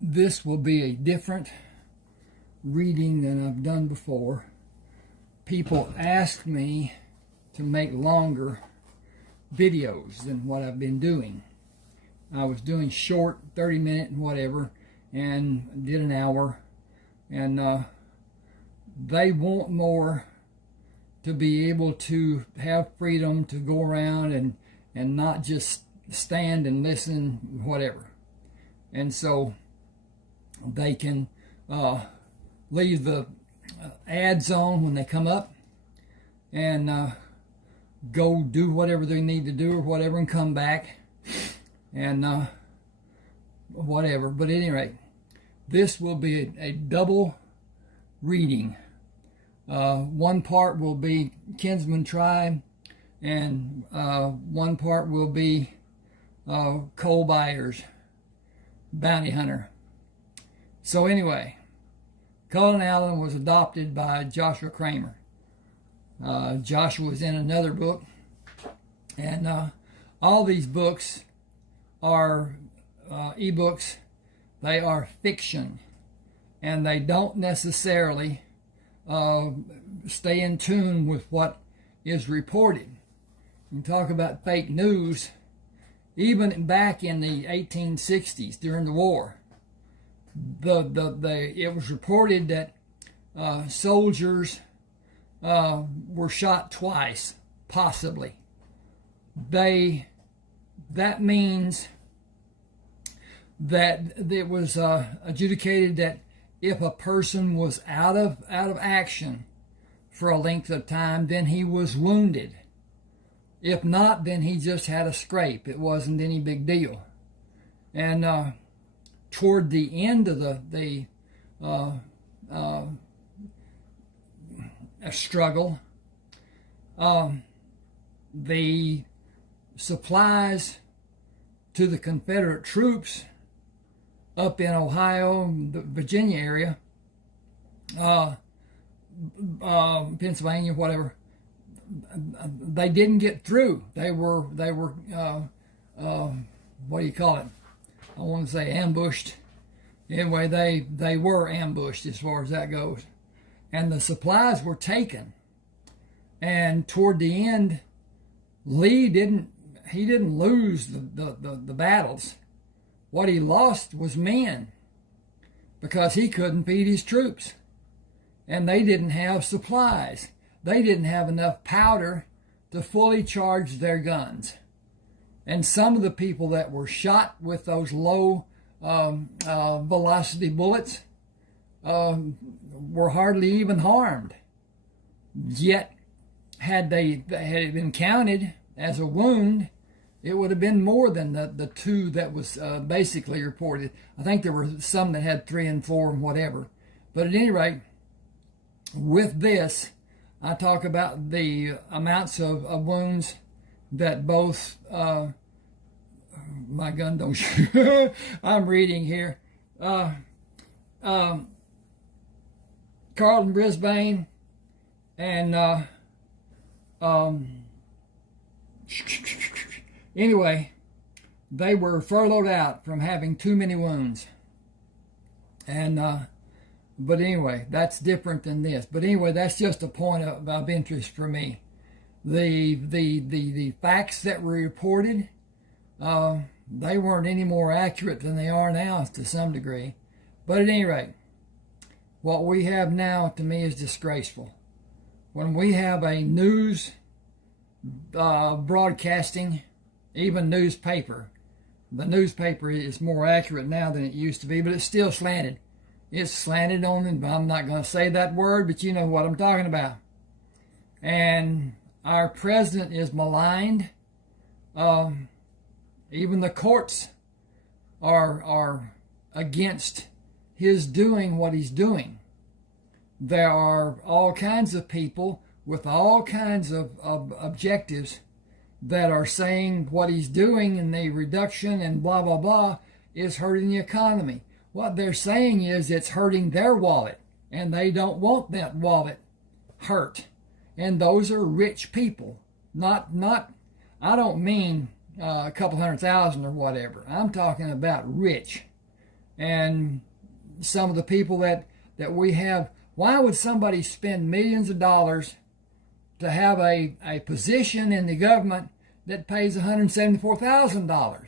This will be a different reading than I've done before. People ask me to make longer videos than what I've been doing. I was doing short 30-minute and whatever, and did an hour, and they want more, to be able to have freedom to go around and not just stand and listen, whatever. And so they can leave the ads on when they come up and go do whatever they need to do or whatever and come back and whatever. But at any rate, this will be a double reading. One part will be Kinsman Tribe, and one part will be Coal Buyers, Bounty Hunter. So anyway, Cullen Allen was adopted by Joshua Crammer. Joshua was in another book, and all these books are eBooks. They are fiction, and they don't necessarily stay in tune with what is reported. You talk about fake news. Even back in the 1860s during the war, it was reported that soldiers were shot twice, possibly. That means that it was adjudicated that if a person was out of action for a length of time, then he was wounded. If not, then he just had a scrape. It wasn't any big deal. And toward the end of the struggle, the supplies to the Confederate troops up in Ohio, the Virginia area, Pennsylvania, whatever, they didn't get through. They were what do you call it? I want to say ambushed. Anyway, they were ambushed as far as that goes. And the supplies were taken. And toward the end, Lee didn't lose the battles. What he lost was men, because he couldn't feed his troops. And they didn't have supplies. They didn't have enough powder to fully charge their guns. And some of the people that were shot with those low velocity bullets were hardly even harmed. Yet, had it been counted as a wound, it would have been more than the two that was basically reported. I think there were some that had 3 and 4 and whatever. But at any rate, with this, I talk about the amounts of wounds that both, my gun don't shoot, I'm reading here, Carlton Brisbane and anyway, they were furloughed out from having too many wounds. And but anyway, that's different than this. But anyway, that's just a point of interest for me. The facts that were reported, they weren't any more accurate than they are now to some degree. But at any rate, what we have now to me is disgraceful. When we have a news broadcasting, even newspaper, the newspaper is more accurate now than it used to be, but it's still slanted. It's slanted on, and I'm not going to say that word, but you know what I'm talking about. And our president is maligned. Even the courts are against his doing what he's doing. There are all kinds of people with all kinds of objectives that are saying what he's doing and the reduction and blah, blah, blah is hurting the economy. What they're saying is it's hurting their wallet, and they don't want that wallet hurt. And those are rich people. Not. I don't mean a couple 100,000 or whatever. I'm talking about rich. and some of the people that we have. Why would somebody spend millions of dollars to have a position in the government that pays $174,000?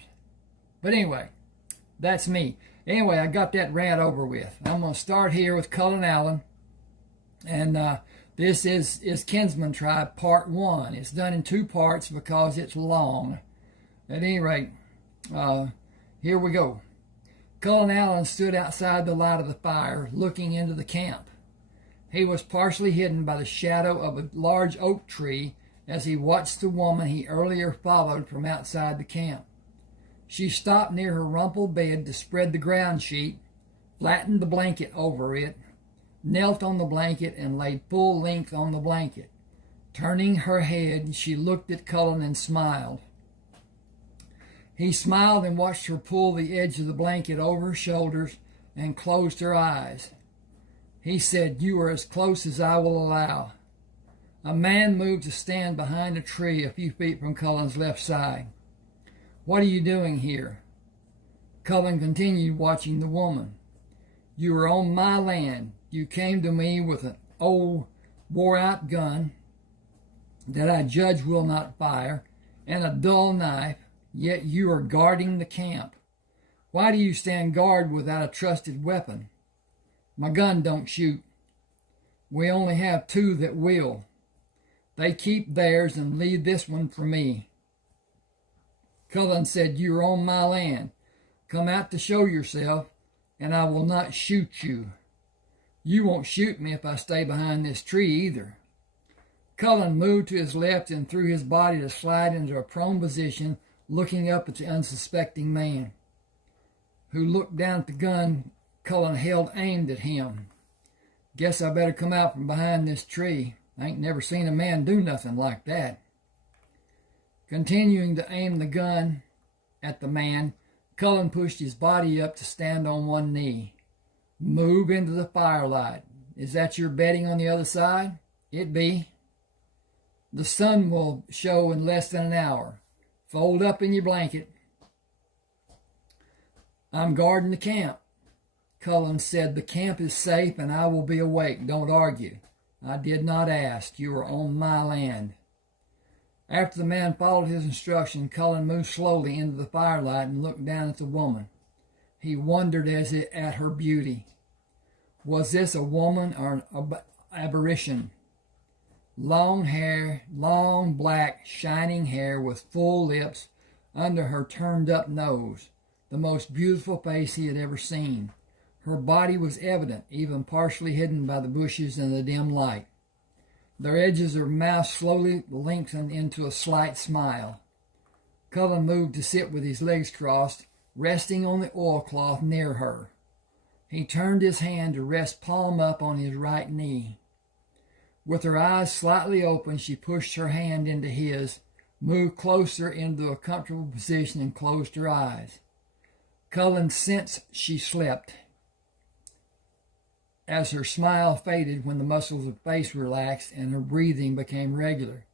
But anyway, that's me. Anyway, I got that rant over with. I'm going to start here with Cullen Allen. And this is Kinsman Tribe Part 1. It's done in 2 parts because it's long. At any rate, here we go. Cullen Allen stood outside the light of the fire, looking into the camp. He was partially hidden by the shadow of a large oak tree as he watched the woman he earlier followed from outside the camp. She stopped near her rumpled bed to spread the ground sheet, flattened the blanket over it, knelt on the blanket, and laid full length on the blanket. Turning her head, she looked at Cullen and smiled. He smiled and watched her pull the edge of the blanket over her shoulders and closed her eyes. He said, "You are as close as I will allow." A man moved to stand behind a tree a few feet from Cullen's left side. "What are you doing here?" Cullen continued watching the woman. "You are on my land. You came to me with an old, wore-out gun that I judge will not fire and a dull knife, yet you are guarding the camp. Why do you stand guard without a trusted weapon?" "My gun don't shoot. We only have 2 that will. They keep theirs and leave this one for me." Cullen said, "You are on my land. Come out to show yourself, and I will not shoot you. You won't shoot me if I stay behind this tree either." Cullen moved to his left and threw his body to slide into a prone position, looking up at the unsuspecting man, who looked down at the gun Cullen held aimed at him. "Guess I better come out from behind this tree. I ain't never seen a man do nothing like that." Continuing to aim the gun at the man, Cullen pushed his body up to stand on one knee. "Move into the firelight. Is that your bedding on the other side?" "It be." "The sun will show in less than an hour. Fold up in your blanket." "I'm guarding the camp." Cullen said, "The camp is safe and I will be awake. Don't argue. I did not ask. You are on my land." After the man followed his instruction, Cullen moved slowly into the firelight and looked down at the woman. He wondered at her beauty. Was this a woman or an apparition? Long hair, long black, shining hair with full lips under her turned-up nose, the most beautiful face he had ever seen. Her body was evident, even partially hidden by the bushes and the dim light. The edges of her mouth slowly lengthened into a slight smile. Cullen moved to sit with his legs crossed, resting on the oilcloth near her. He turned his hand to rest palm up on his right knee. With her eyes slightly open, she pushed her hand into his, moved closer into a comfortable position, and closed her eyes. Cullen sensed she slept. As her smile faded when the muscles of her face relaxed and her breathing became regular,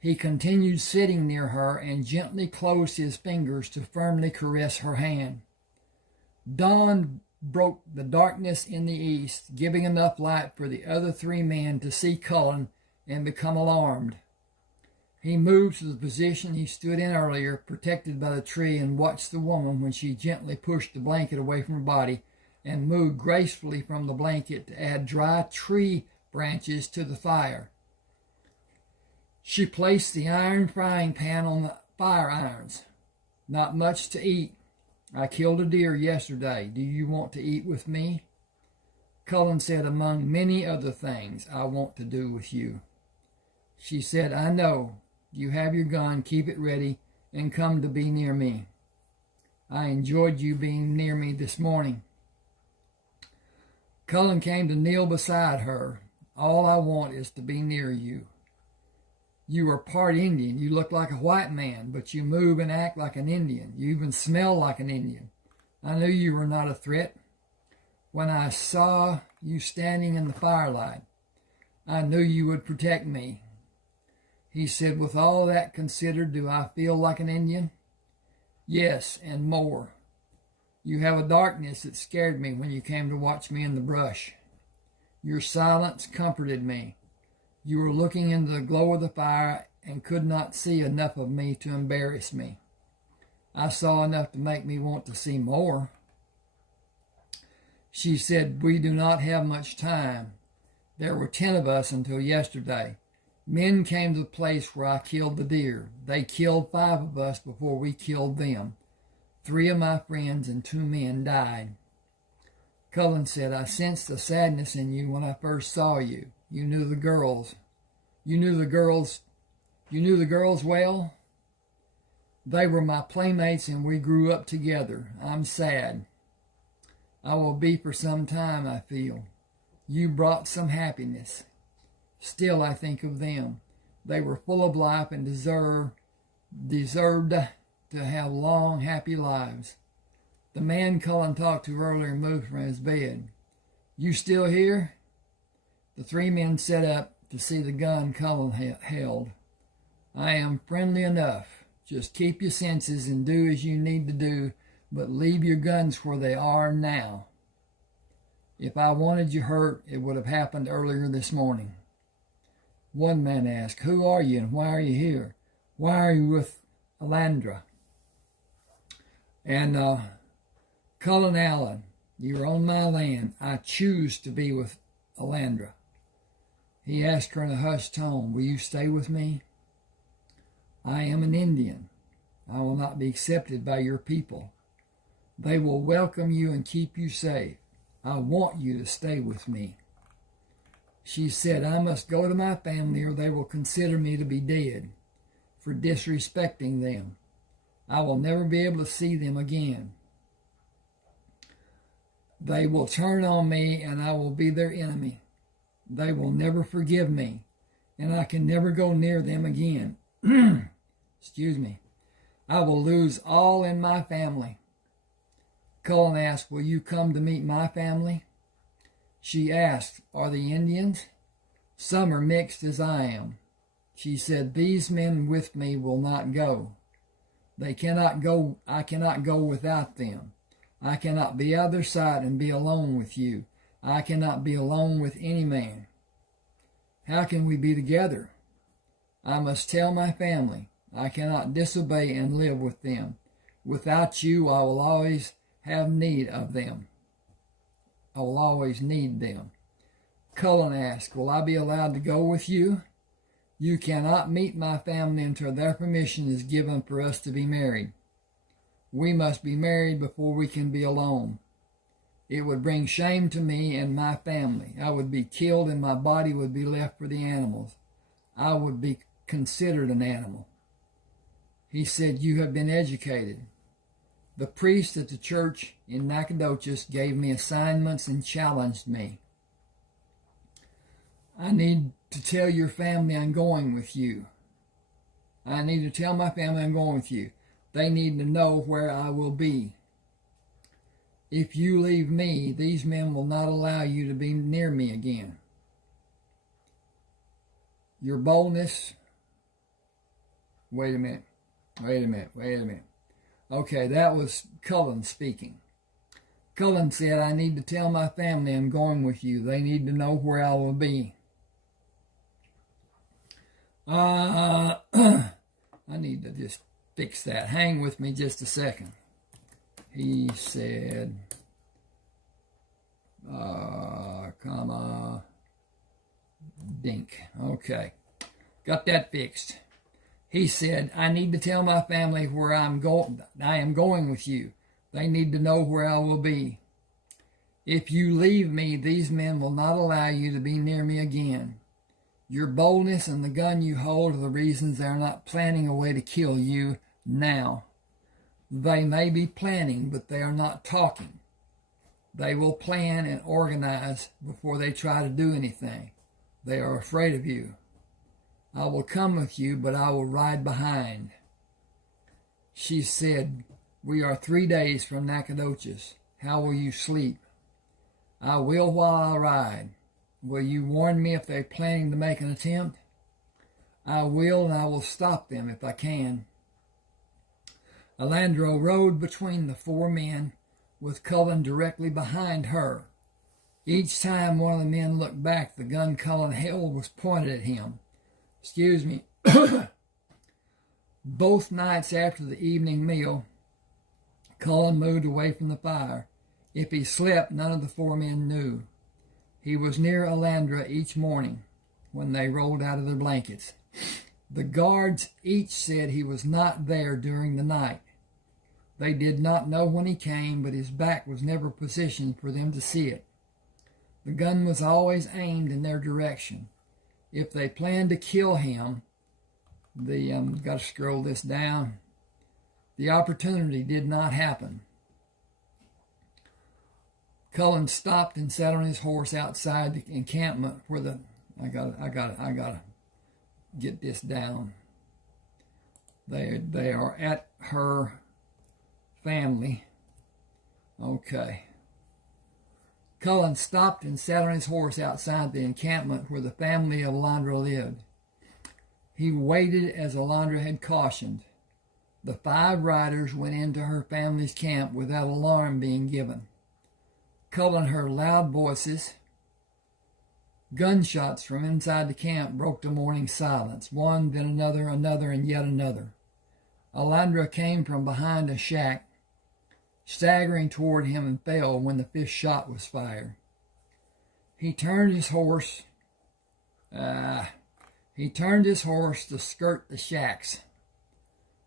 he continued sitting near her and gently closed his fingers to firmly caress her hand. Dawn broke the darkness in the east, giving enough light for the other 3 men to see Cullen and become alarmed. He moved to the position he stood in earlier, protected by the tree, and watched the woman when she gently pushed the blanket away from her body and moved gracefully from the blanket to add dry tree branches to the fire. She placed the iron frying pan on the fire irons. "Not much to eat. I killed a deer yesterday. Do you want to eat with me?" Cullen said, "Among many other things I want to do with you." She said, "I know. You have your gun. Keep it ready and come to be near me. I enjoyed you being near me this morning." Cullen came to kneel beside her. "All I want is to be near you. You are part Indian. You look like a white man, but you move and act like an Indian. You even smell like an Indian. I knew you were not a threat. When I saw you standing in the firelight, I knew you would protect me." He said, "With all that considered, do I feel like an Indian?" "Yes, and more. You have a darkness that scared me when you came to watch me in the brush. Your silence comforted me. You were looking into the glow of the fire and could not see enough of me to embarrass me. I saw enough to make me want to see more. She said, we do not have much time. There were 10 of us until yesterday. Men came to the place where I killed the deer. They killed 5 of us before we killed them. 3 of my friends and 2 men died. Cullen said, I sensed the sadness in you when I first saw you. You knew the girls. You knew the girls well? They were my playmates and we grew up together. I'm sad. I will be for some time, I feel. You brought some happiness. Still, I think of them. They were full of life and deserved to have long, happy lives. The man Cullen talked to earlier moved from his bed. You still here? The 3 men sat up to see the gun Cullen held. I am friendly enough. Just keep your senses and do as you need to do, but leave your guns where they are now. If I wanted you hurt, it would have happened earlier this morning. One man asked, who are you and why are you here? Why are you with Alandra? And Cullen Allen, you're on my land. I choose to be with Alandra. He asked her in a hushed tone, will you stay with me? I am an Indian. I will not be accepted by your people. They will welcome you and keep you safe. I want you to stay with me. She said, I must go to my family or they will consider me to be dead for disrespecting them. I will never be able to see them again. They will turn on me and I will be their enemy. They will never forgive me and I can never go near them again. Excuse me. I will lose all in my family. Cullen asked, will you come to meet my family? She asked, are the Indians? Some are mixed as I am. She said, these men with me will not go. They cannot go. I cannot go without them. I cannot be out of their sight and be alone with you. I cannot be alone with any man. How can we be together? I must tell my family. I cannot disobey and live with them. Without you, I will always have need of them. I will always need them. Cullen asked, will I be allowed to go with you? You cannot meet my family until their permission is given for us to be married. We must be married before we can be alone. It would bring shame to me and my family. I would be killed and my body would be left for the animals. I would be considered an animal. He said, you have been educated. The priest at the church in Nacogdoches gave me assignments and challenged me. I need to tell your family I'm going with you. I need to tell my family I'm going with you. They need to know where I will be. If you leave me, these men will not allow you to be near me again. Your boldness... Wait a minute. Okay, that was Cullen speaking. Cullen said, I need to tell my family I'm going with you. They need to know where I will be. I need to just fix that. Hang with me just a second. He said, dink. Okay, got that fixed. He said, I need to tell my family where I am going with you. They need to know where I will be. If you leave me, these men will not allow you to be near me again. Your boldness and the gun you hold are the reasons they are not planning a way to kill you now. They may be planning, but they are not talking. They will plan and organize before they try to do anything. They are afraid of you. I will come with you, but I will ride behind. She said, we are 3 days from Nacogdoches. How will you sleep? I will while I ride. Will you warn me if they're planning to make an attempt? I will, and I will stop them if I can. Alandro rode between the 4 men, with Cullen directly behind her. Each time one of the men looked back, the gun Cullen held was pointed at him. Excuse me. Both nights after the evening meal, Cullen moved away from the fire. If he slept, none of the four men knew. He was near Alandra each morning when they rolled out of their blankets. The guards each said he was not there during the night. They did not know when he came, but his back was never positioned for them to see it. The gun was always aimed in their direction. If they planned to kill him, got to scroll this down. The opportunity did not happen. Cullen stopped and sat on his horse outside the encampment where the I gotta get this down. They are at her family. Okay. Cullen stopped and sat on his horse outside the encampment where the family of Alandra lived. He waited as Alandra had cautioned. The 5 riders went into her family's camp without alarm being given. Cullen heard loud voices. Gunshots from inside the camp broke the morning silence. One, then another, and yet another. Alandra came from behind a shack, staggering toward him, and fell when the 5th shot was fired. He turned his horse to skirt the shacks.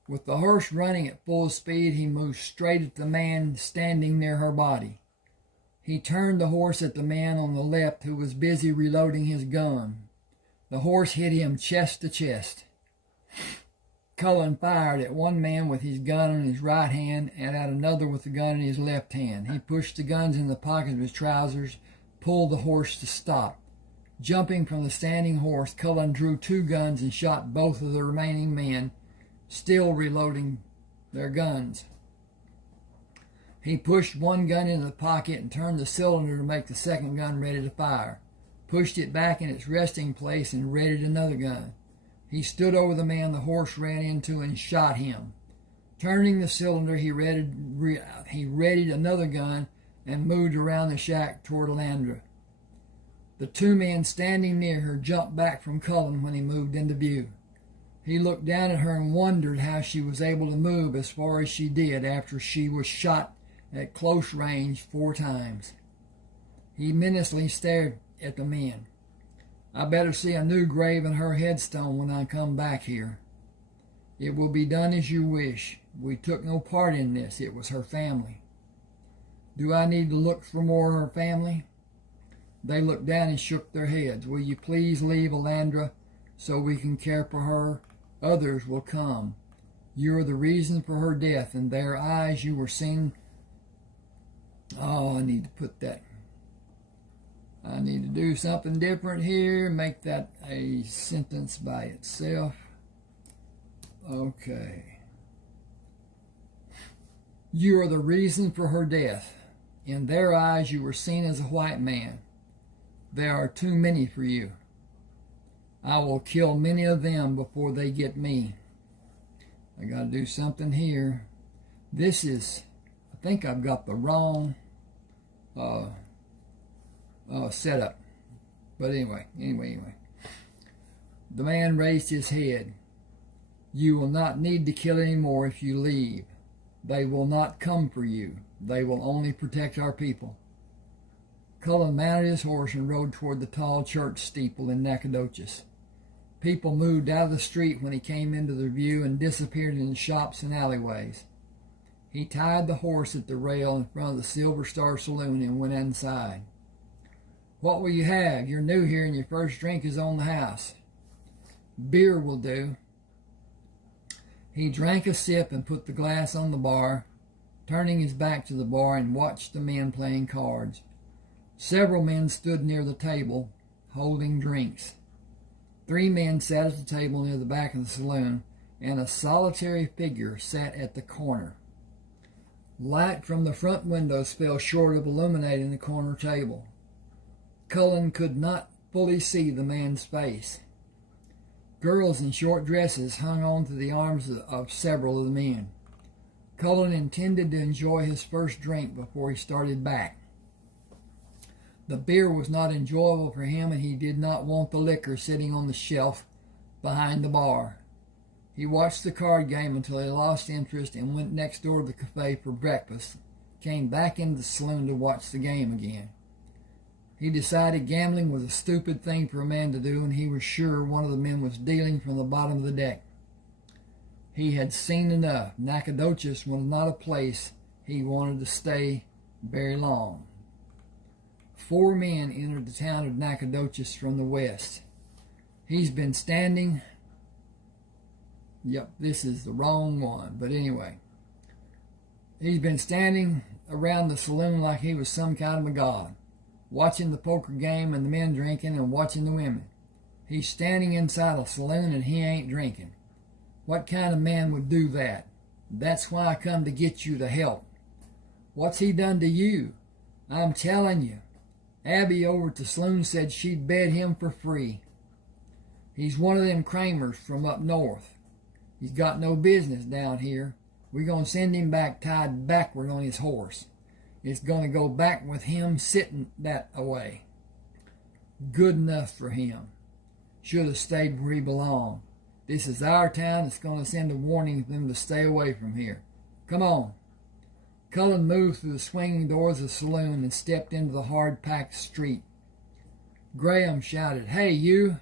With the horse running at full speed, he moved straight at the man standing near her body. He turned the horse at the man on the left who was busy reloading his gun. The horse hit him chest to chest. Cullen fired at one man with his gun in his right hand and at another with the gun in his left hand. He pushed the guns in the pocket of his trousers, pulled the horse to stop. Jumping from the standing horse, Cullen drew 2 guns and shot both of the remaining men, still reloading their guns. He pushed one gun into the pocket and turned the cylinder to make the second gun ready to fire, pushed it back in its resting place and readied another gun. He stood over the man the horse ran into and shot him. Turning the cylinder, he readied another gun and moved around the shack toward Alandra. The 2 men standing near her jumped back from Cullen when he moved into view. He looked down at her and wondered how she was able to move as far as she did after she was shot at close range 4 times. He menacingly stared at the men. I better see a new grave in her headstone when I come back here. It will be done as you wish. We took no part in this. It was her family. Do I need to look for more of her family? They looked down and shook their heads. Will you please leave Alandra so we can care for her? Others will come. You are the reason for her death. In their eyes you were seen. Oh, I need to put that. I need to do something different here. Make that a sentence by itself. Okay. You are the reason for her death. In their eyes you were seen as a white man. There are too many for you. I will kill many of them before they get me. I got to do something here. This is, I think I've got the wrong setup. But anyway. The man raised his head. You will not need to kill any more if you leave. They will not come for you. They will only protect our people. Cullen mounted his horse and rode toward the tall church steeple in Nacogdoches. People moved out of the street when he came into their view and disappeared in the shops and alleyways. He tied the horse at the rail in front of the Silver Star Saloon and went inside. What will you have? You're new here and your first drink is on the house. Beer will do. He drank a sip and put the glass on the bar, turning his back to the bar and watched the men playing cards. Several men stood near the table, holding drinks. 3 men sat at the table near the back of the saloon, and a solitary figure sat at the corner. Light from the front windows fell short of illuminating the corner table. Cullen could not fully see the man's face. Girls in short dresses hung on to the arms of several of the men. Cullen intended to enjoy his first drink before he started back. The beer was not enjoyable for him, and he did not want the liquor sitting on the shelf behind the bar. He watched the card game until he lost interest and went next door to the cafe for breakfast, came back into the saloon to watch the game again. He decided gambling was a stupid thing for a man to do, and he was sure one of the men was dealing from the bottom of the deck. He had seen enough. Nacogdoches was not a place he wanted to stay very long. 4 men entered the town of Nacogdoches from the west. He's been standing... Yep, this is the wrong one, but anyway. He's been standing around the saloon like he was some kind of a god, watching the poker game and the men drinking and watching the women. He's standing inside a saloon and he ain't drinking. What kind of man would do that? That's why I come to get you to help. What's he done to you? I'm telling you. Abby over at the saloon said she'd bet him for free. He's one of them Crammers from up north. He's got no business down here. We're going to send him back tied backward on his horse. It's going to go back with him sitting that away. Good enough for him. Should have stayed where he belonged. This is our town. It's going to send a warning for them to stay away from here. Come on. Cullen moved through the swinging doors of the saloon and stepped into the hard-packed street. Graham shouted, "Hey, you!"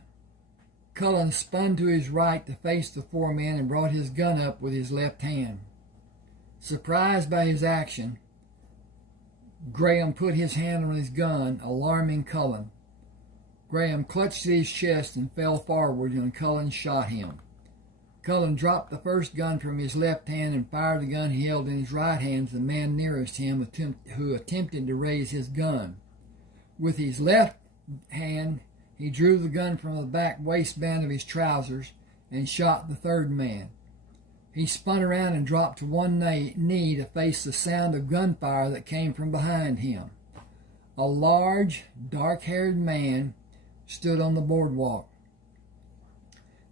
Cullen spun to his right to face the 4 men and brought his gun up with his left hand. Surprised by his action, Graham put his hand on his gun, alarming Cullen. Graham clutched at his chest and fell forward, and Cullen shot him. Cullen dropped the first gun from his left hand and fired the gun he held in his right hand to the man nearest him who attempted to raise his gun. With his left hand, he drew the gun from the back waistband of his trousers and shot the 3rd man. He spun around and dropped to one knee to face the sound of gunfire that came from behind him. A large, dark-haired man stood on the boardwalk.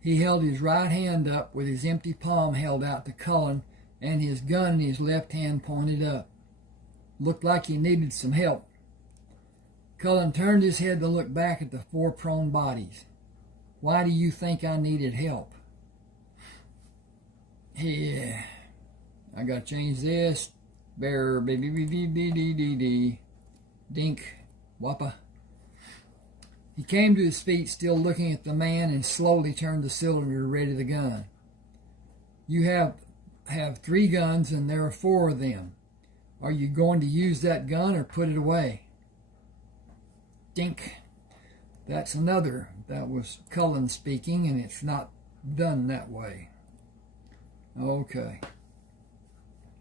He held his right hand up with his empty palm held out to Cullen and his gun in his left hand pointed up. Looked like he needed some help. Cullen turned his head to look back at the 4 prone bodies. "Why do you think I needed help?" "Yeah, I gotta change this. Bear, baby, dink, wappa." He came to his feet, still looking at the man, and slowly turned the cylinder to ready the gun. "You have 3 guns, and there are 4 of them. Are you going to use that gun or put it away?" Dink. That's another. That was Cullen speaking, and it's not done that way. Okay.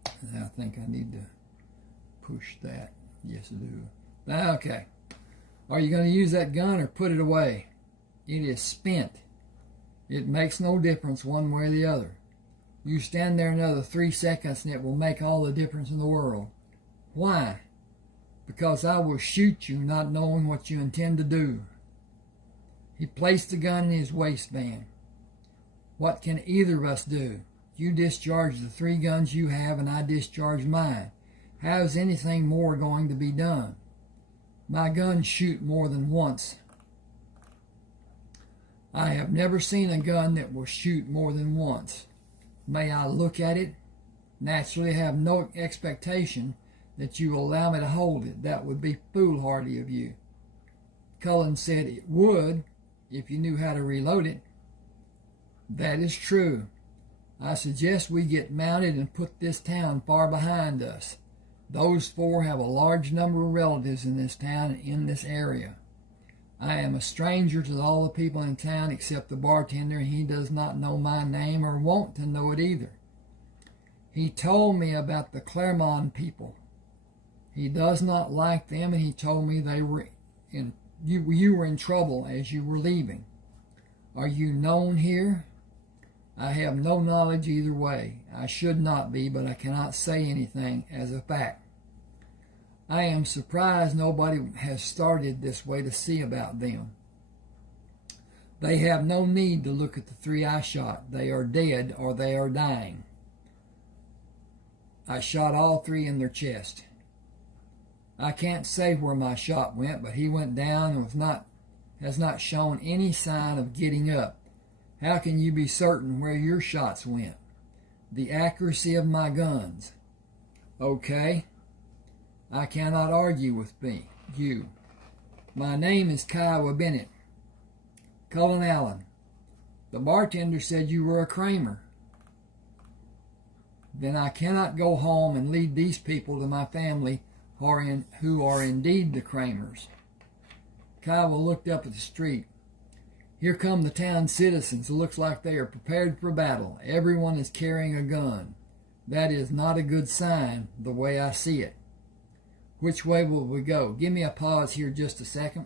I think I need to push that. Yes, I do. Okay. Are you going to use that gun or put it away? It is spent. It makes no difference one way or the other. You stand there another 3 seconds and it will make all the difference in the world. Why? Because I will shoot you not knowing what you intend to do. He placed the gun in his waistband. What can either of us do? You discharge the 3 guns you have and I discharge mine. How is anything more going to be done? My guns shoot more than once. I have never seen a gun that will shoot more than once. May I look at it? Naturally, I have no expectation that you will allow me to hold it. That would be foolhardy of you. Cullen said it would if you knew how to reload it. That is true. I suggest we get mounted and put this town far behind us. Those 4 have a large number of relatives in this town and in this area. I am a stranger to all the people in town except the bartender, and he does not know my name or want to know it either. He told me about the Claremont people. He does not like them, and he told me you were in trouble as you were leaving. Are you known here? I have no knowledge either way. I should not be, but I cannot say anything as a fact. I am surprised nobody has started this way to see about them. They have no need to look at the 3 I shot. They are dead or they are dying. I shot all three in their chest. I can't say where my shot went, but he went down and has not shown any sign of getting up. How can you be certain where your shots went? The accuracy of my guns. Okay, I cannot argue with you. My name is Kiowa Bennett. Cullen Allen. The bartender said you were a Crammer. Then I cannot go home and lead these people to my family who are indeed the Crammers. Kiowa looked up at the street. Here come the town citizens. It looks like they are prepared for battle. Everyone is carrying a gun. That is not a good sign, the way I see it. Which way will we go? Give me a pause here just a second.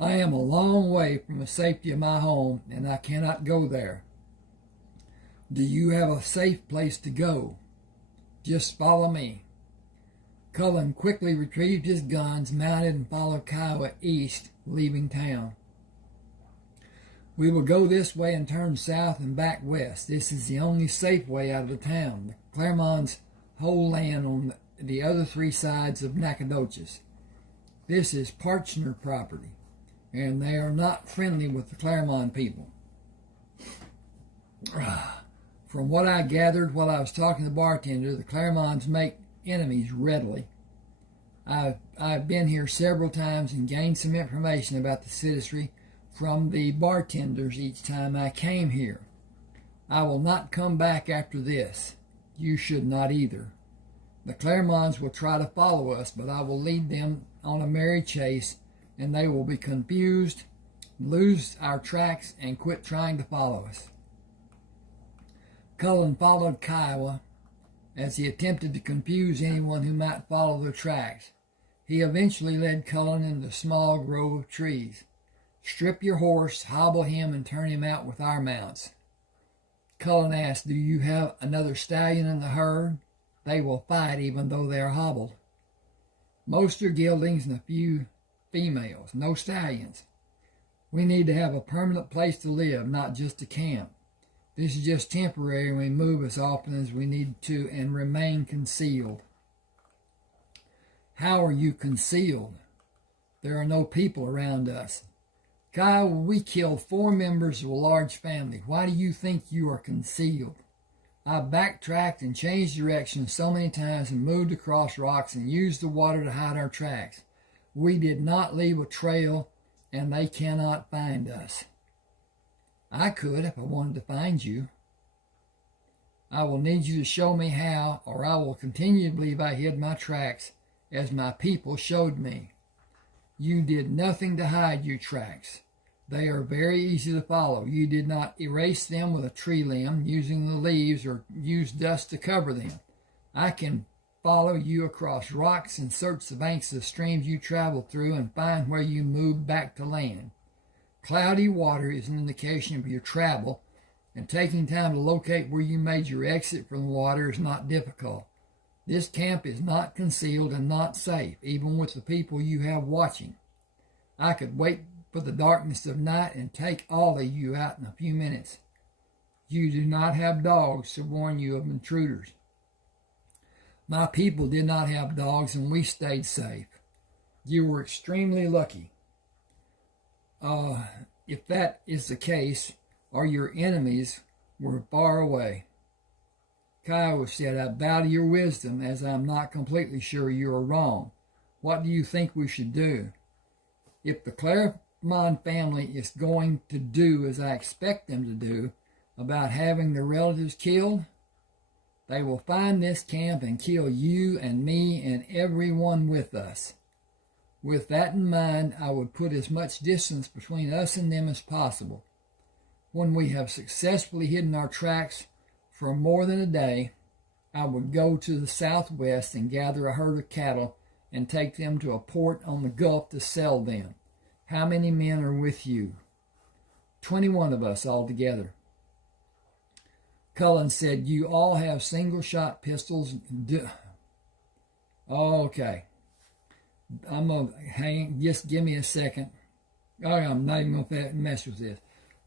I am a long way from the safety of my home, and I cannot go there. Do you have a safe place to go? Just follow me. Cullen quickly retrieved his guns, mounted, and followed Kiowa east, leaving town. We will go this way and turn south and back west. This is the only safe way out of the town. The Claremons hold land on the other three sides of Nacogdoches. This is Portsmith property, and they are not friendly with the Claremont people. From what I gathered while I was talking to the bartender, the Claremons make enemies readily. I've been here several times and gained some information about the citizenry from the bartenders each time I came here. I will not come back after this. You should not either. The Claremons will try to follow us, but I will lead them on a merry chase, and they will be confused, lose our tracks, and quit trying to follow us. Cullen followed Kiowa as he attempted to confuse anyone who might follow their tracks. He eventually led Cullen into a small grove of trees. Strip your horse, hobble him, and turn him out with our mounts. Cullen asked, do you have another stallion in the herd? They will fight even though they are hobbled. Most are geldings and a few females, no stallions. We need to have a permanent place to live, not just a camp. This is just temporary, and we move as often as we need to and remain concealed. How are you concealed? There are no people around us. Kyle, we killed 4 members of a large family. Why do you think you are concealed? I backtracked and changed direction so many times and moved across rocks and used the water to hide our tracks. We did not leave a trail, and they cannot find us. I could if I wanted to find you. I will need you to show me how, or I will continue to believe I hid my tracks as my people showed me. You did nothing to hide your tracks. They are very easy to follow. You did not erase them with a tree limb, using the leaves, or use dust to cover them. I can follow you across rocks and search the banks of the streams you traveled through and find where you moved back to land. Cloudy water is an indication of your travel, and taking time to locate where you made your exit from the water is not difficult. This camp is not concealed and not safe, even with the people you have watching. I could wait for the darkness of night and take all of you out in a few minutes. You do not have dogs to warn you of intruders. My people did not have dogs, and we stayed safe. You were extremely lucky. If that is the case, or your enemies were far away. Kiowa said, I bow to your wisdom, as I'm not completely sure you are wrong. What do you think we should do? If the Claremont family is going to do as I expect them to do about having their relatives killed, they will find this camp and kill you and me and everyone with us. With that in mind, I would put as much distance between us and them as possible. When we have successfully hidden our tracks for more than a day, I would go to the southwest and gather a herd of cattle and take them to a port on the Gulf to sell them. How many men are with you? 21 of us altogether. Cullen said, you all have single-shot pistols. Okay. I'm going to hang, just give me a second. I'm not even going to mess with this.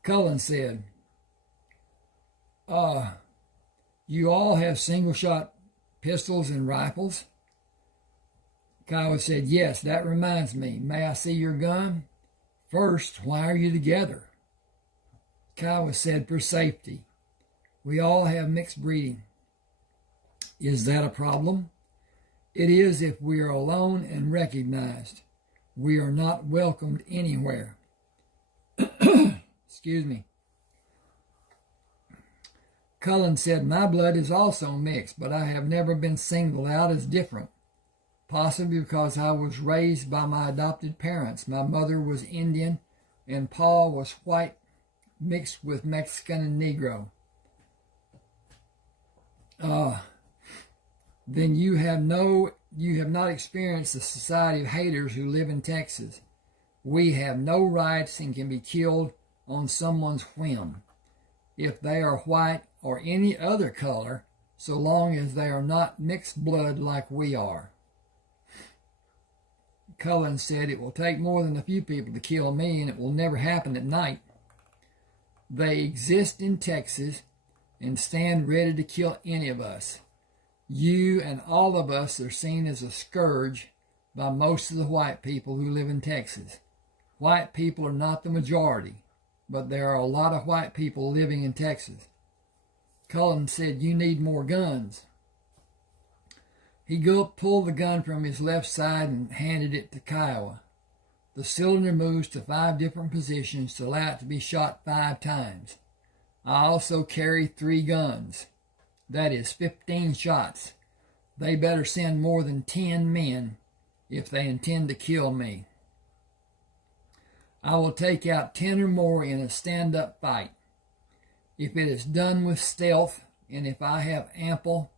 Cullen said, you all have single-shot pistols and rifles? Kiowa said, yes, that reminds me. May I see your gun? First, why are you together? Kiowa said, for safety. We all have mixed breeding. Is that a problem? It is if we are alone and recognized. We are not welcomed anywhere. Excuse me. Cullen said, my blood is also mixed, but I have never been singled out as different. Possibly because I was raised by my adopted parents. My mother was Indian and Pa was white mixed with Mexican and Negro. Then you have not experienced the society of haters who live in Texas. We have no rights and can be killed on someone's whim. If they are white or any other color, so long as they are not mixed blood like we are. Cullen said, it will take more than a few people to kill me, and it will never happen at night. They exist in Texas and stand ready to kill any of us. You and all of us are seen as a scourge by most of the white people who live in Texas. White people are not the majority, but there are a lot of white people living in Texas. Cullen said, you need more guns. He pulled the gun from his left side and handed it to Kiowa. The cylinder moves to 5 different positions to allow it to be shot 5 times. I also carry 3 guns. That is 15 shots. They better send more than 10 men if they intend to kill me. I will take out 10 or more in a stand-up fight. If it is done with stealth, and if I have ample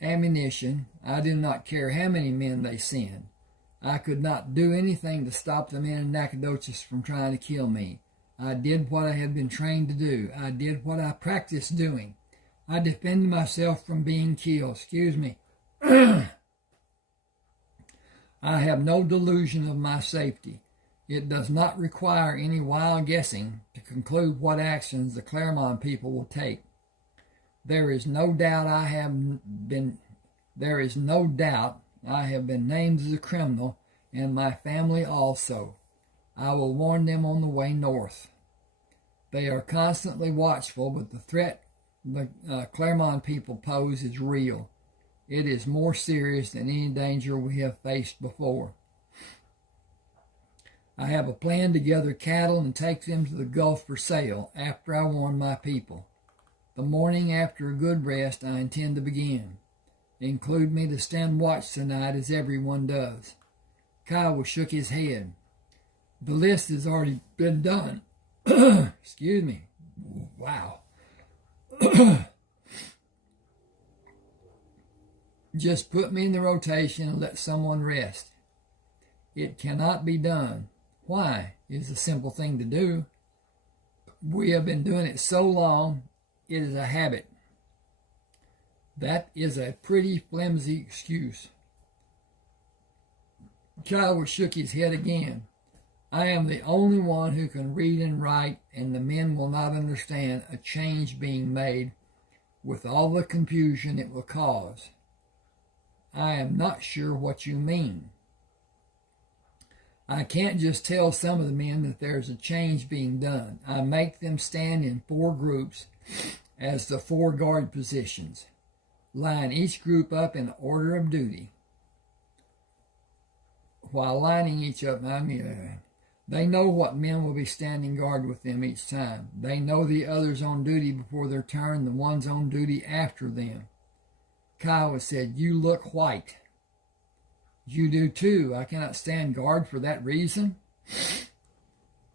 ammunition, I do not care how many men they send. I could not do anything to stop the men in Nacogdoches from trying to kill me. I did what I had been trained to do. I did what I practiced doing. I defended myself from being killed. Excuse me. I have no delusion of my safety. It does not require any wild guessing to conclude what actions the Clermont people will take. There is no doubt I have been named as a criminal, and my family also. I will warn them on the way north. They are constantly watchful, but the threat the Clermont people pose is real. It is more serious than any danger we have faced before. I have a plan to gather cattle and take them to the Gulf for sale after I warn my people. The morning after a good rest, I intend to begin. Include me to stand watch tonight as everyone does. Kiowa shook his head. The list has already been done. Excuse me. Wow. Just put me in the rotation and let someone rest. It cannot be done. Why? It's a simple thing to do. We have been doing it so long, it is a habit. That is a pretty flimsy excuse. Kiowa shook his head again. I am the only one who can read and write, and the men will not understand a change being made with all the confusion it will cause. I am not sure what you mean. I can't just tell some of the men that there's a change being done. I make them stand in 4 groups as the 4 guard positions. Line each group up in order of duty. While lining each up, they know what men will be standing guard with them each time. They know the others on duty before their turn, the ones on duty after them. Kiowa said, you look white. You do too. I cannot stand guard for that reason.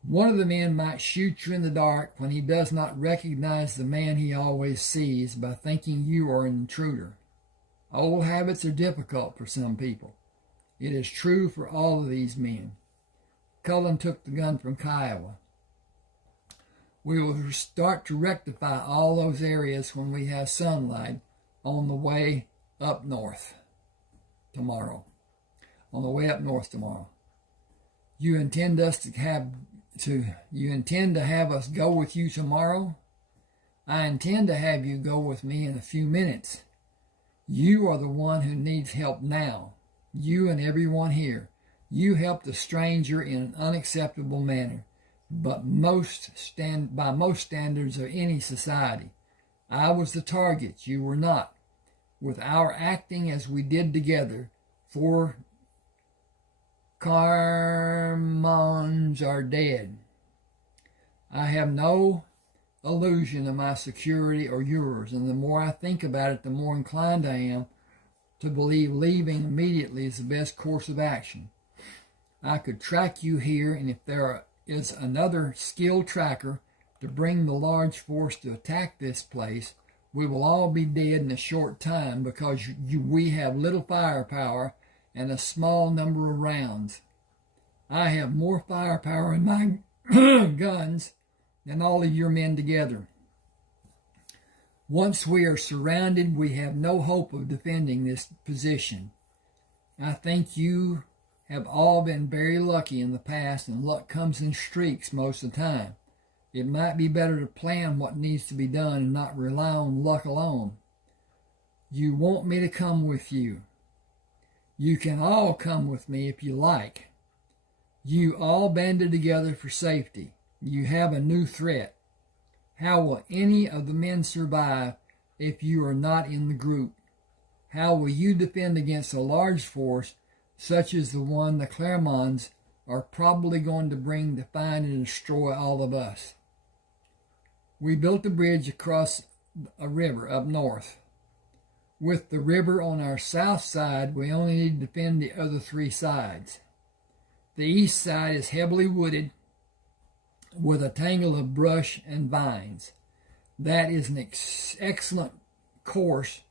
One of the men might shoot you in the dark when he does not recognize the man he always sees by thinking you are an intruder. Old habits are difficult for some people. It is true for all of these men. Cullen took the gun from Kiowa. We will start to rectify all those areas when we have sunlight on the way up north tomorrow. You intend us to have You intend to have us go with you tomorrow? I intend to have you go with me in a few minutes. You are the one who needs help now. You and everyone here. You helped a stranger in an unacceptable manner, but by most standards of any society. I was the target. You were not. With our acting as we did together, 4 Cramers are dead. I have no illusion of my security or yours, and the more I think about it, the more inclined I am to believe leaving immediately is the best course of action. I could track you here, and if there is another skilled tracker to bring the large force to attack this place, we will all be dead in a short time because we have little firepower and a small number of rounds. I have more firepower in my guns than all of your men together. Once we are surrounded, we have no hope of defending this position. I think you have all been very lucky in the past, and luck comes in streaks most of the time. It might be better to plan what needs to be done and not rely on luck alone. You want me to come with you. You can all come with me if you like. You all banded together for safety. You have a new threat. How will any of the men survive if you are not in the group? How will you defend against a large force such as the one the Cramers are probably going to bring to find and destroy all of us? We built a bridge across a river up north. With the river on our south side, we only need to defend the other 3 sides. The east side is heavily wooded with a tangle of brush and vines. That is an excellent course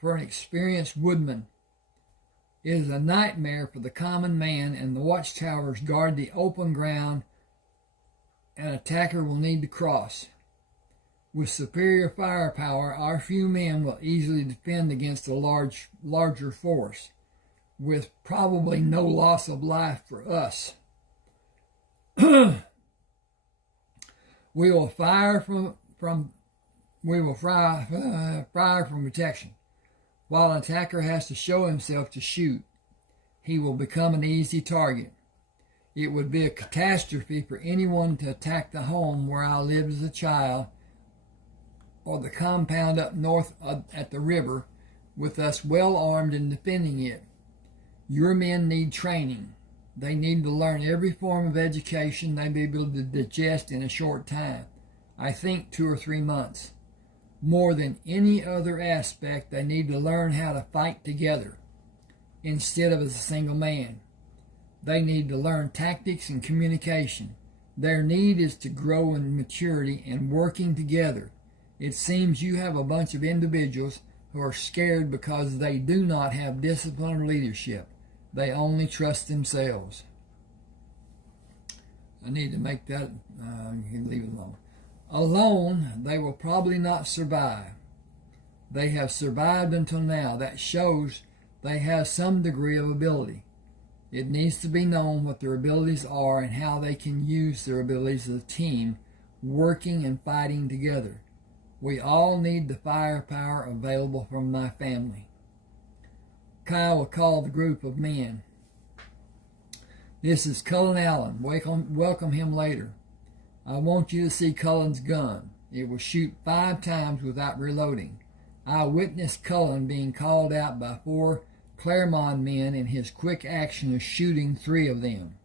for an experienced woodman. It is a nightmare for the common man, and the watchtowers guard the open ground an attacker will need to cross. With superior firepower, our few men will easily defend against a larger force, with probably no loss of life for us. We will fire from protection. While an attacker has to show himself to shoot, he will become an easy target. It would be a catastrophe for anyone to attack the home where I lived as a child, or the compound up north at the river, with us well armed and defending it. Your men need training. They need to learn every form of education they may be able to digest in a short time. I think 2 or 3 months. More than any other aspect, they need to learn how to fight together instead of as a single man. They need to learn tactics and communication. Their need is to grow in maturity and working together. It seems you have a bunch of individuals who are scared because they do not have discipline or leadership. They only trust themselves. I need to make that, you can leave it alone. Alone, they will probably not survive. They have survived until now. That shows they have some degree of ability. It needs to be known what their abilities are and how they can use their abilities as a team, working and fighting together. We all need the firepower available from my family. Kyle will call the group of men. This is Cullen Allen. Welcome him later. I want you to see Cullen's gun. It will shoot 5 times without reloading. I witnessed Cullen being called out by 4 Claremont men in his quick action of shooting 3 of them.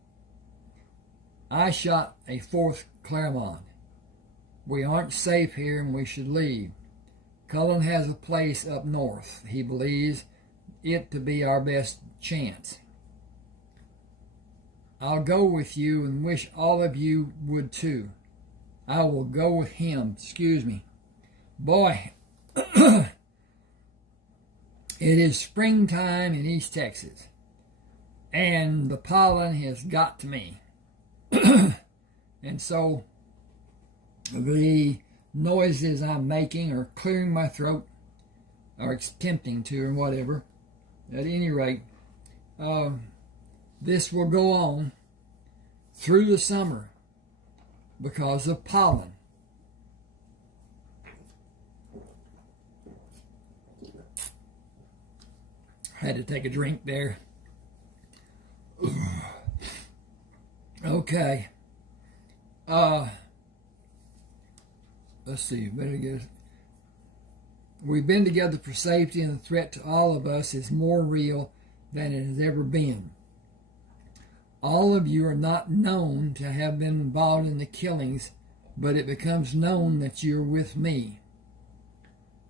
I shot a 4th Claremont. We aren't safe here and we should leave. Cullen has a place up north. He believes it to be our best chance. I'll go with you and wish all of you would too. I will go with him. Excuse me. Boy, it is springtime in East Texas, and the pollen has got to me. And so the noises I'm making are clearing my throat, or attempting to, or whatever. At any rate, this will go on through the summer. because of pollen. Had to take a drink there. Okay. Let's see. Better get. We've been together for safety, and the threat to all of us is more real than it has ever been. All of you are not known to have been involved in the killings, but it becomes known that you're with me.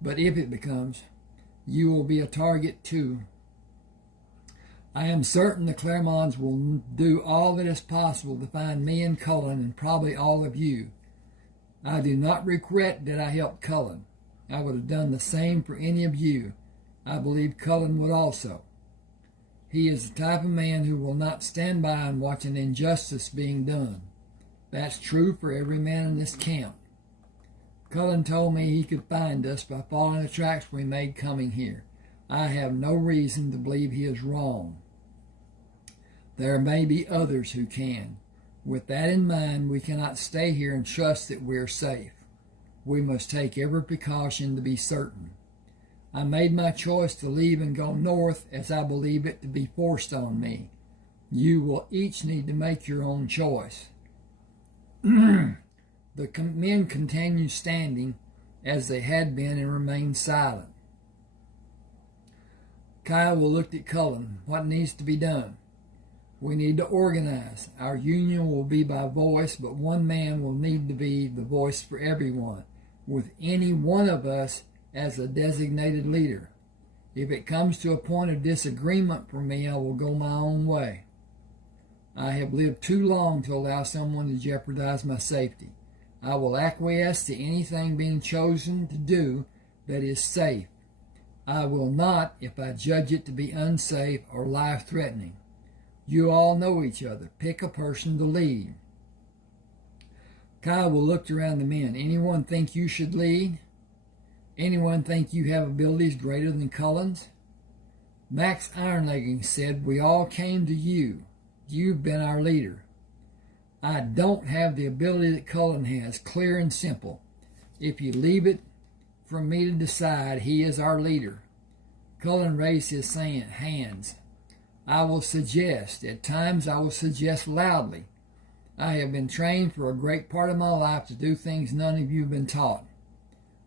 But if it becomes, you will be a target too. I am certain the Cramers will do all that is possible to find me and Cullen, and probably all of you. I do not regret that I helped Cullen. I would have done the same for any of you. I believe Cullen would also. He is the type of man who will not stand by and watch an injustice being done. That's true for every man in this camp. Cullen told me he could find us by following the tracks we made coming here. I have no reason to believe he is wrong. There may be others who can. With that in mind, we cannot stay here and trust that we're safe. We must take every precaution to be certain. I made my choice to leave and go north as I believe it to be forced on me. You will each need to make your own choice. The men continued standing as they had been and remained silent. Kyle looked at Cullen. What needs to be done? We need to organize. Our union will be by voice, but one man will need to be the voice for everyone, with any one of us as a designated leader. If it comes to a point of disagreement for me, I will go my own way. I have lived too long to allow someone to jeopardize my safety. I will acquiesce to anything being chosen to do that is safe. I will not if I judge it to be unsafe or life-threatening. You all know each other. Pick a person to lead. Kyle looked around the men. Anyone think you should lead? Anyone think you have abilities greater than Cullen's? Max Ironlegging said, we all came to you. You've been our leader. I don't have the ability that Cullen has, clear and simple. If you leave it for me to decide, he is our leader. Cullen raised his hands. I will suggest, at times I will suggest loudly. I have been trained for a great part of my life to do things none of you have been taught.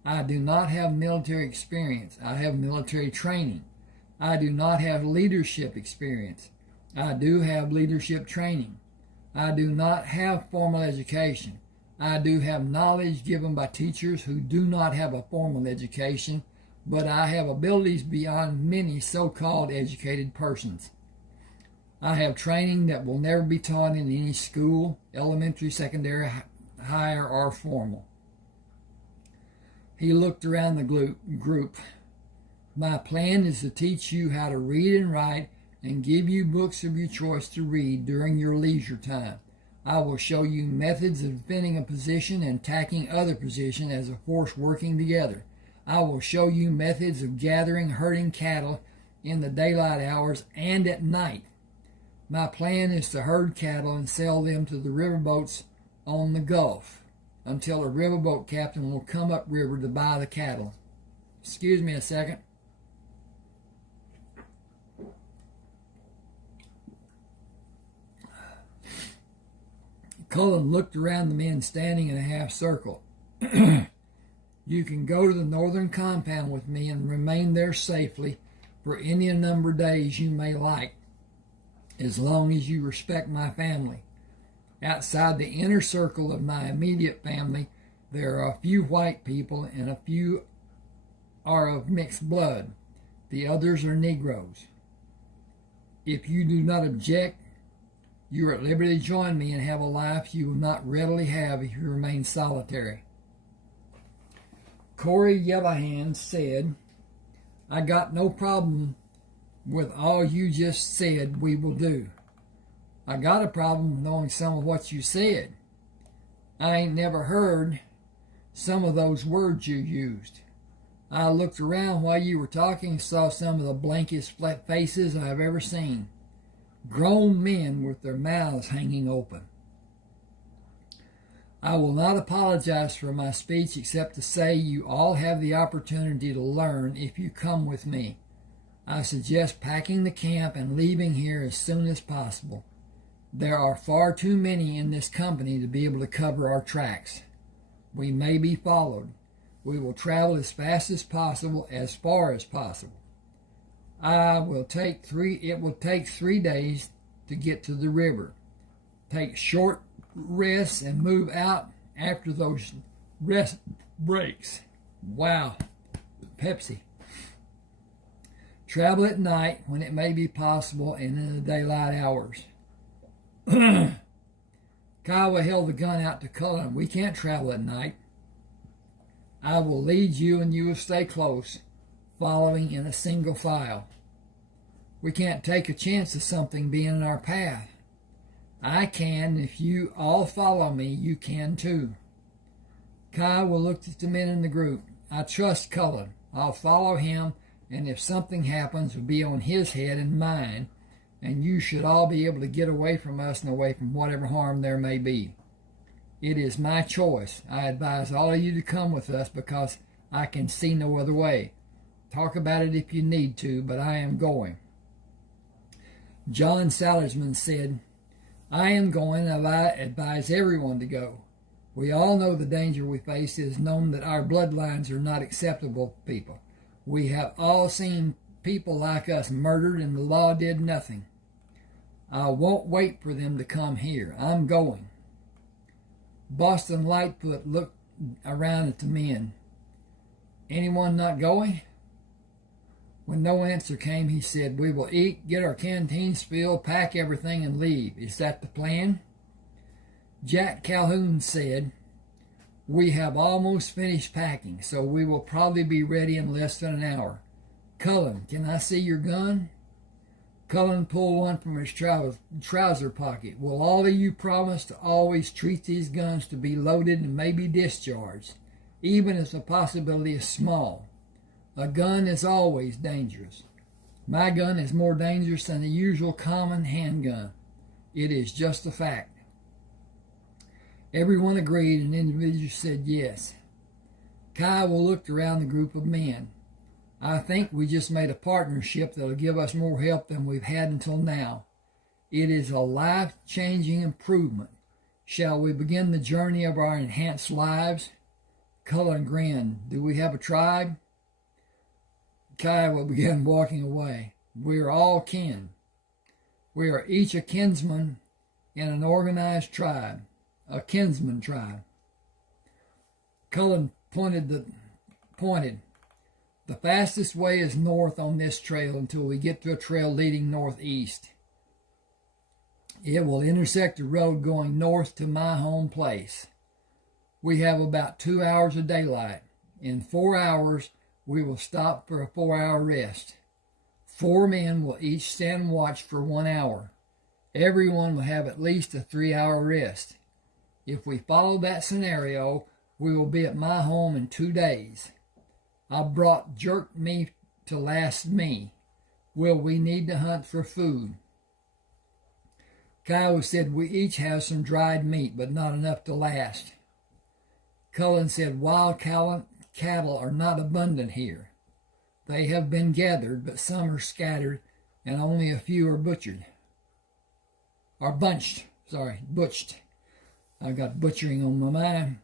I do not have military experience. I have military training. I do not have leadership experience. I do have leadership training. I do not have formal education. I do have knowledge given by teachers who do not have a formal education, but I have abilities beyond many so-called educated persons. I have training that will never be taught in any school, elementary, secondary, higher, or formal. He looked around the group. My plan is to teach you how to read and write and give you books of your choice to read during your leisure time. I will show you methods of defending a position and attacking other positions as a force working together. I will show you methods of gathering, herding cattle in the daylight hours and at night. My plan is to herd cattle and sell them to the riverboats on the Gulf until a riverboat captain will come upriver to buy the cattle. Excuse me a second. Cullen looked around the men standing in a half circle. You can go to the northern compound with me and remain there safely for any number of days you may like, as long as you respect my family. Outside the inner circle of my immediate family, there are a few white people and a few are of mixed blood. The others are Negroes. If you do not object, you are at liberty to join me and have a life you will not readily have if you remain solitary. Corey Yellowhand said, I got no problem with all you just said we will do. I got a problem with knowing some of what you said. I ain't never heard some of those words you used. I looked around while you were talking and saw some of the blankest flat faces I have ever seen. Grown men with their mouths hanging open. I will not apologize for my speech except to say you all have the opportunity to learn if you come with me. I suggest packing the camp and leaving here as soon as possible. There are far too many in this company to be able to cover our tracks. We may be followed. We will travel as fast as possible, as far as possible. It will take 3 days to get to the river. Take short rests and move out after those rest breaks. Wow, Pepsi. Travel at night when it may be possible and in the daylight hours. Kiowa held the gun out to Cullen. We can't travel at night. I will lead you and you will stay close, following in a single file. We can't take a chance of something being in our path. I can. If you all follow me, you can too. Kiowa looked at the men in the group. I trust Cullen. I'll follow him, and if something happens, it'll be on his head and mine, and you should all be able to get away from us and away from whatever harm there may be. It is my choice. I advise all of you to come with us because I can see no other way. Talk about it if you need to, but I am going. John Salisbury said, I am going, and I advise everyone to go. We all know the danger we face. It is known that our bloodlines are not acceptable people. We have all seen people like us murdered, and the law did nothing. I won't wait for them to come here. I'm going. Boston Lightfoot looked around at the men. Anyone not going? When no answer came, he said, we will eat, get our canteens filled, pack everything, and leave. Is that the plan? Jack Calhoun said, we have almost finished packing, so we will probably be ready in less than an hour. Cullen, can I see your gun? Cullen pulled one from his trouser pocket. Will all of you promise to always treat these guns to be loaded and maybe discharged, even if the possibility is small? A gun is always dangerous. My gun is more dangerous than the usual common handgun. It is just a fact. Everyone agreed, and individuals said yes. Kiowa looked around the group of men. I think we just made a partnership that will give us more help than we've had until now. It is a life-changing improvement. Shall we begin the journey of our enhanced lives? Cullen grinned. Do we have a tribe? Kiowa began walking away. We are all kin. We are each a kinsman in an organized tribe, a Kinsman Tribe. Cullen pointed. The fastest way is north on this trail until we get to a trail leading northeast. It will intersect the road going north to my home place. We have about 2 hours of daylight. In 4 hours, we will stop for a 4-hour rest. 4 men will each stand watch for 1 hour. Everyone will have at least a 3-hour rest. If we follow that scenario, we will be at my home in 2 days. I brought jerked meat to last me. Will we need to hunt for food? Kiowa said we each have some dried meat, but not enough to last. Cullen said wild cattle are not abundant here. They have been gathered, but some are scattered, and only a few are butched. I've got butchering on my mind.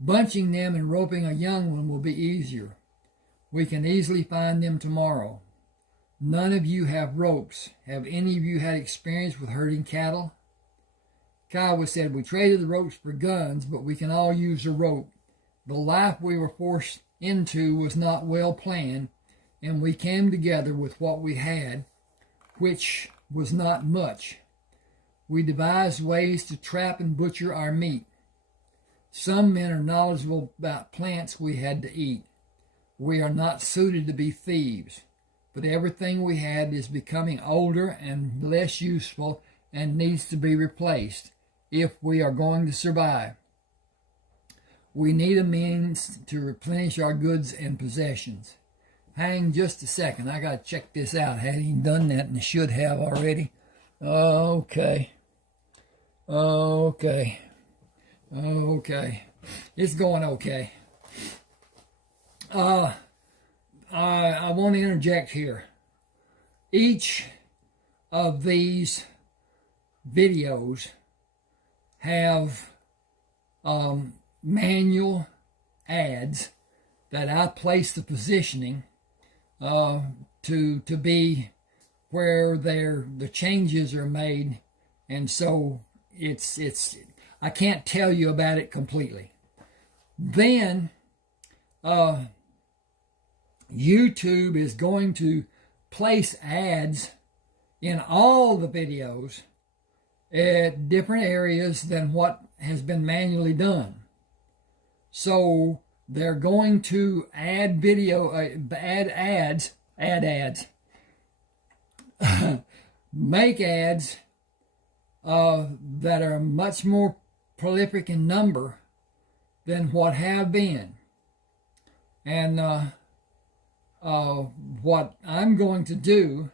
Bunching them and roping a young one will be easier. We can easily find them tomorrow. None of you have ropes. Have any of you had experience with herding cattle? Kiowa said, we traded the ropes for guns, but we can all use a rope. The life we were forced into was not well planned, and we came together with what we had, which was not much. We devised ways to trap and butcher our meat. Some men are knowledgeable about plants we had to eat. We are not suited to be thieves, but everything we had is becoming older and less useful and needs to be replaced if we are going to survive. We need a means to replenish our goods and possessions. Hang just a second. I got to check this out. I hadn't done that and I should have already. Okay. Okay. It's going okay. I want to interject here. Each of these videos have manual ads that I place the positioning to be where the changes are made, and so it's I can't tell you about it completely. Then YouTube is going to place ads in all the videos at different areas than what has been manually done. So they're going to add ads, make ads that are much more prolific in number than what have been. And what I'm going to do,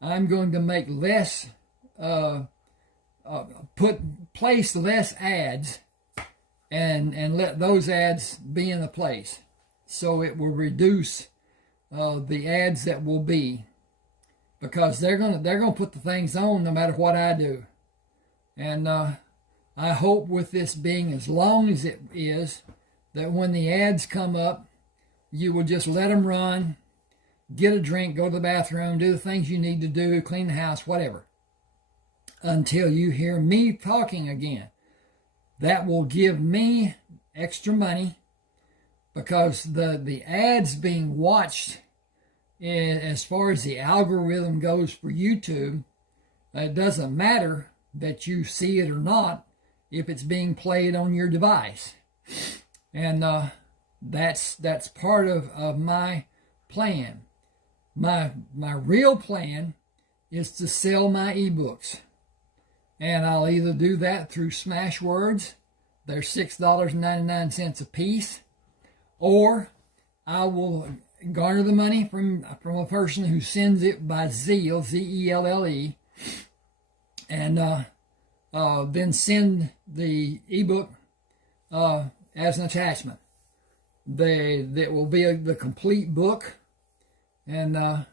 I'm going to make less, place less ads and let those ads be in the place. So it will reduce the ads that will be, because they're gonna put the things on no matter what I do. And I hope with this being as long as it is, that when the ads come up, you will just let them run, get a drink, go to the bathroom, do the things you need to do, clean the house, whatever, until you hear me talking again. That will give me extra money, because the ads being watched, as far as the algorithm goes for YouTube, it doesn't matter that you see it or not if it's being played on your device. And that's part of my plan. My real plan is to sell my ebooks. And I'll either do that through Smashwords. They're $6.99 a piece. Or I will garner the money from a person who sends it by Zelle, Z-E-L-L-E, and then send the ebook as an attachment. That will be the complete book, and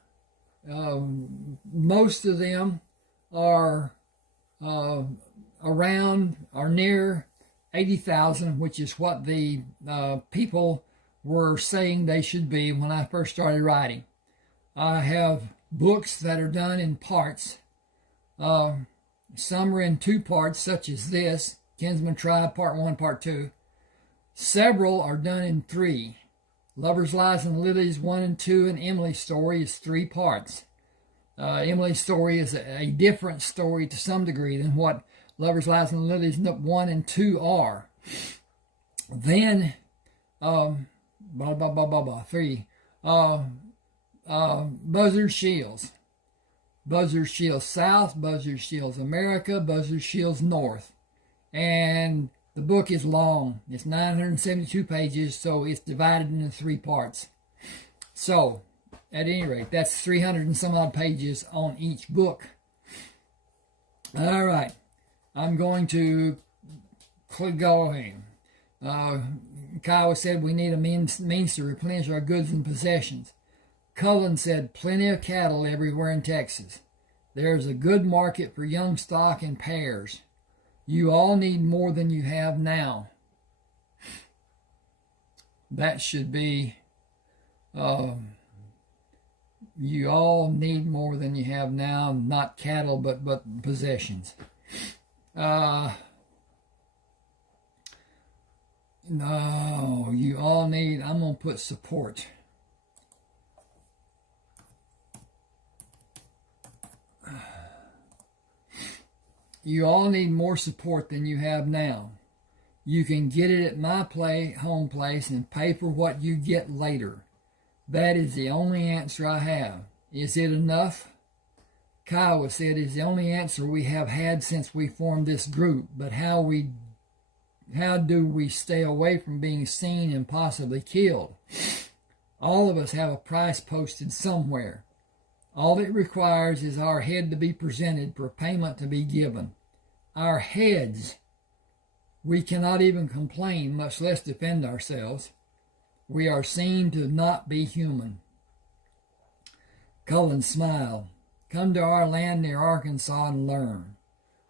most of them are around or near 80,000, which is what the people were saying they should be when I first started writing. I have books that are done in parts. Some are in 2 parts, such as this, Kinsman Tribe, Part 1, Part 2. Several are done in 3. Lovers, Lies, and Lilies 1 and 2, and Emily's Story is 3 parts. Emily's Story is a different story to some degree than what Lovers, Lies, and Lilies 1 and 2 are. Then, 3. Buzzard Shields. Buzzard Shields South, Buzzard Shields America, Buzzard Shields North. And the book is long. It's 972 pages, so it's divided into 3 parts. So, at any rate, that's 300 and some odd pages on each book. All right. I'm going to go ahead. Kyle said we need a means to replenish our goods and possessions. Cullen said plenty of cattle everywhere in Texas. There's a good market for young stock and pairs. You all need more than you have now. That should be, you all need more than you have now, not cattle, but possessions. No, you all need, I'm going to put support. You all need more support than you have now. You can get it at my home place and pay for what you get later. That is the only answer I have. Is it enough? Kyle said it's the only answer we have had since we formed this group. But how do we stay away from being seen and possibly killed? All of us have a price posted somewhere. All it requires is our head to be presented for payment to be given. Our heads. We cannot even complain, much less defend ourselves. We are seen to not be human. Cullen smiled. Come to our land near Arkansas and learn.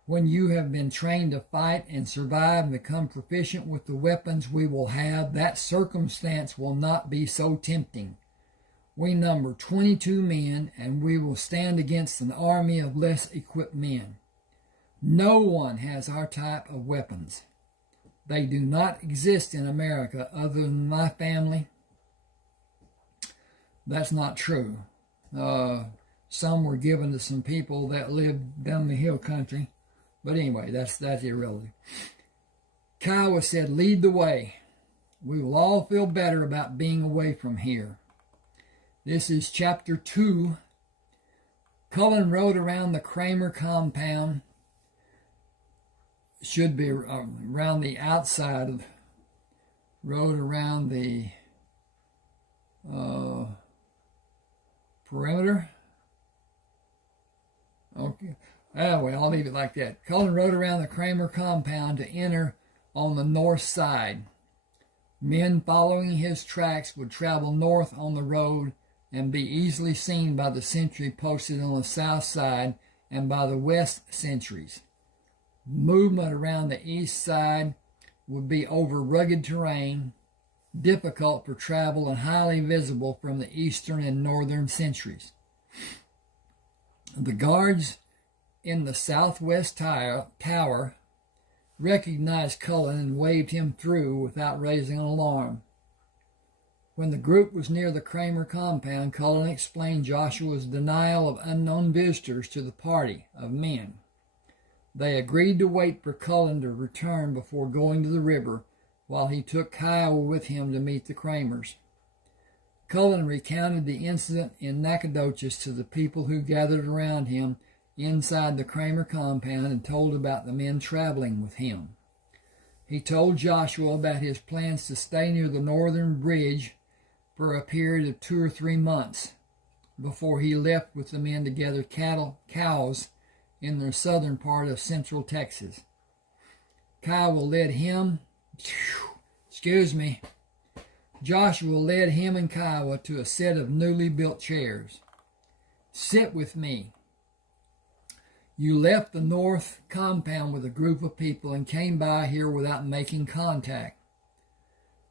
When you have been trained to fight and survive and become proficient with the weapons we will have, that circumstance will not be so tempting. We number 22 men, and we will stand against an army of less equipped men. No one has our type of weapons. They do not exist in America other than my family. That's not true. Some were given to some people that lived down the hill country. But anyway, that's irrelevant. Kiowa said, lead the way. We will all feel better about being away from here. This is chapter 2. Cullen rode around the Crammer compound. Should be around the outside of, rode around the perimeter. Okay. Anyway, I'll leave it like that. Cullen rode around the Crammer compound to enter on the north side. Men following his tracks would travel north on the road and be easily seen by the sentry posted on the south side and by the west sentries. Movement around the east side would be over rugged terrain, difficult for travel and highly visible from the eastern and northern sentries. The guards in the southwest tower recognized Cullen and waved him through without raising an alarm. When the group was near the Crammer compound, Cullen explained Joshua's denial of unknown visitors to the party of men. They agreed to wait for Cullen to return before going to the river, while he took Kiowa with him to meet the Crammers. Cullen recounted the incident in Nacogdoches to the people who gathered around him inside the Crammer compound and told about the men traveling with him. He told Joshua about his plans to stay near the northern bridge for a period of 2 or 3 months before he left with the men to gather cows in the southern part of central Texas. Joshua led him and Kiowa to a set of newly built chairs. Sit with me. You left the north compound with a group of people and came by here without making contact.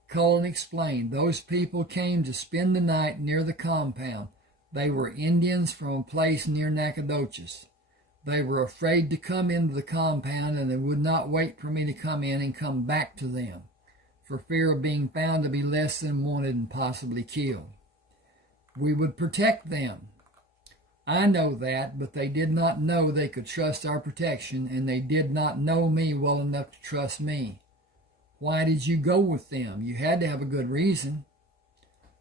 Cullen explained, those people came to spend the night near the compound. They were Indians from a place near Nacogdoches. They were afraid to come into the compound, and they would not wait for me to come in and come back to them, for fear of being found to be less than wanted and possibly killed. We would protect them. I know that, but they did not know they could trust our protection, and they did not know me well enough to trust me. Why did you go with them? You had to have a good reason.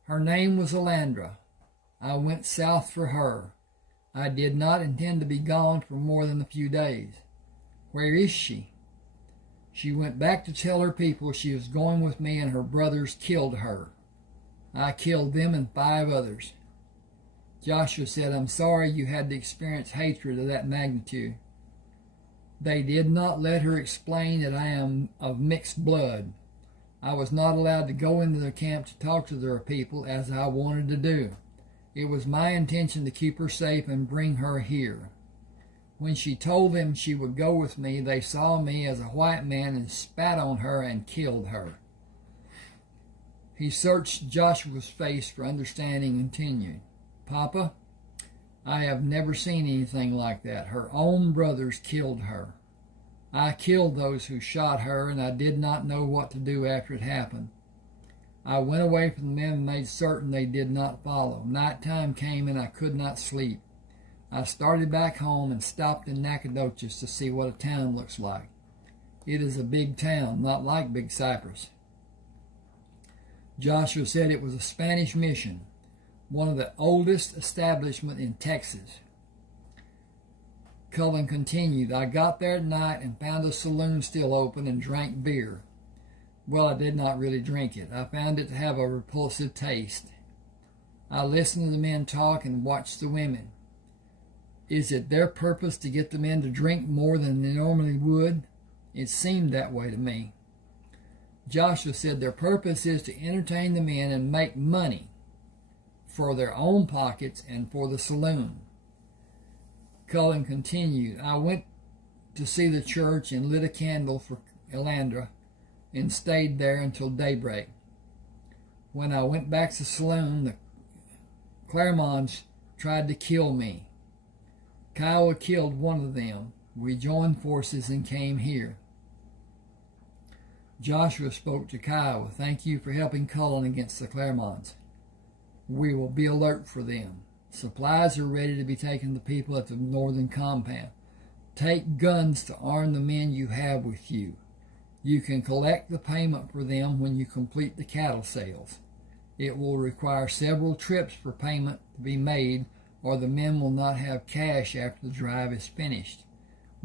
Her name was Alandra. I went south for her. I did not intend to be gone for more than a few days. Where is she? She went back to tell her people she was going with me, and her brothers killed her. I killed them and 5 others. Joshua said, I'm sorry you had to experience hatred of that magnitude. They did not let her explain that I am of mixed blood. I was not allowed to go into the camp to talk to their people as I wanted to do. It was my intention to keep her safe and bring her here. When she told them she would go with me, they saw me as a white man and spat on her and killed her. He searched Joshua's face for understanding and continued. Papa, I have never seen anything like that. Her own brothers killed her. I killed those who shot her, and I did not know what to do after it happened. I went away from the men and made certain they did not follow. Nighttime came and I could not sleep. I started back home and stopped in Nacogdoches to see what a town looks like. It is a big town, not like Big Cypress. Joshua said it was a Spanish mission, one of the oldest establishments in Texas. Cullen continued, I got there at night and found a saloon still open and drank beer. Well, I did not really drink it. I found it to have a repulsive taste. I listened to the men talk and watched the women. Is it their purpose to get the men to drink more than they normally would? It seemed that way to me. Joshua said their purpose is to entertain the men and make money for their own pockets and for the saloon. Cullen continued, I went to see the church and lit a candle for Elandra and stayed there until daybreak. When I went back to the saloon, the Cramers tried to kill me. Kiowa killed one of them. We joined forces and came here. Joshua spoke to Kiowa. Thank you for helping Cullen against the Cramers. We will be alert for them. Supplies are ready to be taken to people at the northern compound. Take guns to arm the men you have with you. You can collect the payment for them when you complete the cattle sales. It will require several trips for payment to be made, or the men will not have cash after the drive is finished.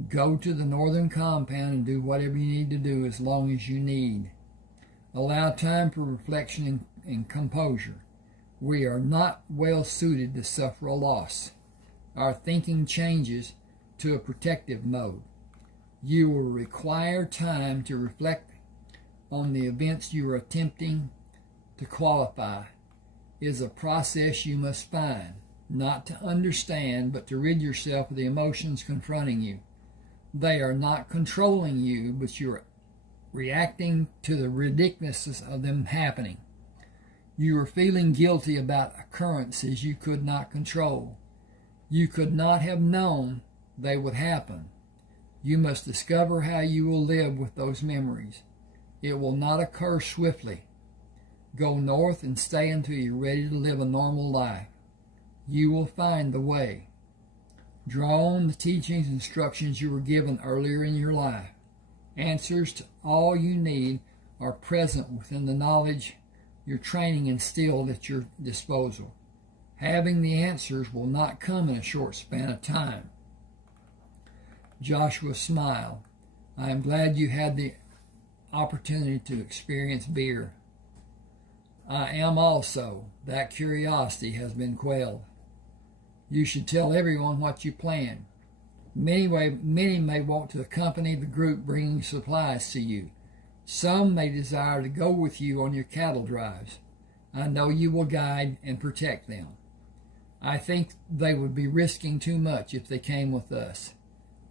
Go to the northern compound and do whatever you need to do as long as you need. Allow time for reflection and composure. We are not well suited to suffer a loss. Our thinking changes to a protective mode. You will require time to reflect on the events you are attempting to qualify. It is a process you must find, not to understand, but to rid yourself of the emotions confronting you. They are not controlling you, but you are reacting to the ridiculousness of them happening. You are feeling guilty about occurrences you could not control. You could not have known they would happen. You must discover how you will live with those memories. It will not occur swiftly. Go north and stay until you're ready to live a normal life. You will find the way. Draw on the teachings and instructions you were given earlier in your life. Answers to all you need are present within the knowledge your training instilled at your disposal. Having the answers will not come in a short span of time. Joshua smiled. I am glad you had the opportunity to experience beer. I am also. That curiosity has been quelled. You should tell everyone what you plan. Many may want to accompany the group bringing supplies to you. Some may desire to go with you on your cattle drives. I know you will guide and protect them. I think they would be risking too much if they came with us.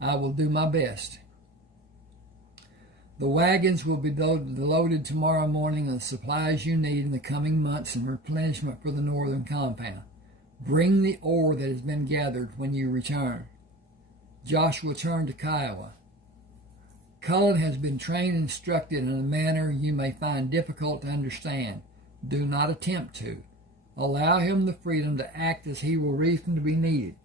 I will do my best. The wagons will be loaded tomorrow morning with the supplies you need in the coming months and replenishment for the northern compound. Bring the ore that has been gathered when you return. Joshua turned to Kiowa. Cullen has been trained and instructed in a manner you may find difficult to understand. Do not attempt to. Allow him the freedom to act as he will reason to be needed.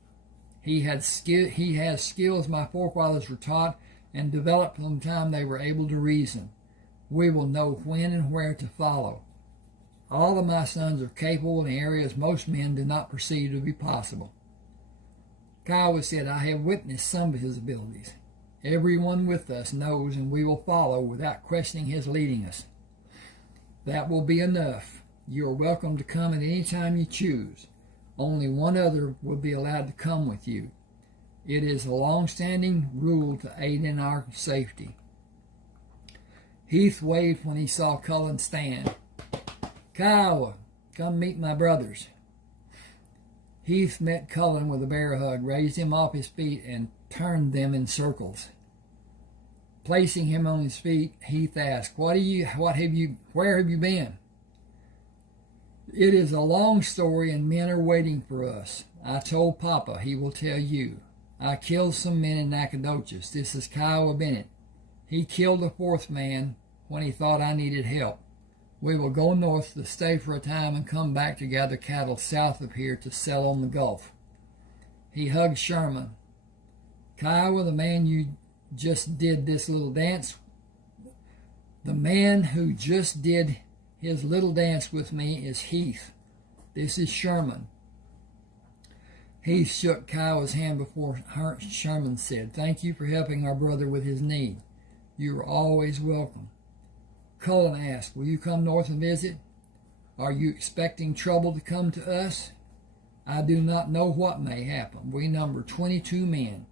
He has skills my forefathers were taught and developed from the time they were able to reason. We will know when and where to follow. All of my sons are capable in areas most men do not perceive to be possible. Kiowa said, I have witnessed some of his abilities. Everyone with us knows, and we will follow without questioning his leading us. That will be enough. You are welcome to come at any time you choose. Only one other will be allowed to come with you. It is a long-standing rule to aid in our safety. Heath waved when he saw Cullen stand. Kiowa, come meet my brothers. Heath met Cullen with a bear hug, raised him off his feet, and turned them in circles. Placing him on his feet, Heath asked, where have you been? It is a long story, and men are waiting for us. I told Papa he will tell you. I killed some men in Nacogdoches. This is Kiowa Bennett. He killed a fourth man when he thought I needed help. We will go north to stay for a time and come back to gather cattle south of here to sell on the Gulf. He hugged Sherman. Kiowa, the man you just did this little dance, the man who just did his little dance with me is Heath. This is Sherman. Heath shook Kiowa's hand before Sherman said, thank you for helping our brother with his need. You are always welcome. Cullen asked, will you come north and visit? Are you expecting trouble to come to us? I do not know what may happen. We number 22 men.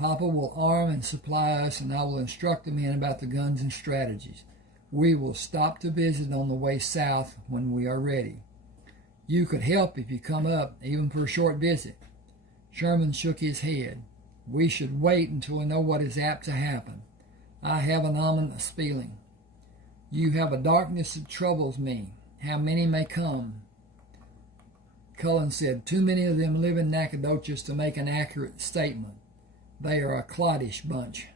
Papa will arm and supply us, and I will instruct the men about the guns and strategies. We will stop to visit on the way south when we are ready. You could help if you come up, even for a short visit." Sherman shook his head. "We should wait until we know what is apt to happen. I have an ominous feeling. You have a darkness that troubles me. How many may come?" Cullen said, "Too many of them live in Nacogdoches to make an accurate statement. They are a cloddish bunch."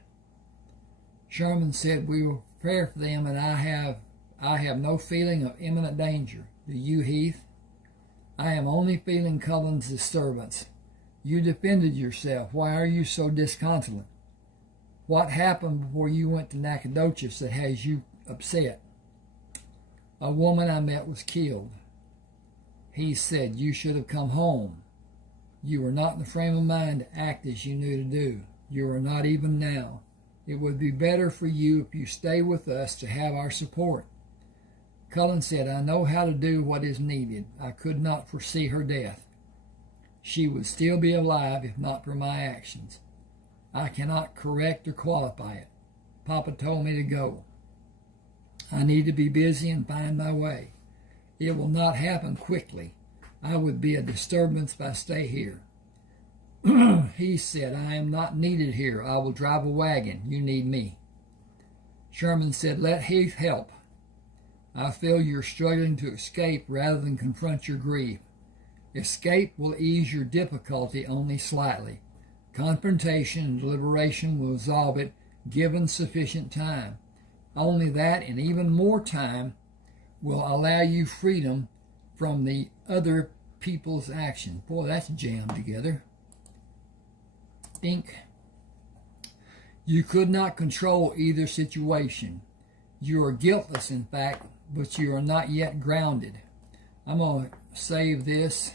Sherman said, "We will prepare for them, and I have no feeling of imminent danger. Do you, Heath?" "I am only feeling Cullen's disturbance. You defended yourself. Why are you so disconsolate? What happened before you went to Nacogdoches that has you upset?" "A woman I met was killed." He said, "You should have come home. You were not in the frame of mind to act as you knew to do. You are not even now. It would be better for you if you stay with us to have our support." Cullen said, "I know how to do what is needed. I could not foresee her death. She would still be alive if not for my actions. I cannot correct or qualify it. Papa told me to go. I need to be busy and find my way. It will not happen quickly. I would be a disturbance if I stay here." He said, "I am not needed here. I will drive a wagon. You need me." Sherman said, "Let Heath help. I feel you're struggling to escape rather than confront your grief. Escape will ease your difficulty only slightly. Confrontation and deliberation will resolve it, given sufficient time. Only that and even more time will allow you freedom from the other people's action." Boy, that's jammed together. Ink. "You could not control either situation. You are guiltless, in fact, but you are not yet grounded." I'm going to save this.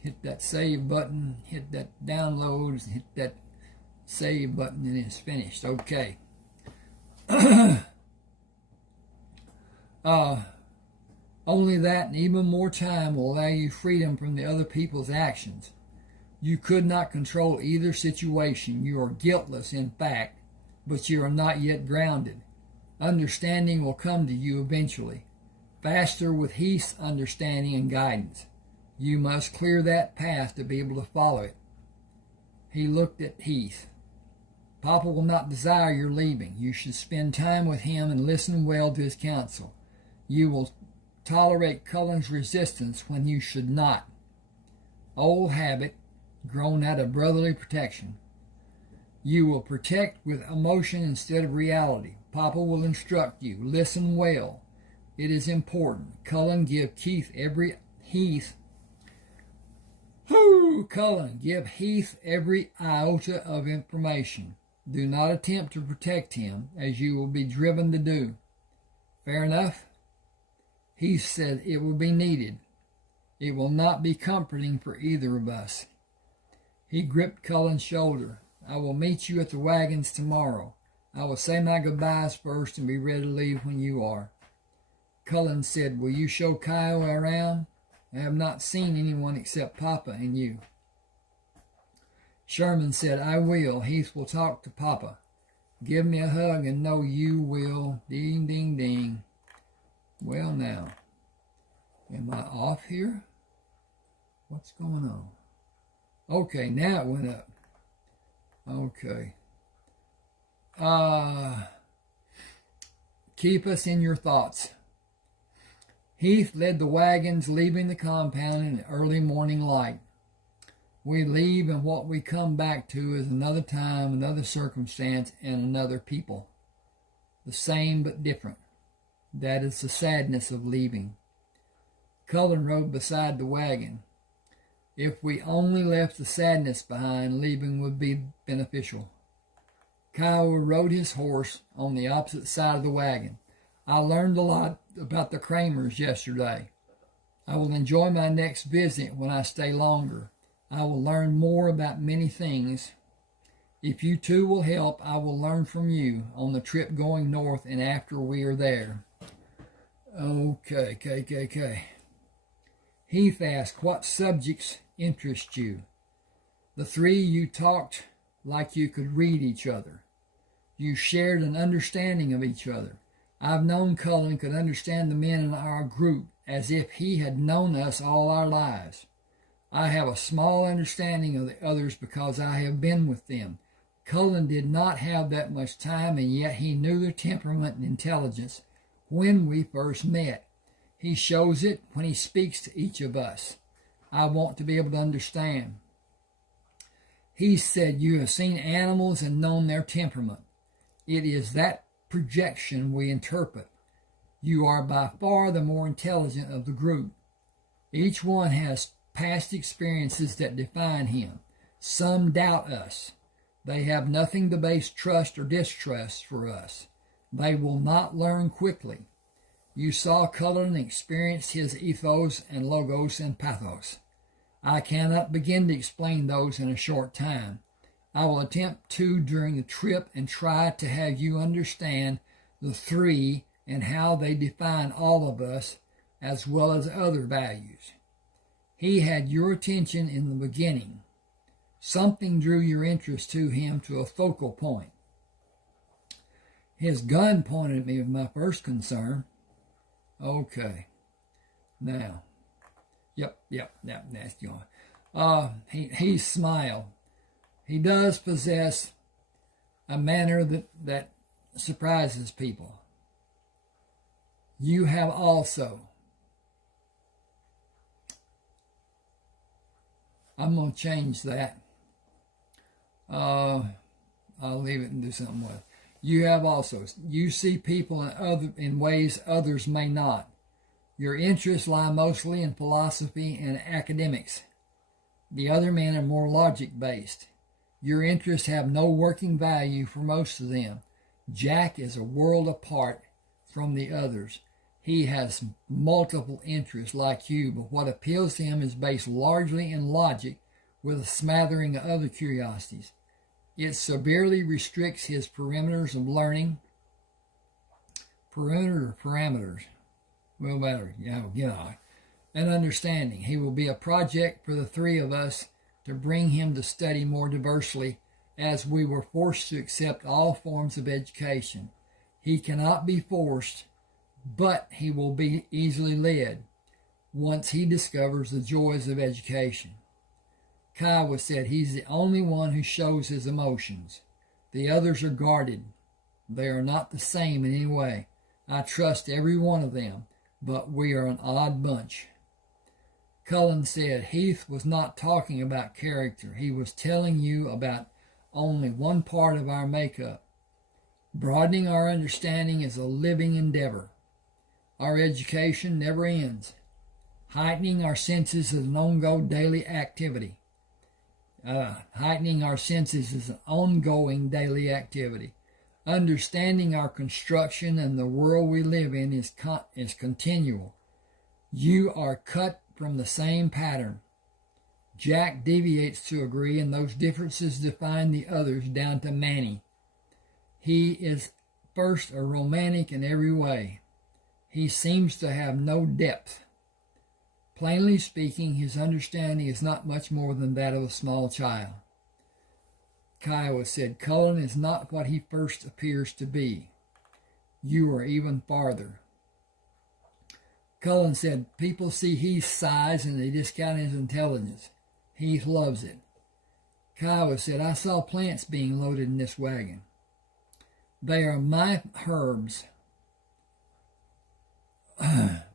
Hit that save button, hit that download, hit that save button, and it's finished. Okay. Only that and even more time will allow you freedom from the other people's actions. You could not control either situation. You are guiltless, in fact, but you are not yet grounded. Understanding will come to you eventually, faster with Heath's understanding and guidance. You must clear that path to be able to follow it. He looked at Heath. "Papa will not desire your leaving. You should spend time with him and listen well to his counsel. You will tolerate Cullen's resistance when you should not. Old habit, grown out of brotherly protection. You will protect with emotion instead of reality. Papa will instruct you. Listen well. It is important. Cullen, give Heath every iota of information. Do not attempt to protect him, as you will be driven to do. Fair enough?" He said, "It will be needed. It will not be comforting for either of us." He gripped Cullen's shoulder. "I will meet you at the wagons tomorrow. I will say my goodbyes first and be ready to leave when you are." Cullen said, "Will you show Kyle around? I have not seen anyone except Papa and you." Sherman said, "I will. Heath will talk to Papa. Give me a hug and know you will." Ding, ding, ding. Well, now, am I off here? What's going on? Okay, now it went up. Okay. Keep us in your thoughts. Heath led the wagons, leaving the compound in the early morning light. We leave, and what we come back to is another time, another circumstance, and another people. The same but different. That is the sadness of leaving. Cullen rode beside the wagon. If we only left the sadness behind, leaving would be beneficial. Kiowa rode his horse on the opposite side of the wagon. I learned a lot about the Crammers yesterday. I will enjoy my next visit when I stay longer. I will learn more about many things. If you two will help, I will learn from you on the trip going north and after we are there. Okay. Heath asked, "What subjects interest you?" The three you talked like you could read each other. You shared an understanding of each other. I've known Cullen could understand the men in our group as if he had known us all our lives. I have a small understanding of the others because I have been with them. Cullen did not have that much time, and yet he knew their temperament and intelligence when we first met. He shows it when he speaks to each of us. I want to be able to understand. He said, you have seen animals and known their temperament. It is that projection we interpret. You are by far the more intelligent of the group. Each one has past experiences that define him. Some doubt us. They have nothing to base trust or distrust for us. They will not learn quickly. You saw Cullen experience his ethos and logos and pathos. I cannot begin to explain those in a short time. I will attempt to during the trip and try to have you understand the three and how they define all of us as well as other values. He had your attention in the beginning. Something drew your interest to him to a focal point. His gun pointed at me with my first concern. Okay. Now. Yep, that's going. He smiled. He does possess a manner that surprises people. You have also. I'm going to change that. I'll leave it and do something with it. You have also. You see people in ways others may not. Your interests lie mostly in philosophy and academics. The other men are more logic-based. Your interests have no working value for most of them. Jack is a world apart from the others. He has multiple interests like you, but what appeals to him is based largely in logic with a smattering of other curiosities. It severely restricts his perimeters of learning. Parameters? Well, better, and understanding. He will be a project for the three of us to bring him to study more diversely, as we were forced to accept all forms of education. He cannot be forced, but he will be easily led once he discovers the joys of education. Kiowa said he's the only one who shows his emotions. The others are guarded. They are not the same in any way. I trust every one of them, but we are an odd bunch. Cullen said Heath was not talking about character. He was telling you about only one part of our makeup. Broadening our understanding is a living endeavor. Our education never ends. Heightening our senses is an ongoing daily activity. Understanding our construction and the world we live in is continual. You are cut from the same pattern. Jack deviates to a degree, and those differences define the others down to Manny. He is first a romantic in every way. He seems to have no depth. Plainly speaking, his understanding is not much more than that of a small child. Kiowa said, Cullen is not what he first appears to be. You are even farther. Cullen said, people see Heath's size and they discount his intelligence. Heath loves it. Kiowa said, I saw plants being loaded in this wagon. They are my herbs.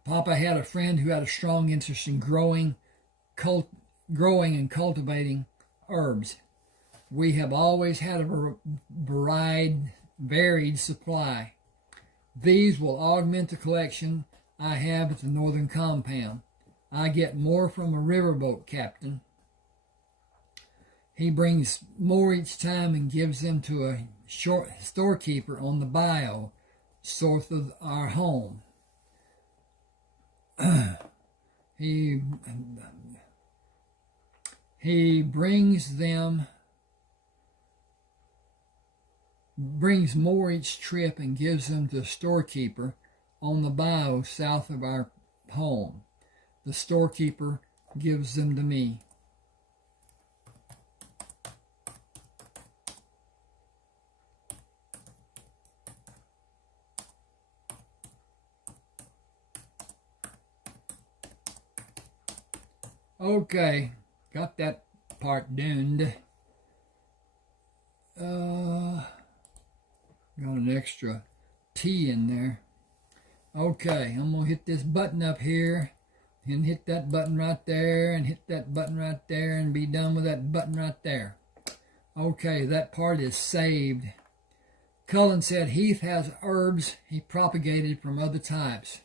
Papa had a friend who had a strong interest in growing and cultivating herbs. We have always had a varied supply. These will augment the collection I have at the northern compound. I get more from a riverboat captain. He brings more each time and gives them to a storekeeper on the bayou south of our home. He brings more each trip and gives them to the storekeeper on the bayou south of our home. The storekeeper gives them to me. Okay, got that part done. Got an extra T in there. Okay, I'm going to hit this button up here, and hit that button right there, and hit that button right there, and be done with that button right there. Okay, that part is saved. Cullen said Heath has herbs he propagated from other types.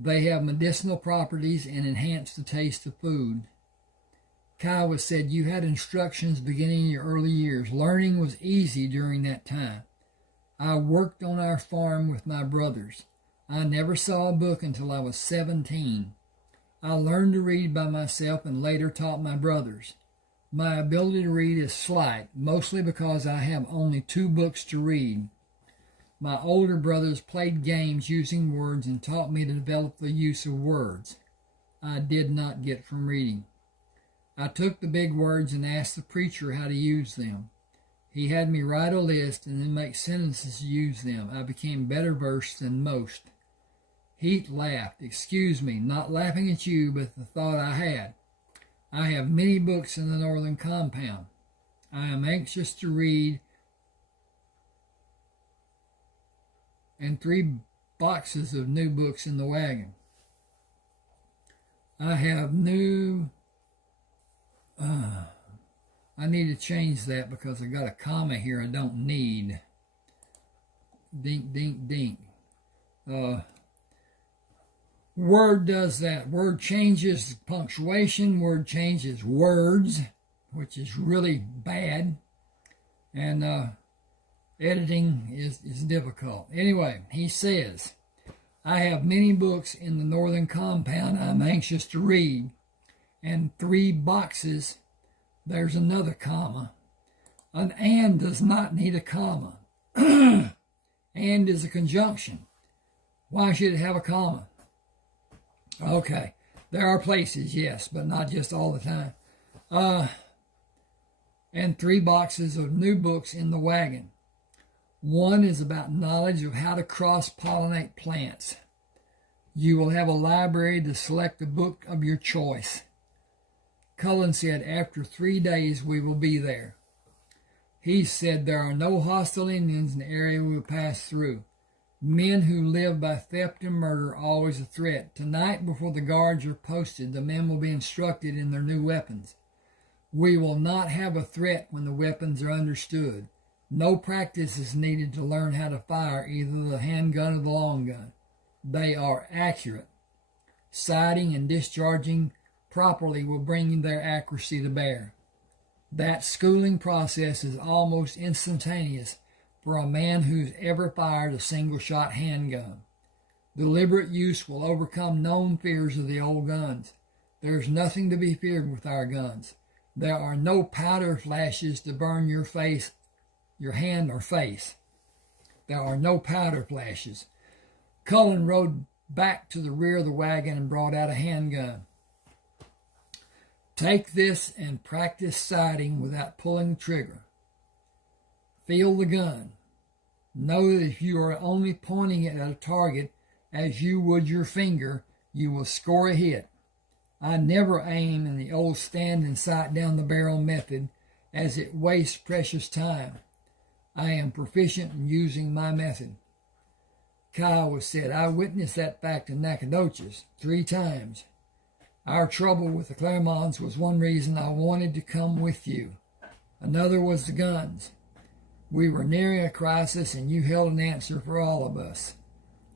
They have medicinal properties and enhance the taste of food. Kiowa said you had instructions beginning in your early years. Learning was easy during that time. I worked on our farm with my brothers. I never saw a book until I was 17. I learned to read by myself and later taught my brothers. My ability to read is slight, mostly because I have only 2 books to read. My older brothers played games using words and taught me to develop the use of words I did not get from reading. I took the big words and asked the preacher how to use them. He had me write a list and then make sentences to use them. I became better versed than most. Heath laughed. Excuse me, not laughing at you, but the thought I had. I have many books in the northern compound. I am anxious to read, and 3 boxes of new books in the wagon. I have new... I need to change that because I got a comma here I don't need. Dink, dink, dink. Word does that. Word changes punctuation. Word changes words, which is really bad. And editing is difficult. Anyway, he says, I have many books in the northern compound I'm anxious to read. And 3 boxes, there's another comma. An and does not need a comma. And is a conjunction. Why should it have a comma? Okay, there are places, yes, but not just all the time. And 3 boxes of new books in the wagon. 1 is about knowledge of how to cross-pollinate plants. You will have a library to select a book of your choice. Cullen said, after 3 days we will be there. He said there are no hostile Indians in the area we will pass through. Men who live by theft and murder are always a threat. Tonight, before the guards are posted, the men will be instructed in their new weapons. We will not have a threat when the weapons are understood. No practice is needed to learn how to fire either the handgun or the long gun. They are accurate. Sighting and discharging properly will bring their accuracy to bear. That schooling process is almost instantaneous for a man who's ever fired a single-shot handgun. Deliberate use will overcome known fears of the old guns. There's nothing to be feared with our guns. There are no powder flashes to burn your face, your hand or face. There are no powder flashes. Cullen rode back to the rear of the wagon and brought out a handgun. Take this and practice sighting without pulling the trigger. Feel the gun. Know that if you are only pointing it at a target as you would your finger, you will score a hit. I never aim in the old stand and sight down the barrel method, as it wastes precious time. I am proficient in using my method. Kiowa said, I witnessed that fact in Nacogdoches 3 times. Our trouble with the Claremont was one reason I wanted to come with you. Another was the guns. We were nearing a crisis, and you held an answer for all of us.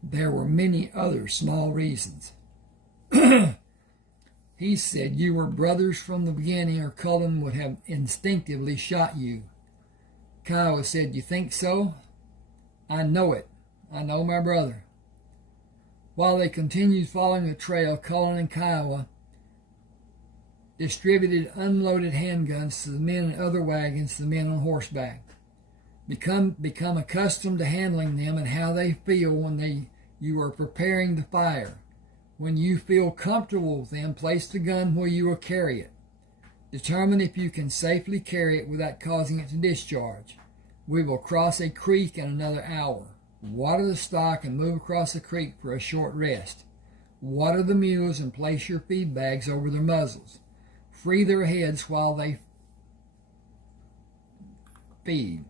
There were many other small reasons. He said you were brothers from the beginning, or Cullen would have instinctively shot you. Kiowa said, you think so? I know it. I know my brother. While they continued following the trail, Cullen and Kiowa distributed unloaded handguns to the men in other wagons, to the men on horseback. Become accustomed to handling them and how they feel when you are preparing to fire. When you feel comfortable with them, place the gun where you will carry it. Determine if you can safely carry it without causing it to discharge. We will cross a creek in another hour. Water the stock and move across the creek for a short rest. Water the mules and place your feed bags over their muzzles. Free their heads while they feed.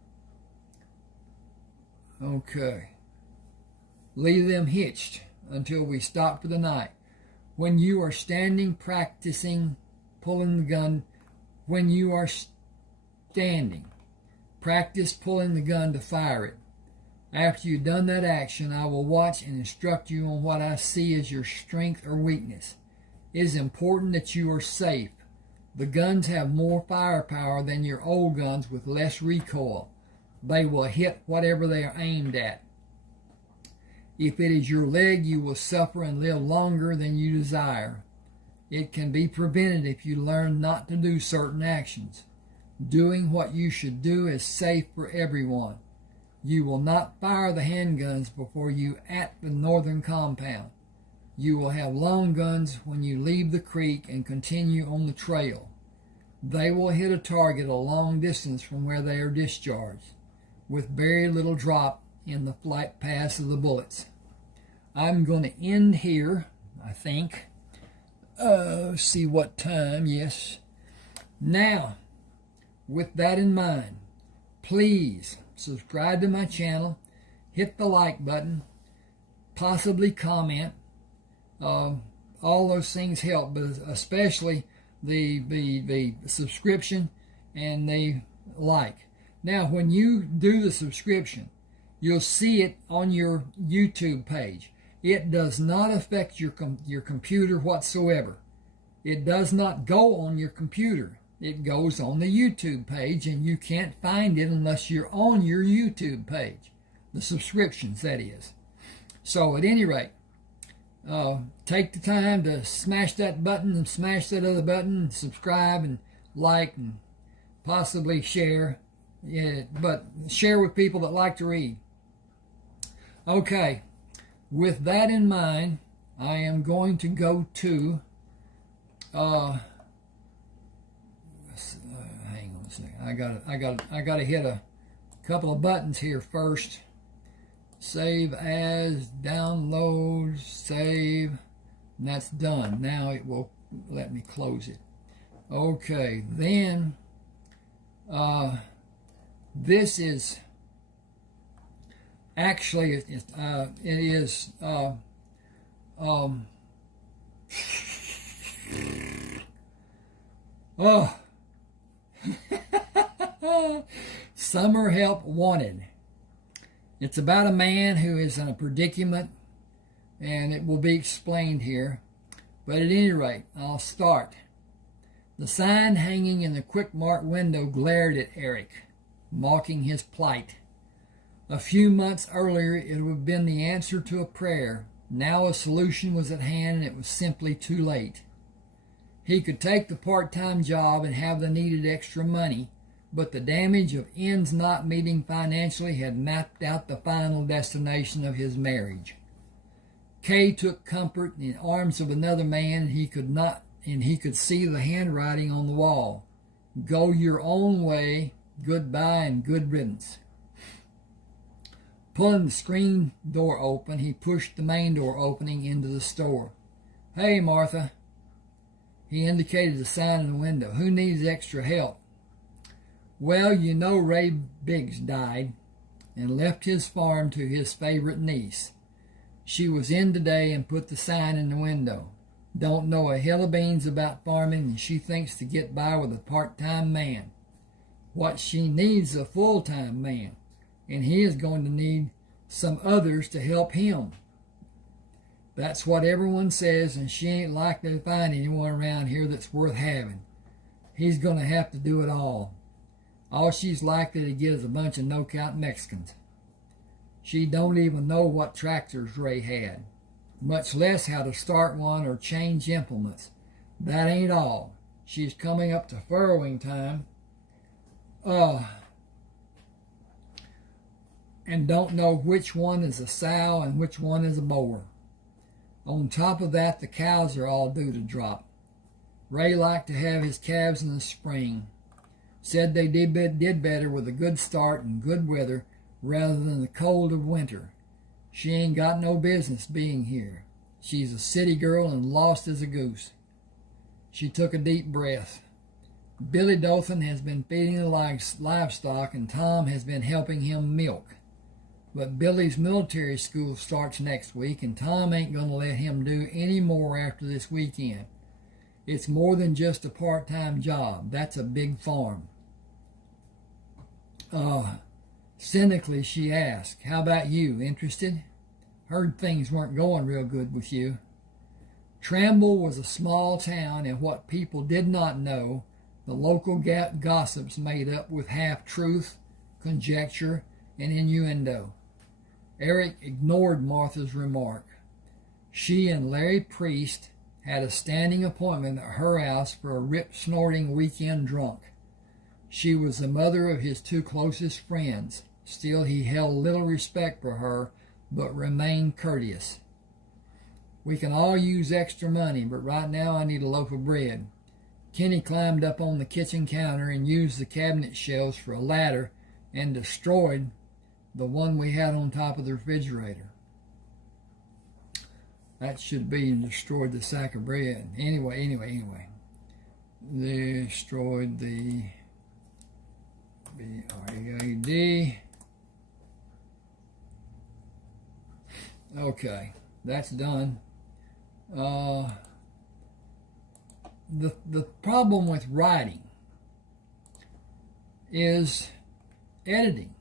Okay. Leave them hitched until we stop for the night. When you are standing practicing pulling the gun, when you are standing, practice pulling the gun to fire it. After you've done that action, I will watch and instruct you on what I see as your strength or weakness. It is important that you are safe. The guns have more firepower than your old guns with less recoil. They will hit whatever they are aimed at. If it is your leg, you will suffer and live longer than you desire. It can be prevented if you learn not to do certain actions. Doing what you should do is safe for everyone. You will not fire the handguns before you at the northern compound. You will have long guns when you leave the creek and continue on the trail. They will hit a target a long distance from where they are discharged, with very little drop in the flight paths of the bullets. I'm going to end here, I think. See what time, yes. Now, with that in mind, please subscribe to my channel, hit the like button, possibly comment. All those things help, but especially the subscription and the like. Now, when you do the subscription, you'll see it on your YouTube page. It does not affect your computer whatsoever. It does not go on your computer. It goes on the YouTube page, and you can't find it unless you're on your YouTube page. The subscriptions, that is. So, at any rate, take the time to smash that button and smash that other button, and subscribe and like and possibly share. Yeah, but share with people that like to read. Okay, with that in mind, I am going to go to hang on a second. I got to hit a couple of buttons here first. Save as, download, save, and that's done. Now it will let me close it. Okay, then this is actually it is oh summer help wanted. It's about a man who is in a predicament, and it will be explained here. But at any rate, I'll start. The sign hanging in the Quick Mart window glared at Eric, mocking his plight. A few months earlier, it would have been the answer to a prayer. Now a solution was at hand, and it was simply too late. He could take the part-time job and have the needed extra money, but the damage of ends not meeting financially had mapped out the final destination of his marriage. Kay took comfort in the arms of another man, and he could see the handwriting on the wall. Go your own way, goodbye and good riddance. Pulling the screen door open, he pushed the main door opening into the store. Hey, Martha. He indicated the sign in the window. Who needs extra help? Well, you know Ray Biggs died and left his farm to his favorite niece. She was in today and put the sign in the window. Don't know a hill of beans about farming, and she thinks to get by with a part-time man. What she needs is a full-time man, and he is going to need some others to help him. That's what everyone says, and she ain't likely to find anyone around here that's worth having. He's going to have to do it all. All she's likely to get is a bunch of no-count Mexicans. She don't even know what tractors Ray had, much less how to start one or change implements. That ain't all. She's coming up to furrowing time, and don't know which one is a sow and which one is a mower. On top of that, the cows are all due to drop. Ray liked to have his calves in the spring. Said they did better with a good start and good weather rather than the cold of winter. She ain't got no business being here. She's a city girl and lost as a goose. She took a deep breath. Billy Dothan has been feeding the livestock, and Tom has been helping him milk. But Billy's military school starts next week, and Tom ain't going to let him do any more after this weekend. It's more than just a part-time job. That's a big farm. Cynically, she asked, "How about you? Interested? Heard things weren't going real good with you." Tramble was a small town, and what people did not know, the local gossips made up with half-truth, conjecture, and innuendo. Eric ignored Martha's remark. She and Larry Priest had a standing appointment at her house for a rip-snorting weekend drunk. She was the mother of his two closest friends. Still, he held little respect for her, but remained courteous. "We can all use extra money, but right now I need a loaf of bread." Kenny climbed up on the kitchen counter and used the cabinet shelves for a ladder and destroyed the one we had on top of the refrigerator. That should be destroyed the sack of bread. Anyway. Destroyed the bread. Okay, that's done. The problem with writing is editing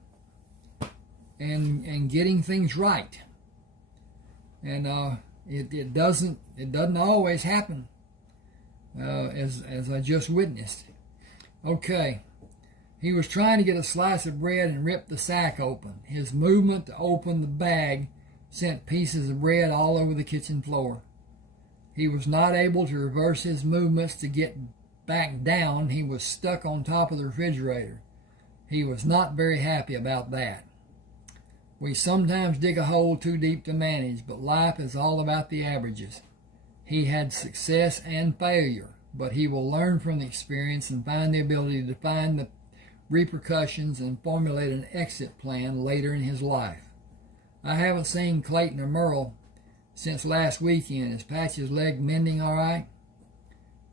and getting things right, and it doesn't always happen, as I just witnessed. Okay, he was trying to get a slice of bread and rip the sack open. His movement to open the bag sent pieces of bread all over the kitchen floor. He was not able to reverse his movements to get back down. He was stuck on top of the refrigerator. He was not very happy about that. We sometimes dig a hole too deep to manage, but life is all about the averages. He had success and failure, but he will learn from the experience and find the ability to define the repercussions and formulate an exit plan later in his life. I haven't seen Clayton or Merle since last weekend. Is Patch's leg mending all right?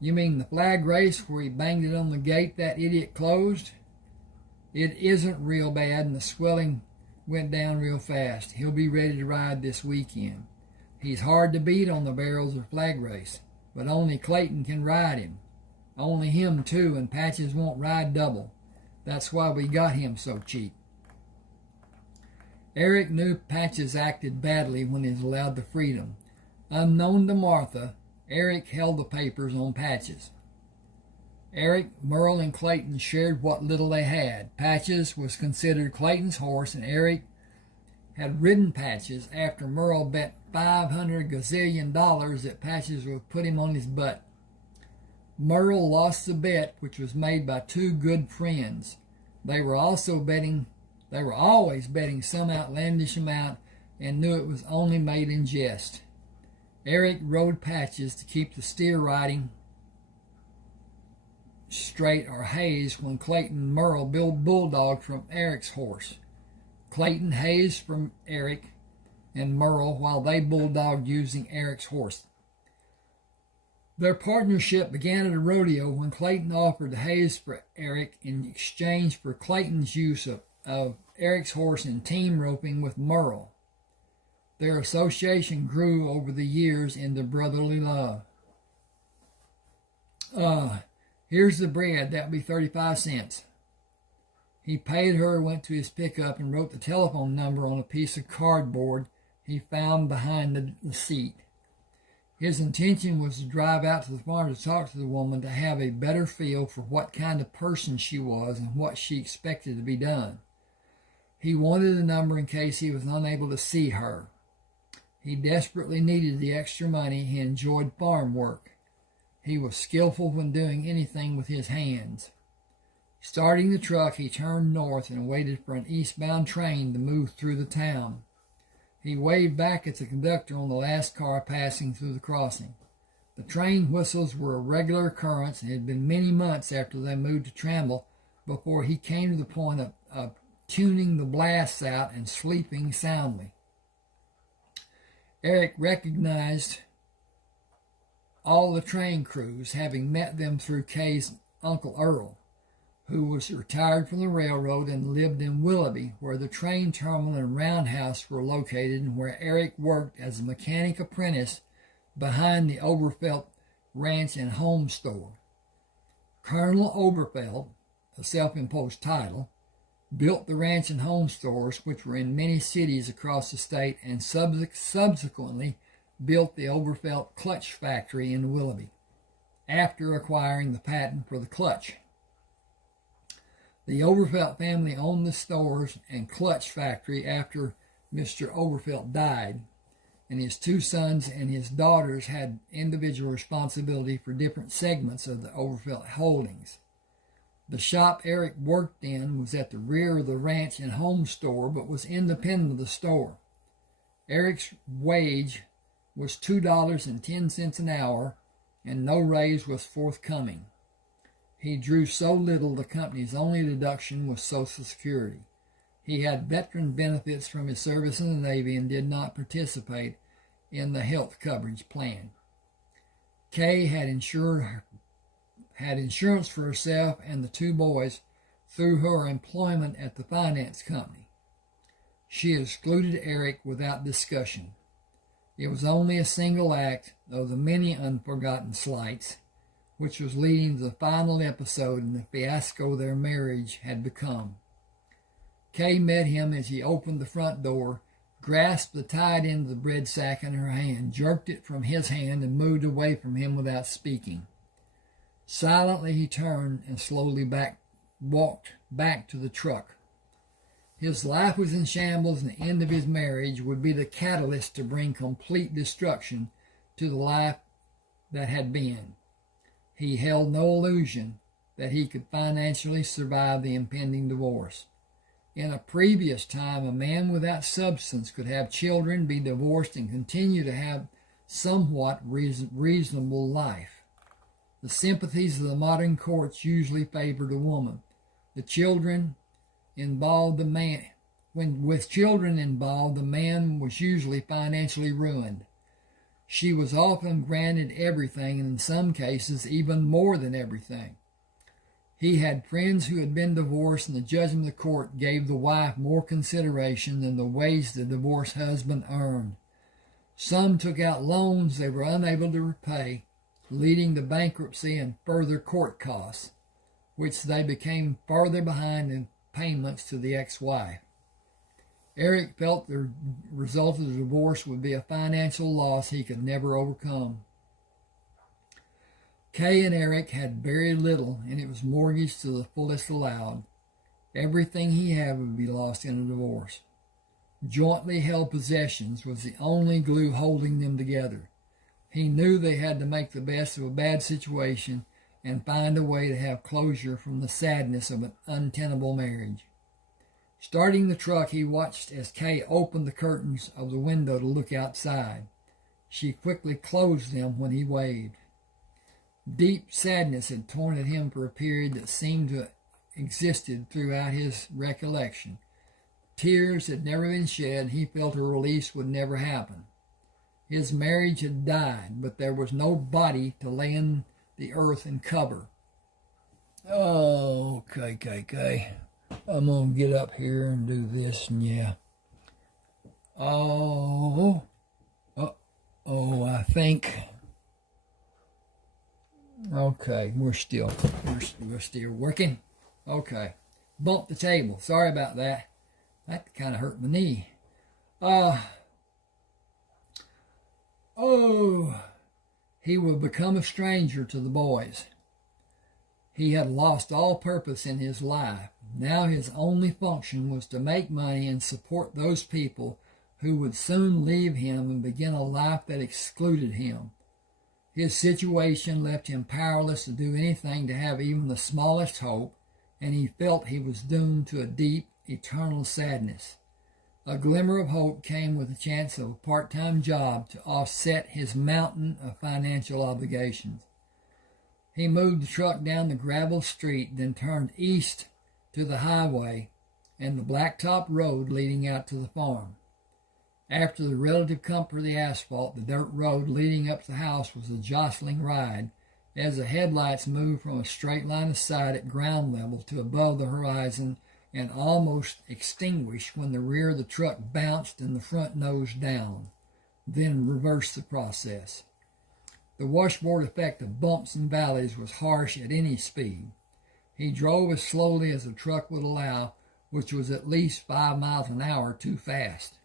You mean the flag race where he banged it on the gate that idiot closed? It isn't real bad, and the swelling went down real fast. He'll be ready to ride this weekend. He's hard to beat on the barrels of flag race, but only Clayton can ride him. Only him, too, and Patches won't ride double. That's why we got him so cheap. Eric knew Patches acted badly when he was allowed the freedom. Unknown to Martha, Eric held the papers on Patches. Eric, Merle, and Clayton shared what little they had. Patches was considered Clayton's horse, and Eric had ridden Patches after Merle bet $500 gazillion that Patches would put him on his butt. Merle lost the bet, which was made by two good friends. They were always betting some outlandish amount and knew it was only made in jest. Eric rode Patches to keep the steer riding straight or hazed when Clayton and Merle bulldogged from Eric's horse. Clayton hazed from Eric and Merle while they bulldogged using Eric's horse. Their partnership began at a rodeo when Clayton offered to haze for Eric in exchange for Clayton's use of Eric's horse in team roping with Merle. Their association grew over the years into brotherly love. Here's the bread. That'll be 35 cents. He paid her, went to his pickup, and wrote the telephone number on a piece of cardboard he found behind the seat. His intention was to drive out to the farm to talk to the woman to have a better feel for what kind of person she was and what she expected to be done. He wanted a number in case he was unable to see her. He desperately needed the extra money. He enjoyed farm work. He was skillful when doing anything with his hands. Starting the truck, he turned north and waited for an eastbound train to move through the town. He waved back at the conductor on the last car passing through the crossing. The train whistles were a regular occurrence, and it had been many months after they moved to Tramble before he came to the point of tuning the blasts out and sleeping soundly. Eric recognized all the train crews, having met them through Kay's Uncle Earl, who was retired from the railroad and lived in Willoughby, where the train terminal and roundhouse were located, and where Eric worked as a mechanic apprentice behind the Oberfeld Ranch and Home Store. Colonel Oberfeld, a self-imposed title, built the ranch and home stores, which were in many cities across the state, and subsequently built the Oberfeld Clutch Factory in Willoughby, after acquiring the patent for the clutch. The Oberfeld family owned the stores and clutch factory after Mr. Oberfeld died, and his two sons and his daughters had individual responsibility for different segments of the Oberfeld holdings. The shop Eric worked in was at the rear of the ranch and home store, but was independent of the store. Eric's wage was $2.10 an hour, and no raise was forthcoming. He drew so little the company's only deduction was Social Security. He had veteran benefits from his service in the Navy and did not participate in the health coverage plan. Kay had insurance for herself and the two boys through her employment at the finance company. She excluded Eric without discussion. It was only a single act of the many unforgotten slights, which was leading to the final episode in the fiasco their marriage had become. Kay met him as he opened the front door, grasped the tied end of the bread sack in her hand, jerked it from his hand, and moved away from him without speaking. Silently he turned and slowly walked back to the truck. His life was in shambles, and the end of his marriage would be the catalyst to bring complete destruction to the life that had been. He held no illusion that he could financially survive the impending divorce. In a previous time, a man without substance could have children, be divorced, and continue to have somewhat reasonable life. The sympathies of the modern courts usually favored a woman. The children involved the man. With children involved, the man was usually financially ruined. She was often granted everything, and in some cases even more than everything. He had friends who had been divorced, and the judgment of the court gave the wife more consideration than the wage the divorced husband earned. Some took out loans they were unable to repay, leading to bankruptcy and further court costs, which they became farther behind in payments to the ex-wife. Eric felt the result of the divorce would be a financial loss he could never overcome. Kay and Eric had very little, and it was mortgaged to the fullest allowed. Everything he had would be lost in a divorce. Jointly held possessions was the only glue holding them together. He knew they had to make the best of a bad situation and find a way to have closure from the sadness of an untenable marriage. Starting the truck, he watched as Kay opened the curtains of the window to look outside. She quickly closed them when he waved. Deep sadness had torn at him for a period that seemed to have existed throughout his recollection. Tears had never been shed, and he felt a release would never happen. His marriage had died, but there was no body to lay in the earth and cover. Oh, okay. I'm going to get up here and do this, and yeah. I think. Okay, we're still working. Okay, bumped the table. Sorry about that. That kind of hurt my knee. He would become a stranger to the boys. He had lost all purpose in his life. Now his only function was to make money and support those people who would soon leave him and begin a life that excluded him. His situation left him powerless to do anything to have even the smallest hope, and he felt he was doomed to a deep, eternal sadness. A glimmer of hope came with the chance of a part-time job to offset his mountain of financial obligations. He moved the truck down the gravel street, then turned east to the highway and the blacktop road leading out to the farm. After the relative comfort of the asphalt, the dirt road leading up to the house was a jostling ride, as the headlights moved from a straight line of sight at ground level to above the horizon and almost extinguished when the rear of the truck bounced and the front nosed down, then reversed the process. The washboard effect of bumps and valleys was harsh at any speed. He drove as slowly as the truck would allow, which was at least 5 miles an hour too fast.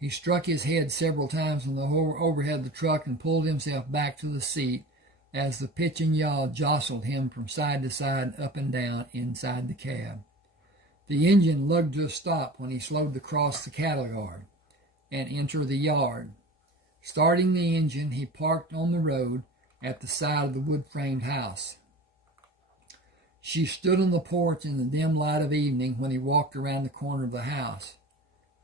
He struck his head several times on the overhead of the truck and pulled himself back to the seat as the pitch and yaw jostled him from side to side, up and down inside the cab. The engine lugged to a stop when he slowed to cross the cattle yard and enter the yard. Starting the engine, he parked on the road at the side of the wood-framed house. She stood on the porch in the dim light of evening when he walked around the corner of the house.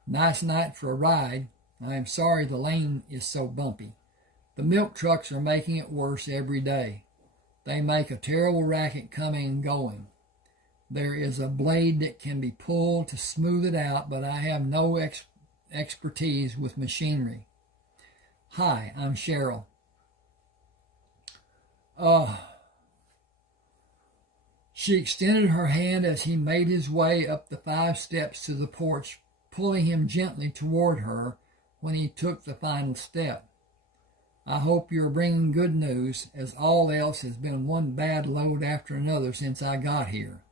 "Nice night for a ride. I am sorry the lane is so bumpy. The milk trucks are making it worse every day. They make a terrible racket coming and going. There is a blade that can be pulled to smooth it out, but I have no expertise with machinery. Hi, I'm Cheryl." She extended her hand as he made his way up the 5 steps to the porch, pulling him gently toward her when he took the final step. "I hope you are bringing good news, as all else has been one bad load after another since I got here."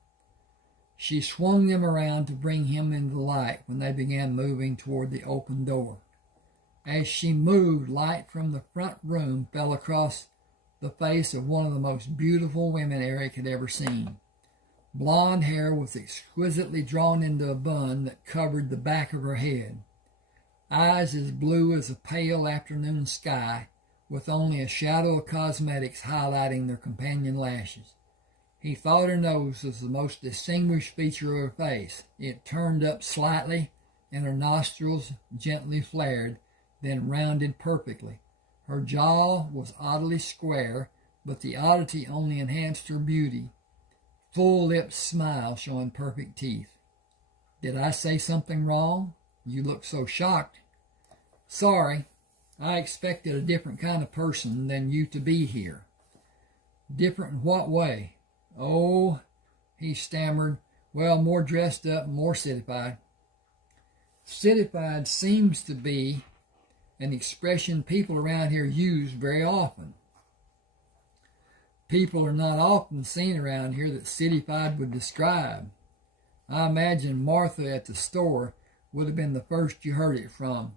She swung them around to bring him into the light when they began moving toward the open door. As she moved, light from the front room fell across the face of one of the most beautiful women Eric had ever seen. Blonde hair was exquisitely drawn into a bun that covered the back of her head. Eyes as blue as a pale afternoon sky, with only a shadow of cosmetics highlighting their companion lashes. He thought her nose was the most distinguished feature of her face. It turned up slightly, and her nostrils gently flared, then rounded perfectly. Her jaw was oddly square, but the oddity only enhanced her beauty. Full-lipped smile showing perfect teeth. "Did I say something wrong? You look so shocked." "Sorry. I expected a different kind of person than you to be here." "Different in what way?" "Oh," he stammered. "Well, more dressed up, more cityfied." Cityfied seems to be an expression people around here use very often. People are not often seen around here that cityfied would describe. I imagine Martha at the store would have been the first you heard it from.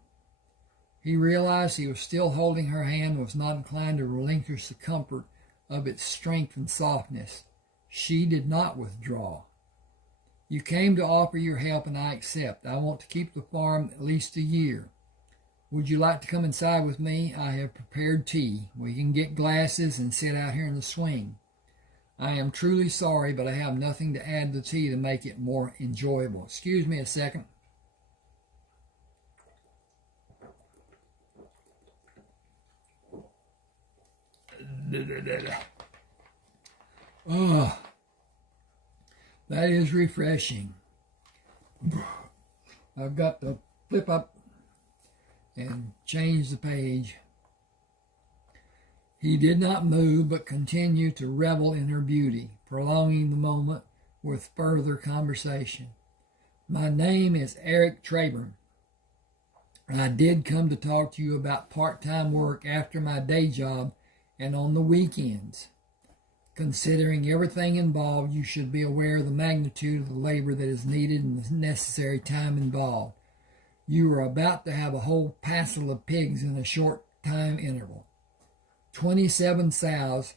He realized he was still holding her hand and was not inclined to relinquish the comfort of its strength and softness. She did not withdraw. "You came to offer your help, and I accept. I want to keep the farm at least a year. Would you like to come inside with me? I have prepared tea. We can get glasses and sit out here in the swing. I am truly sorry, but I have nothing to add to the tea to make it more enjoyable. Excuse me a second." Oh, that is refreshing. I've got to flip up and change the page. He did not move, but continued to revel in her beauty, prolonging the moment with further conversation. "My name is Eric Traber. I did come to talk to you about part-time work after my day job and on the weekends. Considering everything involved, you should be aware of the magnitude of the labor that is needed and the necessary time involved. You are about to have a whole passel of pigs in a short time interval. 27 sows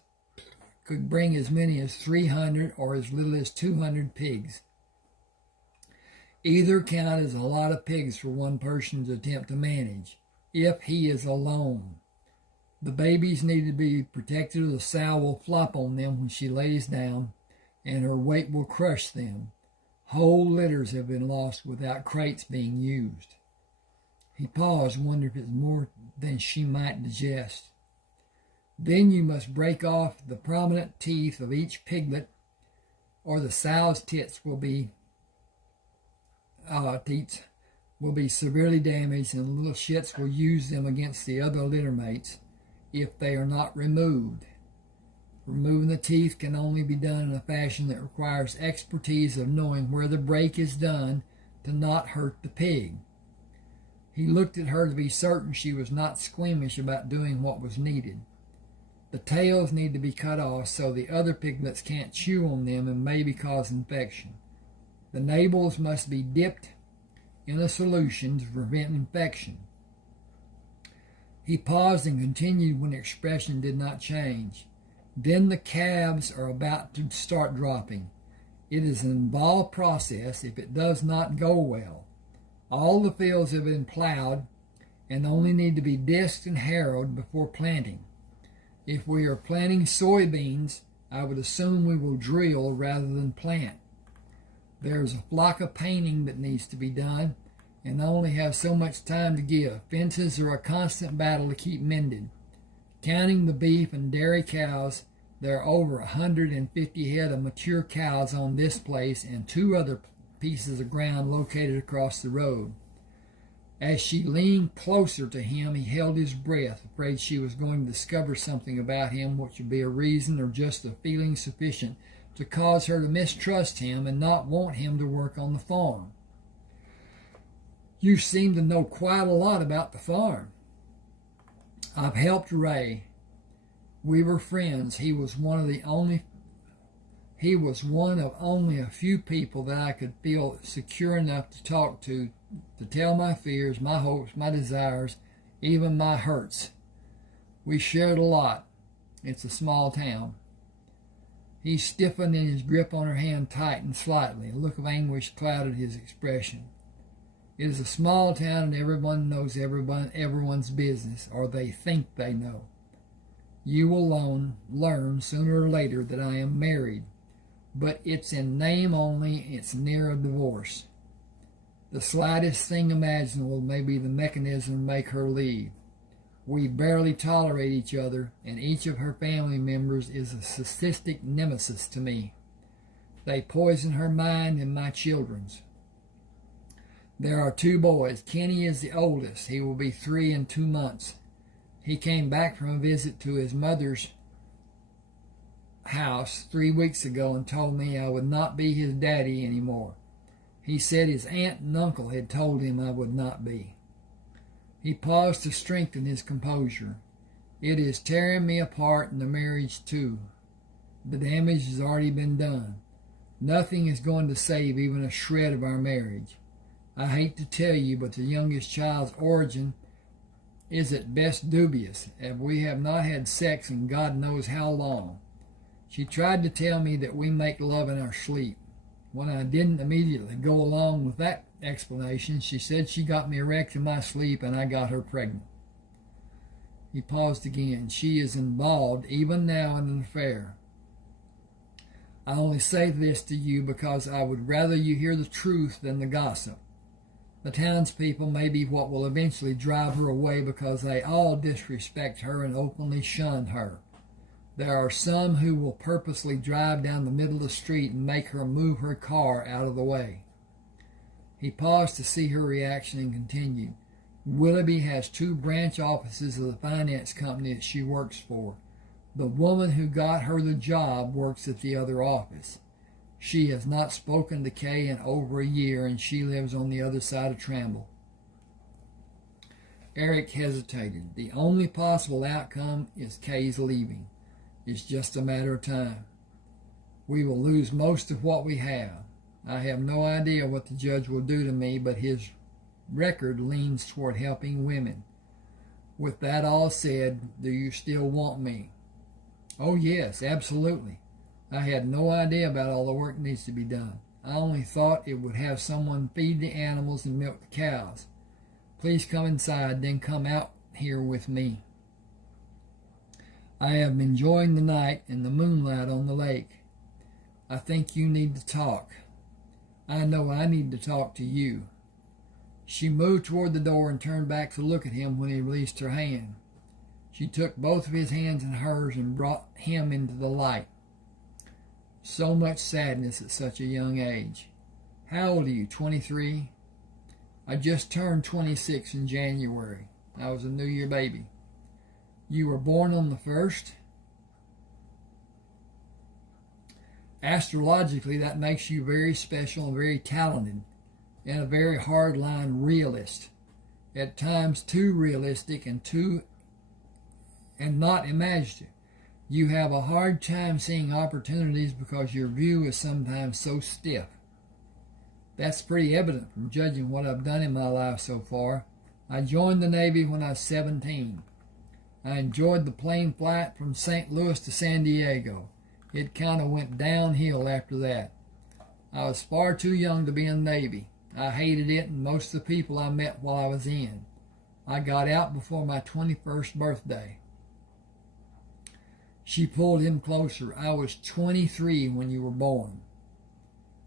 could bring as many as 300 or as little as 200 pigs. Either count as a lot of pigs for one person to attempt to manage, if he is alone. The babies need to be protected, or the sow will flop on them when she lays down, and her weight will crush them. Whole litters have been lost without crates being used." He paused, wondering if it was more than she might digest. "Then you must break off the prominent teeth of each piglet, or the sow's tits will will be severely damaged, and the little shits will use them against the other littermates if they are not removed. Removing the teeth can only be done in a fashion that requires expertise of knowing where the break is done to not hurt the pig. He looked at her to be certain she was not squeamish about doing what was needed. The tails need to be cut off so the other piglets can't chew on them and maybe cause infection. The nabals must be dipped in a solution to prevent infection. He paused and continued when the expression did not change. Then the calves are about to start dropping. It is an involved process if it does not go well. All the fields have been plowed and only need to be disked and harrowed before planting. If we are planting soybeans, I would assume we will drill rather than plant. There is a flock of painting that needs to be done, and I only have so much time to give. Fences are a constant battle to keep mended. Counting the beef and dairy cows, there are over 150 head of mature cows on this place and 2 other pieces of ground located across the road. As she leaned closer to him, he held his breath, afraid she was going to discover something about him which would be a reason or just a feeling sufficient to cause her to mistrust him and not want him to work on the farm. You seem to know quite a lot about the farm. I've helped Ray. We were friends. He was one of only a few people that I could feel secure enough to talk to tell my fears, my hopes, my desires, even my hurts. We shared a lot. It's a small town. He stiffened and his grip on her hand tightened slightly. A look of anguish clouded his expression. It is a small town and everyone knows everyone's business, or they think they know. You will learn sooner or later that I am married, but it's in name only. It's near a divorce. The slightest thing imaginable may be the mechanism to make her leave. We barely tolerate each other, and each of her family members is a sadistic nemesis to me. They poison her mind and my children's. There are 2 boys. Kenny is the oldest. He will be 3 in 2 months. He came back from a visit to his mother's house 3 weeks ago and told me I would not be his daddy anymore. He said his aunt and uncle had told him I would not be. He paused to strengthen his composure. It is tearing me apart in the marriage too. The damage has already been done. Nothing is going to save even a shred of our marriage. I hate to tell you, but the youngest child's origin is at best dubious, as we have not had sex in God knows how long. She tried to tell me that we make love in our sleep. When I didn't immediately go along with that explanation, she said she got me erect in my sleep and I got her pregnant. He paused again. She is involved even now in an affair. I only say this to you because I would rather you hear the truth than the gossip. The townspeople may be what will eventually drive her away because they all disrespect her and openly shun her. There are some who will purposely drive down the middle of the street and make her move her car out of the way. He paused to see her reaction and continued. Willoughby has 2 branch offices of the finance company that she works for. The woman who got her the job works at the other office. She has not spoken to Kay in over a year, and she lives on the other side of Tramble. Eric hesitated. The only possible outcome is Kay's leaving. It's just a matter of time. We will lose most of what we have. I have no idea what the judge will do to me, but his record leans toward helping women. With that all said, do you still want me? Oh yes, absolutely. I had no idea about all the work that needs to be done. I only thought it would have someone feed the animals and milk the cows. Please come inside, then come out here with me. I have been enjoying the night and the moonlight on the lake. I think you need to talk. I know I need to talk to you. She moved toward the door and turned back to look at him when he released her hand. She took both of his hands in hers and brought him into the light. So much sadness at such a young age. How old are you, 23? I just turned 26 in January. I was a New Year baby. You were born on the 1st. Astrologically, that makes you very special and very talented, and a very hardline realist. At times too realistic and not imaginative. You have a hard time seeing opportunities because your view is sometimes so stiff. That's pretty evident from judging what I've done in my life so far. I joined the Navy when I was 17. I enjoyed the plane flight from St. Louis to San Diego. It kind of went downhill after that. I was far too young to be in the Navy. I hated it and most of the people I met while I was in. I got out before my 21st birthday. She pulled him closer. I was 23 when you were born.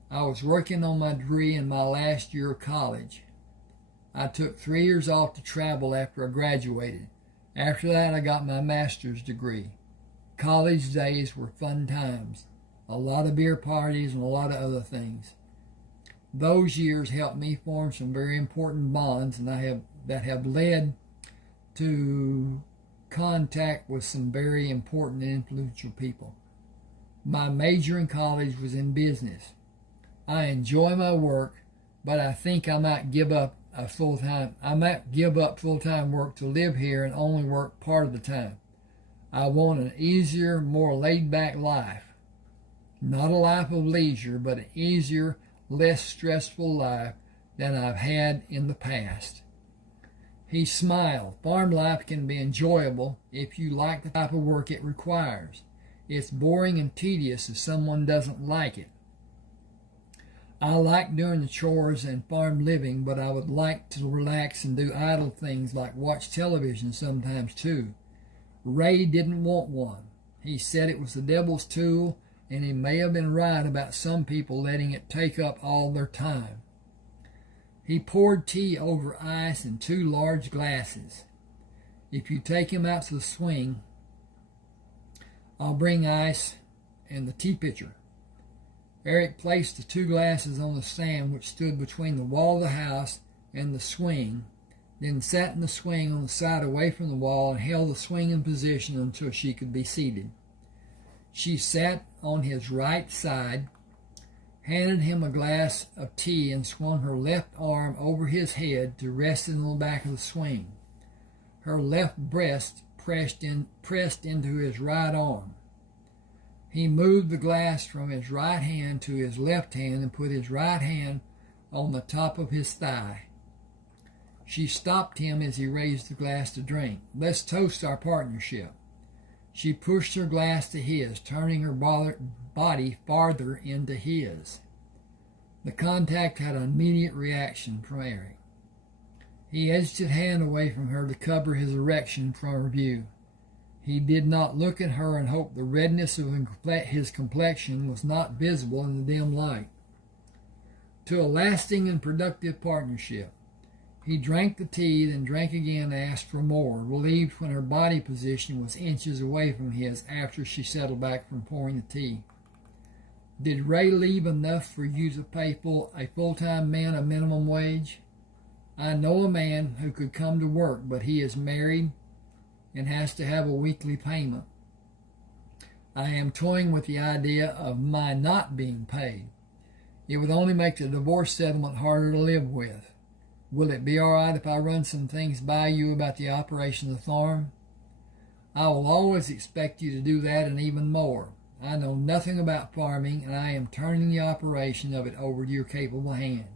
I was working on my degree in my last year of college. I took 3 years off to travel after I graduated. After that, I got my master's degree. College days were fun times. A lot of beer parties and a lot of other things. Those years helped me form some very important bonds that have led to contact with some very important and influential people. My major in college was in business. I enjoy my work, but I think I might give up full-time work to live here and only work part of the time. I want an easier, more laid-back life. Not a life of leisure, but an easier, less stressful life than I've had in the past. He smiled. Farm life can be enjoyable if you like the type of work it requires. It's boring and tedious if someone doesn't like it. I like doing the chores and farm living, but I would like to relax and do idle things like watch television sometimes too. Ray didn't want one. He said it was the devil's tool, and he may have been right about some people letting it take up all their time. He poured tea over ice in 2 large glasses. If you take him out to the swing, I'll bring ice and the tea pitcher. Eric placed the 2 glasses on the stand which stood between the wall of the house and the swing, then sat in the swing on the side away from the wall and held the swing in position until she could be seated. She sat on his right side, handed him a glass of tea, and swung her left arm over his head to rest in the back of the swing. Her left breast pressed into his right arm. He moved the glass from his right hand to his left hand and put his right hand on the top of his thigh. She stopped him as he raised the glass to drink. Let's toast our partnership. She pushed her glass to his, turning her body farther into his. The contact had an immediate reaction from Eric. He edged his hand away from her to cover his erection from her view. He did not look at her and hoped the redness of his complexion was not visible in the dim light. To a lasting and productive partnership. He drank the tea, then drank again and asked for more, relieved when her body position was inches away from his after she settled back from pouring the tea. Did Ray leave enough for you to pay a full-time man a minimum wage? I know a man who could come to work, but he is married and has to have a weekly payment. I am toying with the idea of my not being paid. It would only make the divorce settlement harder to live with. Will it be all right if I run some things by you about the operation of the farm? I will always expect you to do that and even more. I know nothing about farming, and I am turning the operation of it over to your capable hands.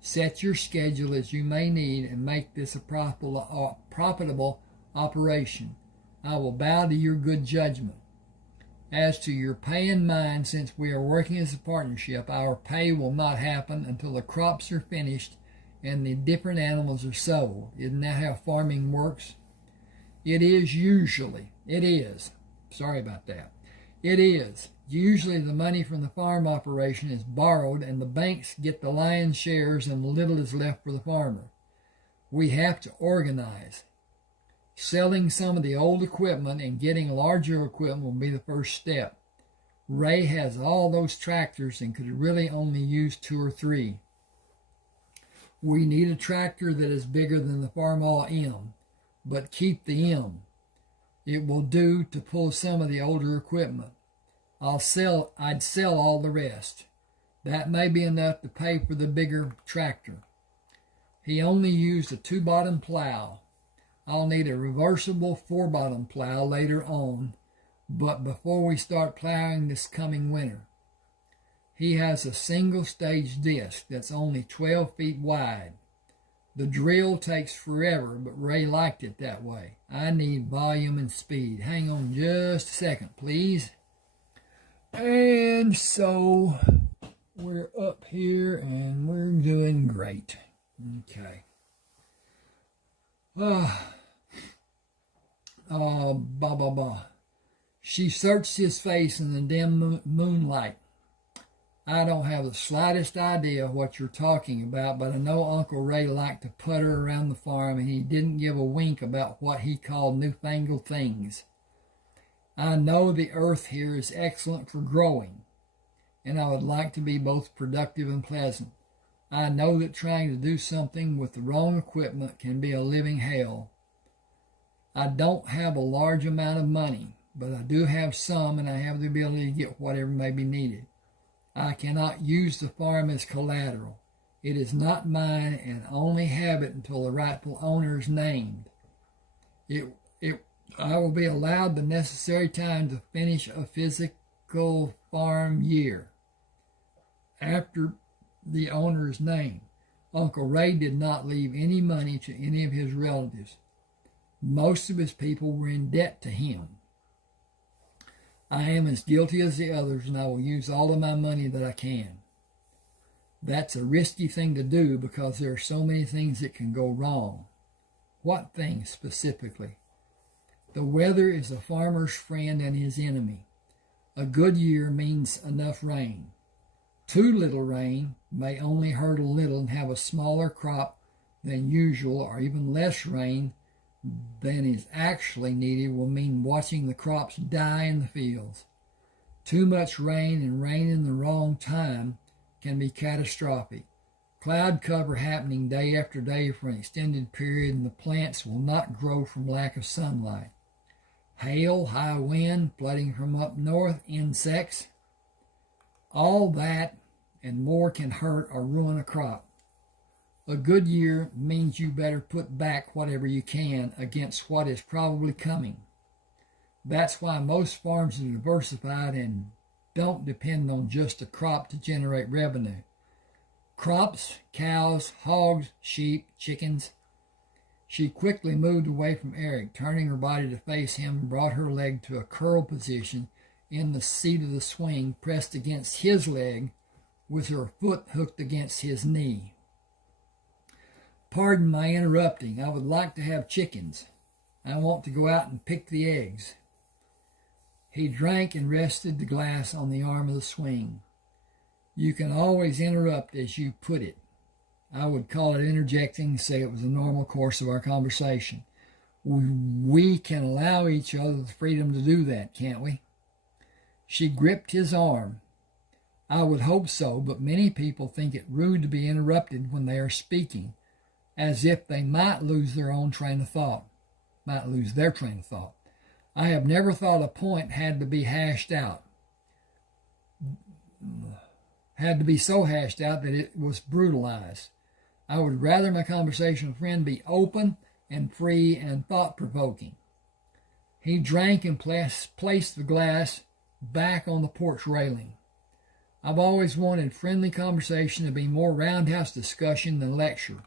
Set your schedule as you may need and make this a profitable operation. I will bow to your good judgment. As to your pay and mine, since we are working as a partnership, our pay will not happen until the crops are finished and the different animals are sold. Isn't that how farming works? It is usually. It is. Sorry about that. It is. Usually the money from the farm operation is borrowed and the banks get the lion's shares and little is left for the farmer. We have to organize. Selling some of the old equipment and getting larger equipment will be the first step. Ray has all those tractors and could really only use 2 or 3. We need a tractor that is bigger than the Farmall M, but keep the M. It will do to pull some of the older equipment. I'd sell all the rest. That may be enough to pay for the bigger tractor. He only used a 2-bottom plow. I'll need a reversible 4-bottom plow later on, but before we start plowing this coming winter. He has a single-stage disc that's only 12 feet wide. The drill takes forever, but Ray liked it that way. I need volume and speed. Hang on just a second, please. And so we're up here and we're doing great. Okay. She searched his face in the dim moonlight. I don't have the slightest idea what you're talking about, but I know Uncle Ray liked to putter around the farm, and he didn't give a wink about what he called newfangled things. I know the earth here is excellent for growing, and I would like to be both productive and pleasant. I know that trying to do something with the wrong equipment can be a living hell. I don't have a large amount of money, but I do have some, and I have the ability to get whatever may be needed. I cannot use the farm as collateral. It is not mine, and only have it until the rightful owner is named. I will be allowed the necessary time to finish a physical farm year after the owner's name. Uncle Ray did not leave any money to any of his relatives. Most of his people were in debt to him. I am as guilty as the others, and I will use all of my money that I can. That's a risky thing to do because there are so many things that can go wrong. What things specifically? The weather is a farmer's friend and his enemy. A good year means enough rain. Too little rain may only hurt a little and have a smaller crop than usual, or even less rain than is actually needed will mean watching the crops die in the fields. Too much rain and rain in the wrong time can be catastrophic. Cloud cover happening day after day for an extended period, and the plants will not grow from lack of sunlight. Hail, high wind, flooding from up north, insects, all that and more can hurt or ruin a crop. A good year means you better put back whatever you can against what is probably coming. That's why most farms are diversified and don't depend on just a crop to generate revenue. Crops, cows, hogs, sheep, chickens. She quickly moved away from Eric, turning her body to face him, and brought her leg to a curl position in the seat of the swing, pressed against his leg with her foot hooked against his knee. Pardon my interrupting. I would like to have chickens. I want to go out and pick the eggs. He drank and rested the glass on the arm of the swing. You can always interrupt as you put it. I would call it interjecting, say it was a normal course of our conversation. We can allow each other the freedom to do that, can't we? She gripped his arm. I would hope so, but many people think it rude to be interrupted when they are speaking, as if they might lose their train of thought. I have never thought a point had to be so hashed out that it was brutalized. I would rather my conversational friend be open and free and thought-provoking. He drank and placed the glass back on the porch railing. I've always wanted friendly conversation to be more roundhouse discussion than lecture.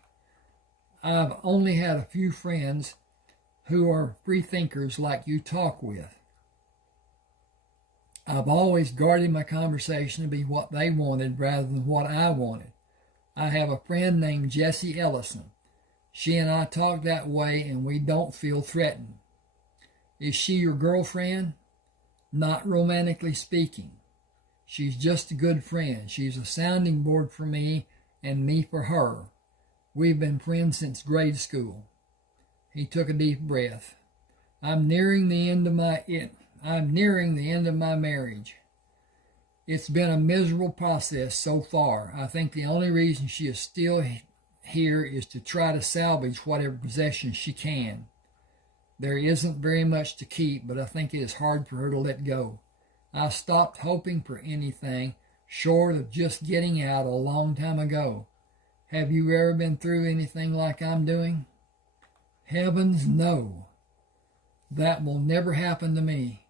I've only had a few friends who are free thinkers like you talk with. I've always guarded my conversation to be what they wanted rather than what I wanted. I have a friend named Jessie Ellison. She and I talk that way, and we don't feel threatened. Is she your girlfriend? Not romantically speaking. She's just a good friend. She's a sounding board for me and me for her. We've been friends since grade school. He took a deep breath. I'm nearing the end of my marriage. It's been a miserable process so far. I think the only reason she is still here is to try to salvage whatever possessions she can. There isn't very much to keep, but I think it is hard for her to let go. I stopped hoping for anything short of just getting out a long time ago. Have you ever been through anything like I'm doing? Heavens, no. That will never happen to me.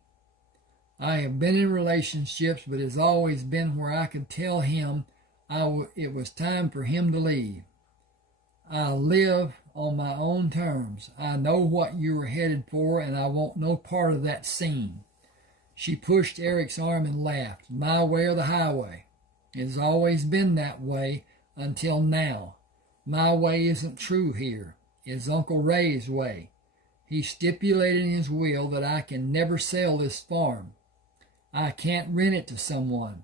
I have been in relationships, but it's always been where I could tell him it was time for him to leave. I live on my own terms. I know what you are headed for, and I want no part of that scene. She pushed Eric's arm and laughed. My way or the highway. It has always been that way until now. My way isn't true here. It's Uncle Ray's way. He stipulated in his will that I can never sell this farm. I can't rent it to someone.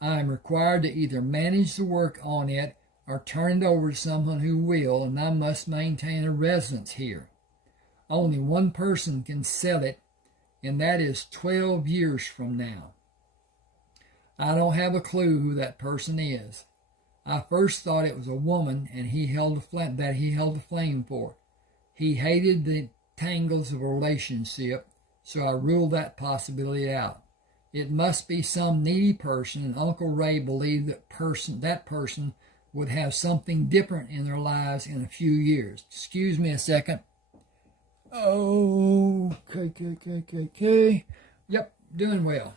I am required to either manage the work on it or turn it over to someone who will, and I must maintain a residence here. Only one person can sell it, and that is 12 years from now. I don't have a clue who that person is. I first thought it was a woman, and he held a flame for. He hated the tangles of a relationship, so I ruled that possibility out. It must be some needy person, and Uncle Ray believed that person would have something different in their lives in a few years. Excuse me a second. Okay. Yep, doing well.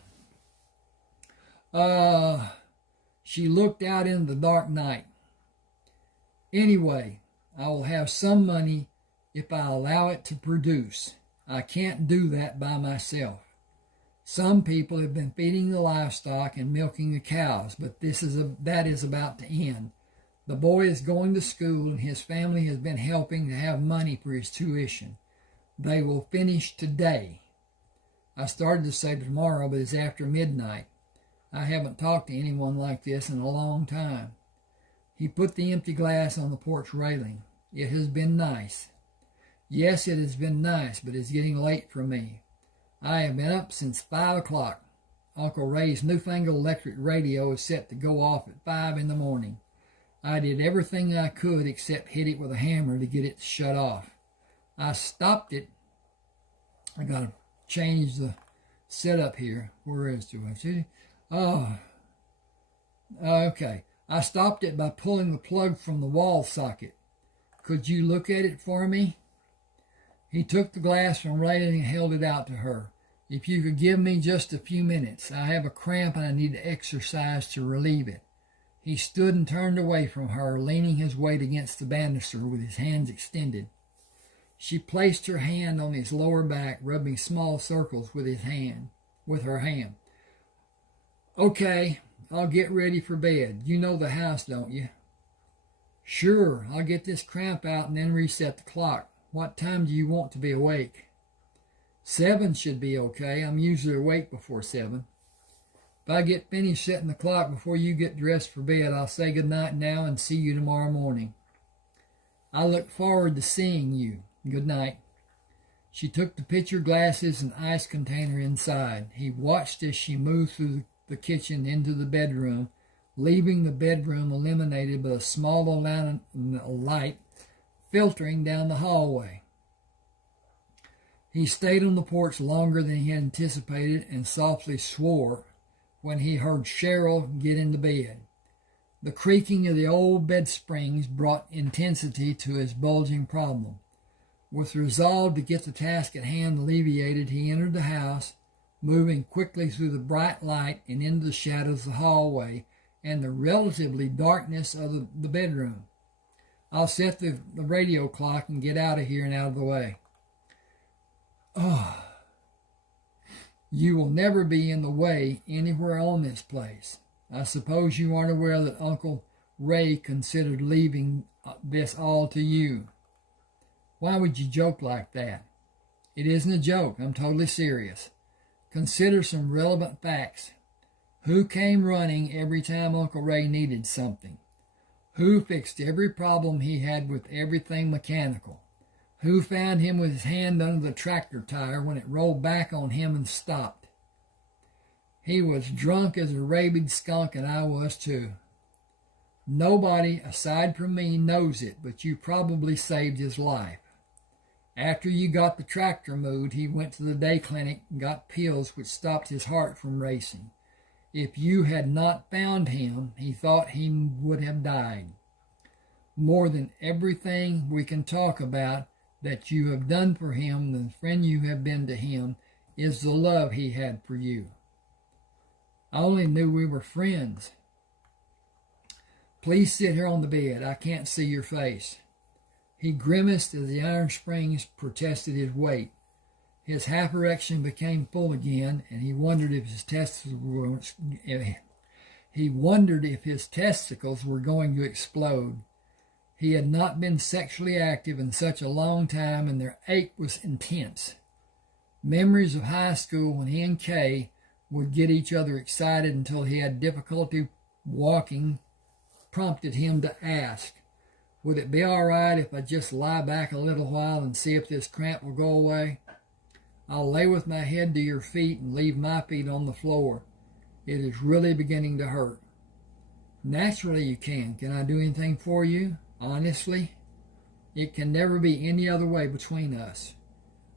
She looked out into the dark night. Anyway, I will have some money if I allow it to produce. I can't do that by myself. Some people have been feeding the livestock and milking the cows, but that is about to end. The boy is going to school, and his family has been helping to have money for his tuition. They will finish today. I started to say tomorrow, but it's after midnight. I haven't talked to anyone like this in a long time. He put the empty glass on the porch railing. It has been nice. Yes, it has been nice, but it's getting late for me. I have been up since 5 o'clock. Uncle Ray's newfangled electric radio is set to go off at 5 in the morning. I did everything I could except hit it with a hammer to get it to shut off. I stopped it. I got to change the setup here. Where is it? Okay. I stopped it by pulling the plug from the wall socket. Could you look at it for me? He took the glass from railing and held it out to her. If you could give me just a few minutes. I have a cramp and I need to exercise to relieve it. He stood and turned away from her, leaning his weight against the banister with his hands extended. She placed her hand on his lower back, rubbing small circles with her hand. Okay, I'll get ready for bed. You know the house, don't you? Sure, I'll get this cramp out and then reset the clock. What time do you want to be awake? 7 should be okay. I'm usually awake before 7. If I get finished setting the clock before you get dressed for bed, I'll say good night now and see you tomorrow morning. I look forward to seeing you. Good night. She took the pitcher glasses and ice container inside. He watched as she moved through the kitchen into the bedroom, leaving the bedroom illuminated by a small amount of light filtering down the hallway. He stayed on the porch longer than he had anticipated and softly swore when he heard Cheryl get into bed. The creaking of the old bed springs brought intensity to his bulging problem. With resolve to get the task at hand alleviated, he entered the house, moving quickly through the bright light and into the shadows of the hallway and the relatively darkness of the bedroom. I'll set the radio clock and get out of here and out of the way. Oh, you will never be in the way anywhere on this place. I suppose you aren't aware that Uncle Ray considered leaving this all to you. Why would you joke like that? It isn't a joke. I'm totally serious. Consider some relevant facts. Who came running every time Uncle Ray needed something? Who fixed every problem he had with everything mechanical? Who found him with his hand under the tractor tire when it rolled back on him and stopped? He was drunk as a rabid skunk, and I was too. Nobody aside from me knows it, but you probably saved his life. After you got the tractor moved, he went to the day clinic and got pills which stopped his heart from racing. If you had not found him, he thought he would have died. More than everything we can talk about that you have done for him, the friend you have been to him, is the love he had for you. I only knew we were friends. Please sit here on the bed. I can't see your face. He grimaced as the iron springs protested his weight. His half erection became full again, and he wondered if his testicles were going to explode. He had not been sexually active in such a long time, and their ache was intense. Memories of high school when he and Kay would get each other excited until he had difficulty walking prompted him to ask, would it be all right if I just lie back a little while and see if this cramp will go away? I'll lay with my head to your feet and leave my feet on the floor. It is really beginning to hurt. Naturally you can. Can I do anything for you? Honestly? It can never be any other way between us.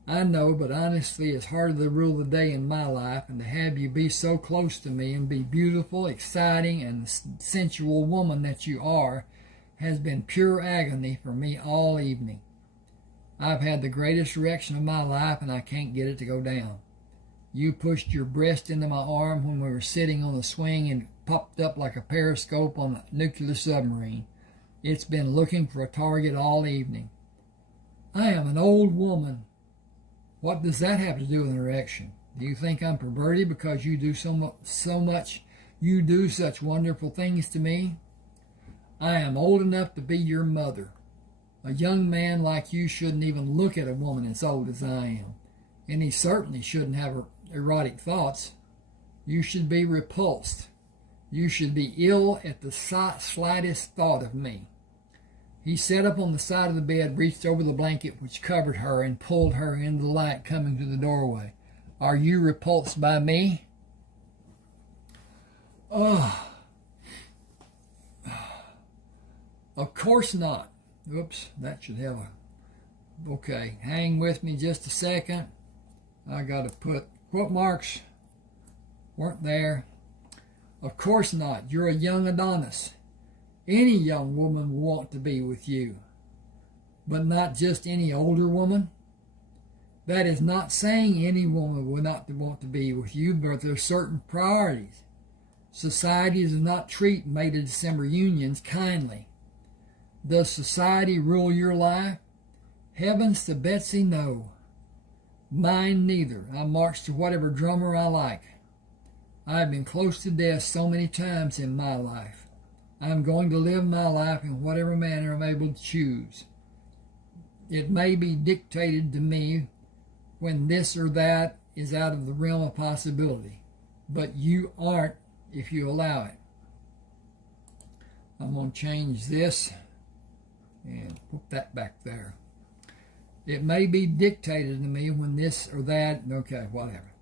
I know, but honestly it's hard to rule the day in my life, and to have you be so close to me and be beautiful, exciting, and sensual woman that you are has been pure agony for me all evening. I've had the greatest erection of my life, and I can't get it to go down. You pushed your breast into my arm when we were sitting on the swing and popped up like a periscope on a nuclear submarine. It's been looking for a target all evening. I am an old woman. What does that have to do with an erection? Do you think I'm perverted because you do you do such wonderful things to me? I am old enough to be your mother. A young man like you shouldn't even look at a woman as old as I am. And he certainly shouldn't have erotic thoughts. You should be repulsed. You should be ill at the slightest thought of me. He sat up on the side of the bed, reached over the blanket which covered her, and pulled her into the light coming to the doorway. Are you repulsed by me? Oh. Of course not. Oops, that should have a... Okay, hang with me just a second. I got to put quote marks. Weren't there. Of course not. You're a young Adonis. Any young woman will want to be with you, but not just any older woman. That is not saying any woman will not want to be with you, but there are certain priorities. Society does not treat May to December unions kindly. Does society rule your life? Heavens to Betsy, no. Mine neither. I march to whatever drummer I like. I have been close to death so many times in my life. I am going to live my life in whatever manner I'm able to choose. It may be dictated to me when this or that is out of the realm of possibility, but you aren't if you allow it. I'm going to change this and put that back there. It may be dictated to me when this or that, okay, whatever.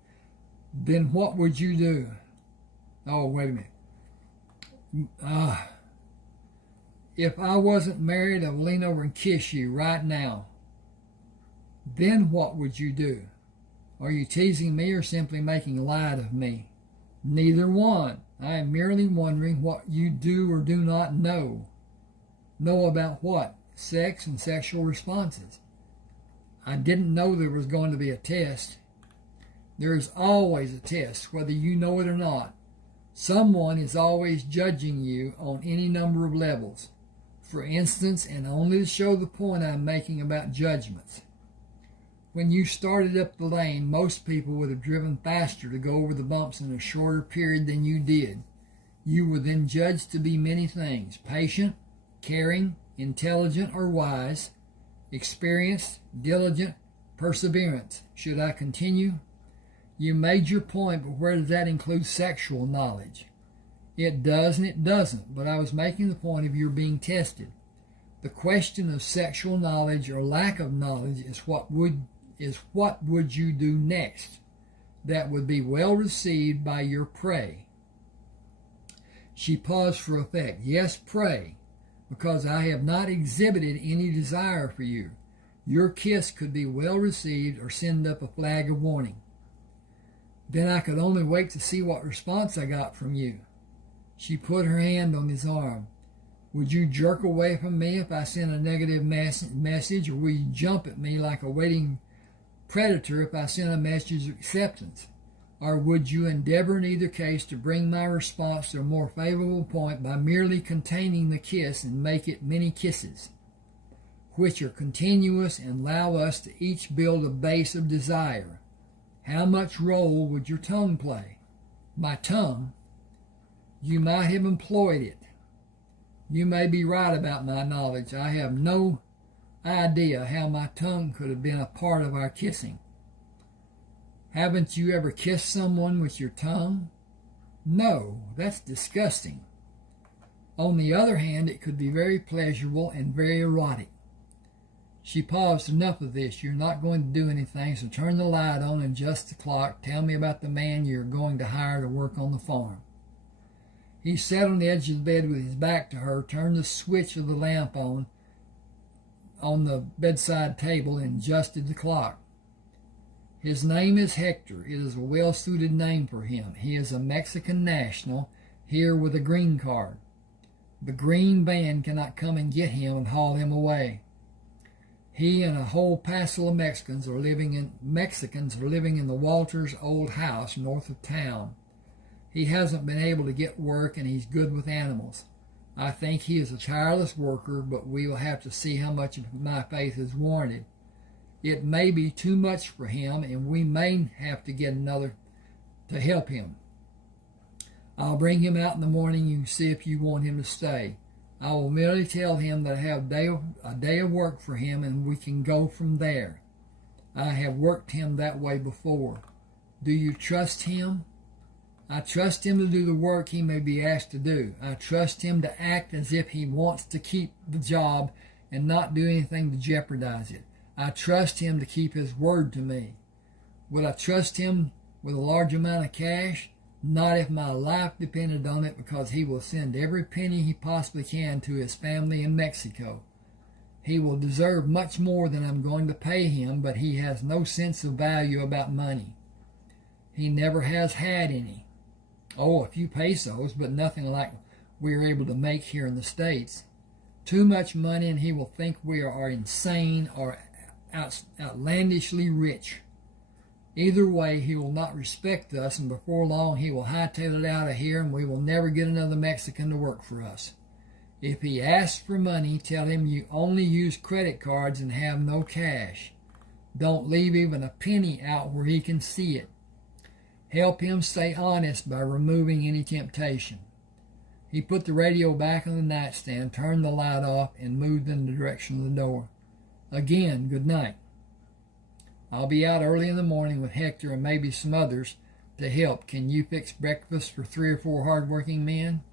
Then what would you do? Oh, wait a minute. If I wasn't married, I would lean over and kiss you right now. Then what would you do? Are you teasing me or simply making light of me? Neither one. I am merely wondering what you do or do not know. Know about what? Sex and sexual responses. I didn't know there was going to be a test. There is always a test, whether you know it or not. Someone is always judging you on any number of levels. For instance, and only to show the point I'm making about judgments. When you started up the lane, most people would have driven faster to go over the bumps in a shorter period than you did. You were then judged to be many things: patient, caring, intelligent or wise, experienced, diligent, perseverance. Should I continue? You made your point, but where does that include sexual knowledge? It does and it doesn't, but I was making the point of your being tested. The question of sexual knowledge or lack of knowledge is what would you do next that would be well received by your prey. She paused for effect. Yes, pray, because I have not exhibited any desire for you. Your kiss could be well received or send up a flag of warning. Then I could only wait to see what response I got from you. She put her hand on his arm. Would you jerk away from me if I sent a negative message, or will you jump at me like a waiting predator if I sent a message of acceptance? Or would you endeavor in either case to bring my response to a more favorable point by merely containing the kiss and make it many kisses, which are continuous and allow us to each build a base of desire? How much role would your tongue play? My tongue? You might have employed it. You may be right about my knowledge. I have no idea how my tongue could have been a part of our kissing. Haven't you ever kissed someone with your tongue? No, that's disgusting. On the other hand, it could be very pleasurable and very erotic. She paused. Enough of this. You're not going to do anything, so turn the light on and adjust the clock. Tell me about the man you're going to hire to work on the farm. He sat on the edge of the bed with his back to her, turned the switch of the lamp on the bedside table, and adjusted the clock. His name is Hector. It is a well-suited name for him. He is a Mexican national, here with a green card. The green band cannot come and get him and haul him away. He and a whole passel of Mexicans are living in the Walters' old house north of town. He hasn't been able to get work, and he's good with animals. I think he is a tireless worker, but we will have to see how much of my faith is warranted. It may be too much for him, and we may have to get another to help him. I'll bring him out in the morning. You can see if you want him to stay. I will merely tell him that I have a day of work for him, and we can go from there. I have worked him that way before. Do you trust him? I trust him to do the work he may be asked to do. I trust him to act as if he wants to keep the job and not do anything to jeopardize it. I trust him to keep his word to me. Would I trust him with a large amount of cash? Not if my life depended on it, because he will send every penny he possibly can to his family in Mexico. He will deserve much more than I'm going to pay him, but he has no sense of value about money. He never has had any. Oh, a few pesos, but nothing like we are able to make here in the States. Too much money, and he will think we are insane or outlandishly rich. Either way, he will not respect us, and before long he will hightail it out of here, and we will never get another Mexican to work for us. If he asks for money, tell him you only use credit cards and have no cash. Don't leave even a penny out where he can see it. Help him stay honest by removing any temptation. He put the radio back on the nightstand, turned the light off, and moved in the direction of the door. Again, good night. I'll be out early in the morning with Hector and maybe some others to help. Can you fix breakfast for 3 or 4 hard-working men?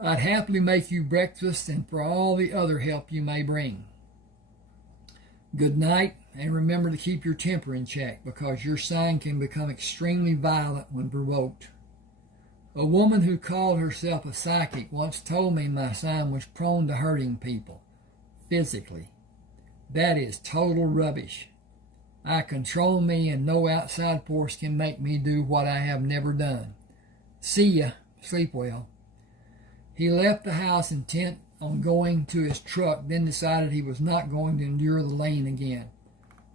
I'd happily make you breakfast and for all the other help you may bring. Good night, and remember to keep your temper in check, because your sign can become extremely violent when provoked. A woman who called herself a psychic once told me my sign was prone to hurting people, physically. That is total rubbish. I control me, and no outside force can make me do what I have never done. See ya. Sleep well. He left the house intent on going to his truck, then decided he was not going to endure the lane again.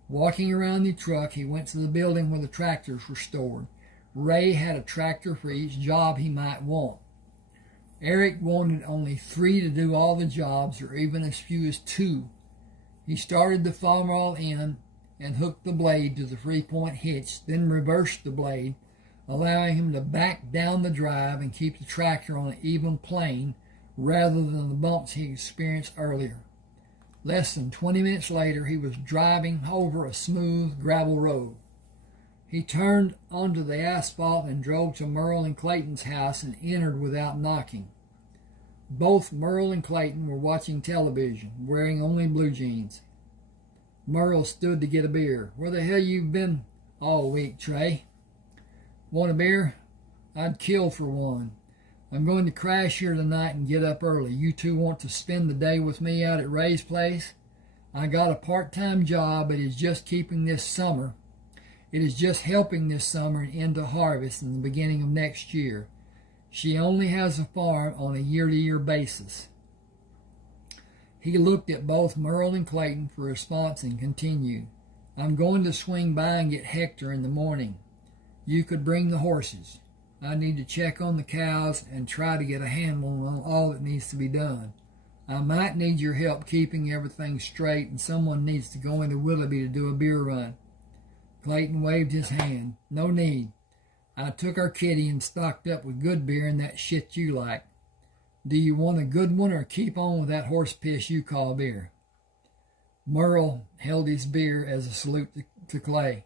Walking around the truck, he went to the building where the tractors were stored. Ray had a tractor for each job he might want. Eric wanted only 3 to do all the jobs, or even as few as 2. He started the farm all in and hooked the blade to the 3-point hitch, then reversed the blade, allowing him to back down the drive and keep the tractor on an even plane rather than the bumps he experienced earlier. Less than 20 minutes later, he was driving over a smooth gravel road. He turned onto the asphalt and drove to Merle and Clayton's house and entered without knocking. Both Merle and Clayton were watching television, wearing only blue jeans. Merle stood to get a beer. Where the hell you been all week, Trey? Want a beer? I'd kill for one. I'm going to crash here tonight and get up early. You two want to spend the day with me out at Ray's place? I got a part-time job. It is just keeping this summer. It is just helping this summer and into harvest in the beginning of next year. She only has a farm on a year-to-year basis. He looked at both Merle and Clayton for a response and continued. I'm going to swing by and get Hector in the morning. You could bring the horses. I need to check on the cows and try to get a handle on all that needs to be done. I might need your help keeping everything straight, and someone needs to go into Willoughby to do a beer run. Clayton waved his hand. No need. I took our kitty and stocked up with good beer and that shit you like. Do you want a good one or keep on with that horse piss you call beer? Merle held his beer as a salute to Clay.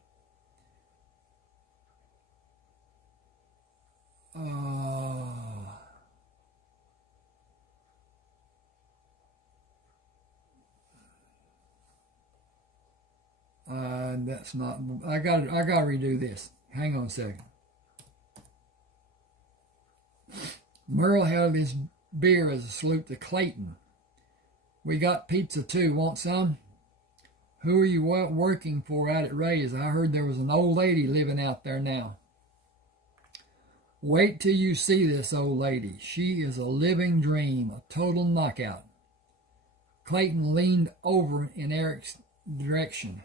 That's not. I got to redo this. Hang on a second. Merle held his beer as a salute to Clayton. We got pizza too. Want some? Who are you working for out at Ray's? I heard there was an old lady living out there now. Wait till you see this old lady. She is a living dream, a total knockout. Clayton leaned over in Eric's direction.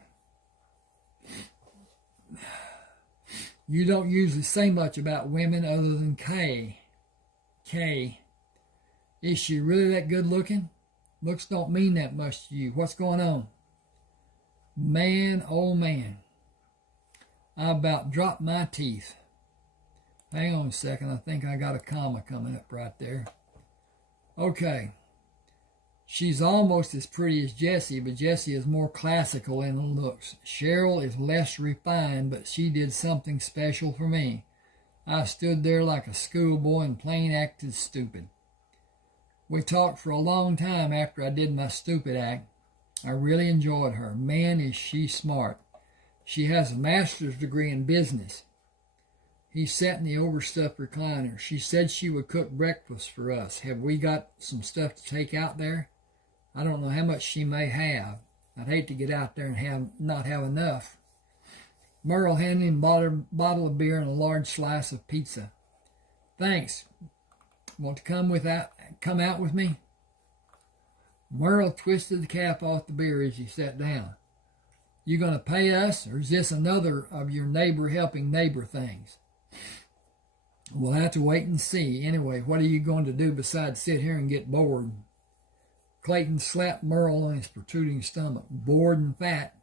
You don't usually say much about women other than Kay. Kay. Is she really that good looking? Looks don't mean that much to you. What's going on? Man, oh man. I about dropped my teeth. Hang on a second. I think I got a comma coming up right there. Okay. She's almost as pretty as Jessie, but Jessie is more classical in her looks. Cheryl is less refined, but she did something special for me. I stood there like a schoolboy and plain acted stupid. We talked for a long time after I did my stupid act. I really enjoyed her. Man, is she smart. She has a master's degree in business. He sat in the overstuffed recliner. She said she would cook breakfast for us. Have we got some stuff to take out there? I don't know how much she may have. I'd hate to get out there and not have enough. Merle handed him a bottle of beer and a large slice of pizza. Thanks. Want to come out with me? Merle twisted the cap off the beer as he sat down. You going to pay us, or is this another of your neighbor helping neighbor things? We'll have to wait and see. Anyway, what are you going to do besides sit here and get bored? Clayton slapped Merle on his protruding stomach. Bored and fat.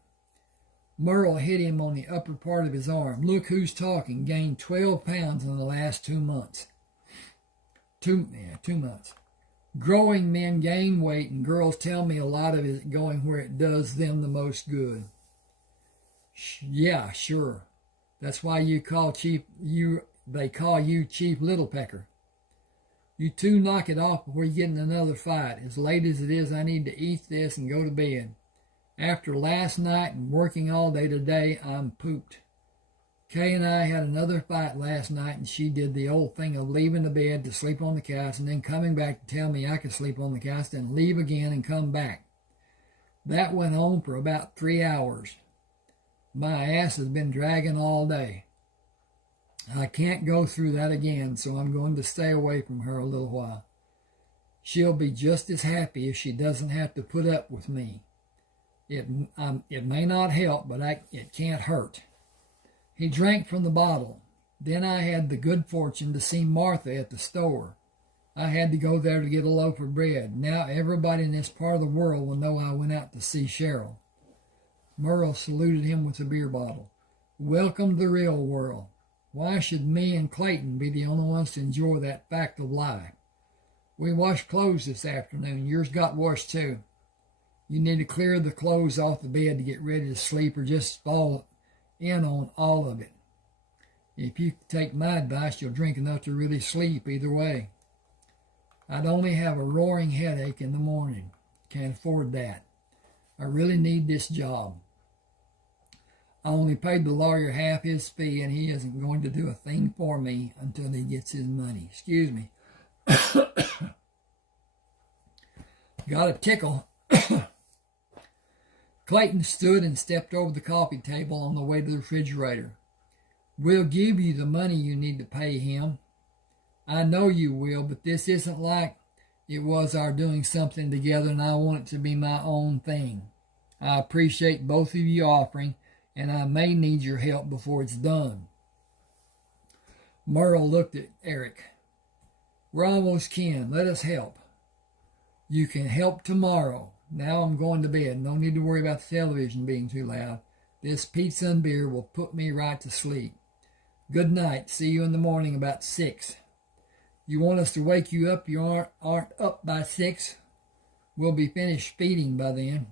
Merle hit him on the upper part of his arm. Look who's talking. Gained 12 pounds in the last 2 months. 2 months. Growing men gain weight, and girls tell me a lot of it is going where it does them the most good. Yeah, sure. That's why they call you Chief Littlepecker. You two knock it off before you get in another fight. As late as it is, I need to eat this and go to bed. After last night and working all day today, I'm pooped. Kay and I had another fight last night, and she did the old thing of leaving the bed to sleep on the couch and then coming back to tell me I could sleep on the couch, then leave again and come back. That went on for about 3 hours. My ass has been dragging all day. I can't go through that again, so I'm going to stay away from her a little while. She'll be just as happy if she doesn't have to put up with me. It may not help, but it can't hurt. He drank from the bottle. Then I had the good fortune to see Martha at the store. I had to go there to get a loaf of bread. Now everybody in this part of the world will know I went out to see Cheryl. Merle saluted him with a beer bottle. Welcome to the real world. Why should me and Clayton be the only ones to enjoy that fact of life? We washed clothes this afternoon. Yours got washed too. You need to clear the clothes off the bed to get ready to sleep, or just fall in on all of it. If you take my advice, you'll drink enough to really sleep either way. I'd only have a roaring headache in the morning. Can't afford that. I really need this job. I only paid the lawyer half his fee, and he isn't going to do a thing for me until he gets his money. Excuse me. Got a tickle. Clayton stood and stepped over the coffee table on the way to the refrigerator. We'll give you the money you need to pay him. I know you will, but this isn't like it was our doing something together, and I want it to be my own thing. I appreciate both of you offering, and I may need your help before it's done. Merle looked at Eric. We're almost kin. Let us help. You can help tomorrow. Now I'm going to bed. No need to worry about the television being too loud. This pizza and beer will put me right to sleep. Good night. See you in the morning about 6. You want us to wake you up? You aren't up by 6. We'll be finished feeding by then.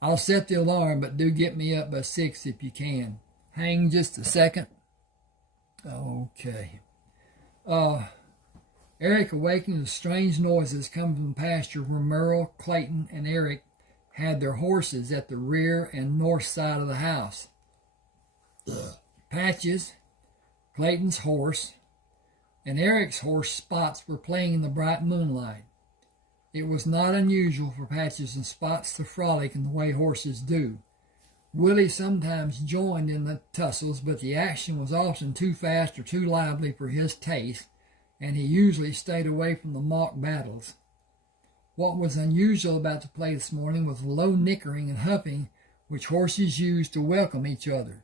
I'll set the alarm, but do get me up by 6 if you can. Hang just a second. Okay. Eric awakened to strange noises coming from the pasture where Merle, Clayton, and Eric had their horses at the rear and north side of the house. Patches, Clayton's horse, and Eric's horse Spots were playing in the bright moonlight. It was not unusual for Patches and Spots to frolic in the way horses do. Willie sometimes joined in the tussles, but the action was often too fast or too lively for his taste, and he usually stayed away from the mock battles. What was unusual about the play this morning was the low nickering and huffing which horses used to welcome each other.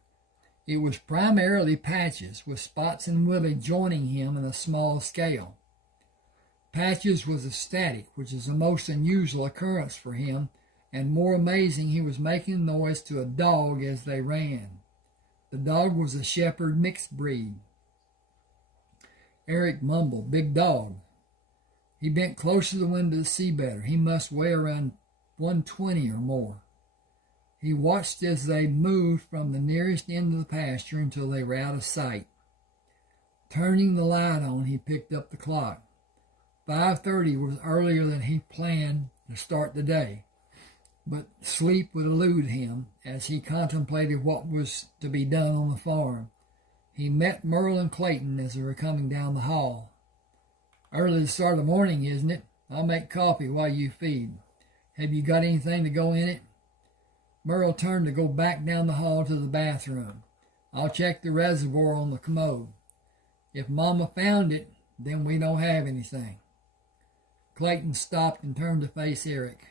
It was primarily Patches, with Spots and Willie joining him in a small scale. Patches was ecstatic, which is a most unusual occurrence for him, and more amazing, he was making noise to a dog as they ran. The dog was a shepherd mixed breed. Eric mumbled, "Big dog." He bent close to the window to see better. He must weigh around 120 or more. He watched as they moved from the nearest end of the pasture until they were out of sight. Turning the light on, he picked up the clock. 5:30 was earlier than he planned to start the day, but sleep would elude him as he contemplated what was to be done on the farm. He met Merle and Clayton as they were coming down the hall. "Early to start the morning, isn't it? I'll make coffee while you feed. Have you got anything to go in it?" Merle turned to go back down the hall to the bathroom. "I'll check the reservoir on the commode. If Mama found it, then we don't have anything." Clayton stopped and turned to face Eric.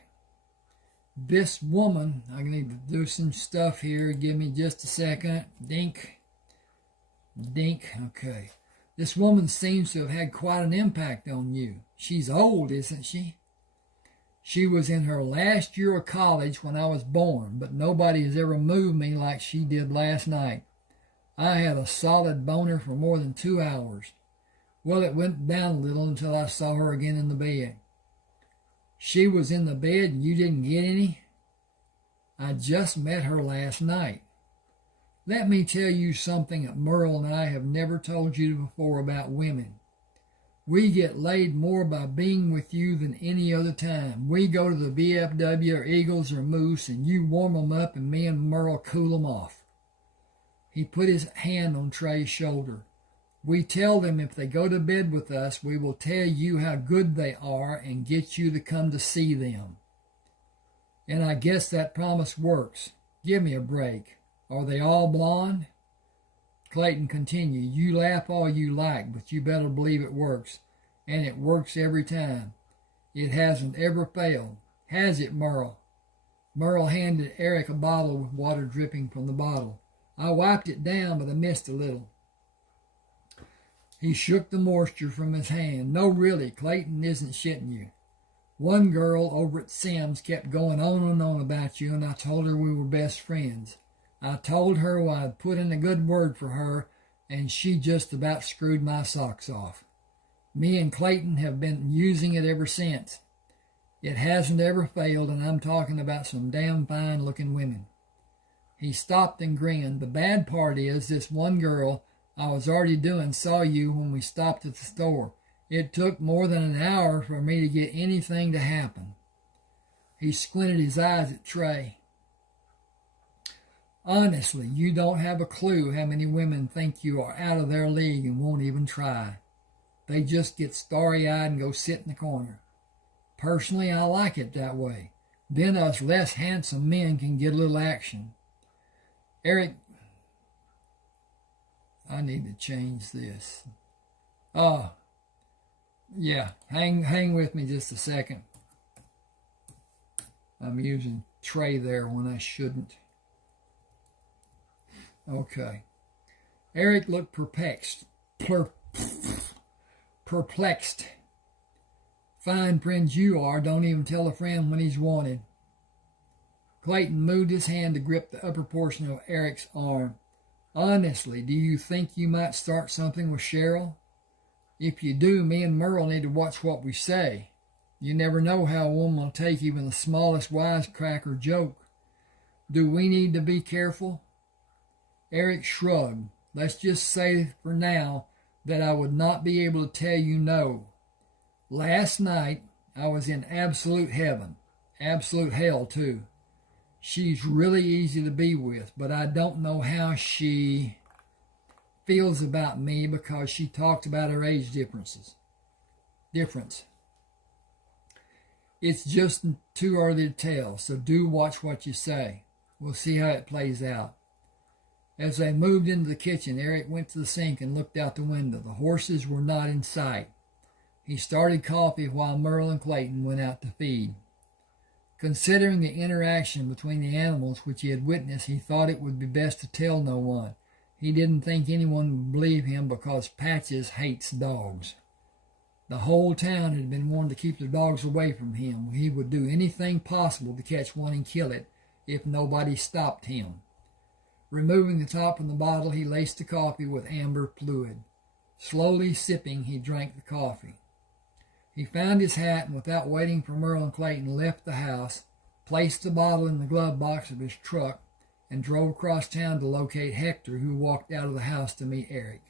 "This woman," I need to do some stuff here. Give me just a second. Dink. Okay. "This woman seems to have had quite an impact on you. She's old, isn't she?" "She was in her last year of college when I was born, but nobody has ever moved me like she did last night. I had a solid boner for more than 2 hours. Well, it went down a little until I saw her again in the bed." "She was in the bed and you didn't get any?" "I just met her last night. Let me tell you something that Merle and I have never told you before about women. We get laid more by being with you than any other time. We go to the VFW or Eagles or Moose, and you warm them up, and me and Merle cool them off." He put his hand on Trey's shoulder. "We tell them if they go to bed with us, we will tell you how good they are and get you to come to see them. And I guess that promise works. Give me a break. Are they all blonde?" Clayton continued, "You laugh all you like, but you better believe it works. And it works every time. It hasn't ever failed. Has it, Merle?" Merle handed Eric a bottle with water dripping from the bottle. "I wiped it down, but I missed a little." He shook the moisture from his hand. "No, really, Clayton isn't shitting you. One girl over at Sim's kept going on and on about you, and I told her we were best friends. I told her I'd put in a good word for her, and she just about screwed my socks off. Me and Clayton have been using it ever since. It hasn't ever failed, and I'm talking about some damn fine-looking women." He stopped and grinned. "The bad part is this one girl I was already doing saw you when we stopped at the store. It took more than an hour for me to get anything to happen." He squinted his eyes at Trey. "Honestly, you don't have a clue how many women think you are out of their league and won't even try. They just get starry-eyed and go sit in the corner. Personally, I like it that way. Then us less handsome men can get a little action. Eric, I need to change this. Yeah, hang with me just a second. I'm using tray there when I shouldn't. Okay. Eric looked perplexed. Fine friends you are, don't even tell a friend when he's wanted. Clayton moved his hand to grip the upper portion of Eric's arm. Honestly, do you think you might start something with Cheryl? If you do, me and Merle need to watch what we say. You never know how a woman will take even the smallest wisecrack or joke. Do we need to be careful? Eric shrugged. Let's just say for now that I would not be able to tell you no. Last night, I was in absolute heaven. Absolute hell, too. She's really easy to be with, but I don't know how she feels about me because she talks about her age difference. It's just too early to tell, so do watch what you say. We'll see how it plays out. As they moved into the kitchen, Eric went to the sink and looked out the window. The horses were not in sight. He started coffee while Merle and Clayton went out to feed. Considering the interaction between the animals which he had witnessed, he thought it would be best to tell no one. He didn't think anyone would believe him because Patches hates dogs. The whole town had been warned to keep their dogs away from him. He would do anything possible to catch one and kill it if nobody stopped him. Removing the top of the bottle, he laced the coffee with amber fluid. Slowly sipping, he drank the coffee. He found his hat and, without waiting for Merle and Clayton, left the house, placed the bottle in the glove box of his truck, and drove across town to locate Hector, who walked out of the house to meet Eric.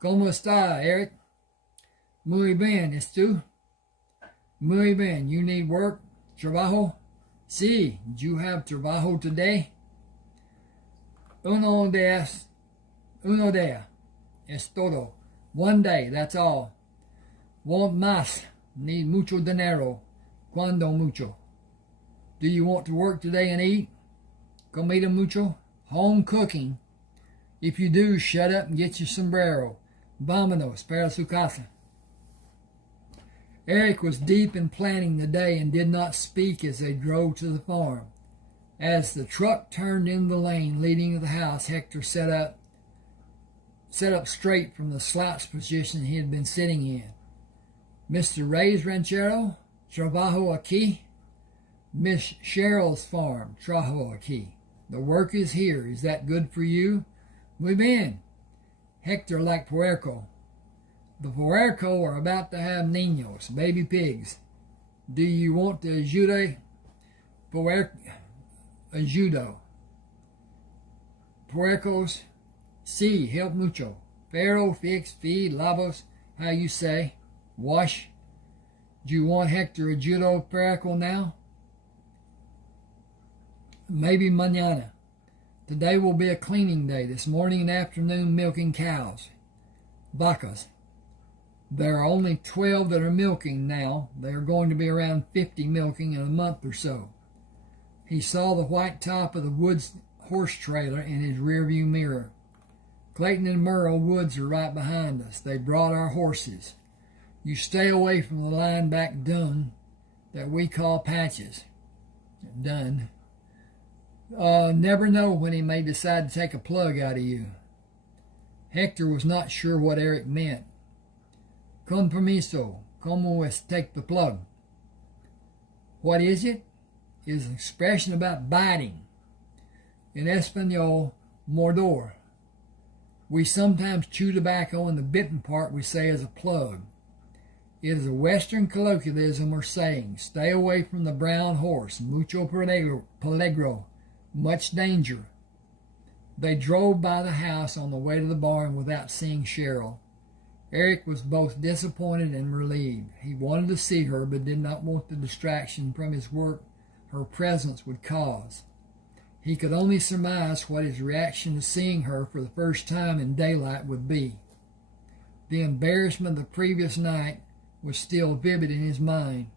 ¿Cómo está, Eric? Muy bien, ¿es tú? Muy bien. You need work? Trabajo? Sí. Do you have trabajo today? Uno día. Es todo. One day, that's all. Want más. Need mucho dinero. Cuando mucho. Do you want to work today and eat? Comida mucho? Home cooking. If you do, shut up and get your sombrero. Vámonos para su casa. Eric was deep in planning the day and did not speak as they drove to the farm. As the truck turned in the lane leading to the house, Hector sat up straight from the slouched position he had been sitting in. Mr. Ray's ranchero, trabajo aquí. Miss Cheryl's farm, trabajo aquí. The work is here. Is that good for you? Muy bien. Hector like puerco. The puerco are about to have niños, baby pigs. Do you want to ayudo? Puercos? Sí, help mucho. Pero, fix, feed, lavos, how you say. Wash. Do you want Hector a judo puerco now? Maybe mañana. Today will be a cleaning day. This morning and afternoon milking cows. Vacas. There are only 12 that are milking now. They are going to be around 50 milking in a month or so. He saw the white top of the Woods horse trailer in his rearview mirror. Clayton and Merle Woods are right behind us. They brought our horses. You stay away from the line back dun that we call Patches. Dun. Never know when he may decide to take a plug out of you. Hector was not sure what Eric meant. Con permiso, como es take the plug? What is it? It is an expression about biting. In Espanol, mordor. We sometimes chew tobacco, and the bitten part we say is a plug. It is a Western colloquialism or saying, stay away from the brown horse, mucho peligro, much danger. They drove by the house on the way to the barn without seeing Cheryl. Eric was both disappointed and relieved. He wanted to see her, but did not want the distraction from his work her presence would cause. He could only surmise what his reaction to seeing her for the first time in daylight would be. The embarrassment of the previous night was still vivid in his mind.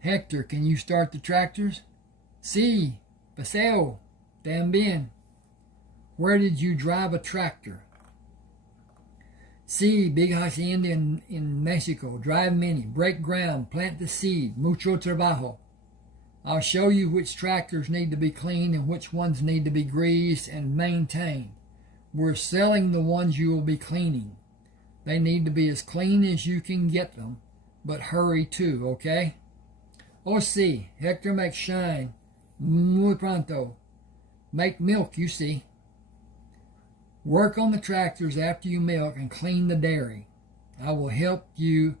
Hector, can you start the tractors? Sí, paseo, también. Where did you drive a tractor? Sí, big hacienda in Mexico. Drive many, break ground, plant the seed, mucho trabajo. I'll show you which tractors need to be cleaned and which ones need to be greased and maintained. We're selling the ones you will be cleaning. They need to be as clean as you can get them, but hurry too, okay? Oh, sí, Hector makes shine. Muy pronto. Make milk, you see. Work on the tractors after you milk and clean the dairy. I will help if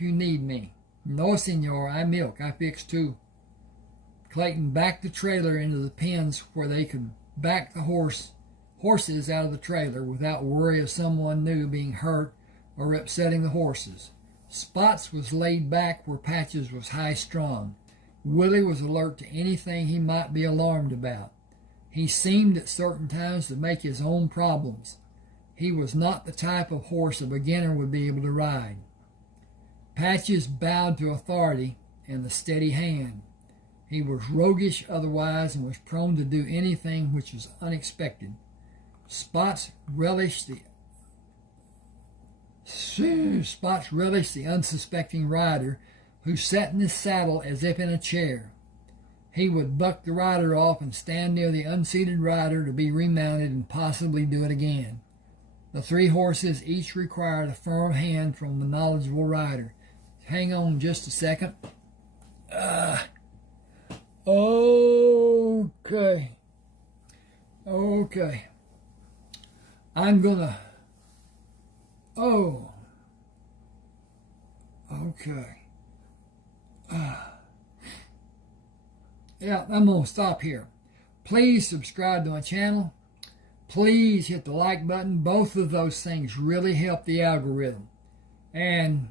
you need me. No, senor, I milk. I fix too. Clayton backed the trailer into the pens where they could back the horses out of the trailer without worry of someone new being hurt or upsetting the horses. Spots was laid back where Patches was high-strung. Willie was alert to anything he might be alarmed about. He seemed at certain times to make his own problems. He was not the type of horse a beginner would be able to ride. Patches bowed to authority and the steady hand. He was roguish otherwise and was prone to do anything which was unexpected. Spots relished the unsuspecting rider who sat in his saddle as if in a chair. He would buck the rider off and stand near the unseated rider to be remounted and possibly do it again. The three horses each required a firm hand from the knowledgeable rider. Hang on just a second. Okay. I'm gonna... Okay. Yeah, I'm going to stop here. Please subscribe to my channel. Please hit the like button. Both of those things really help the algorithm. And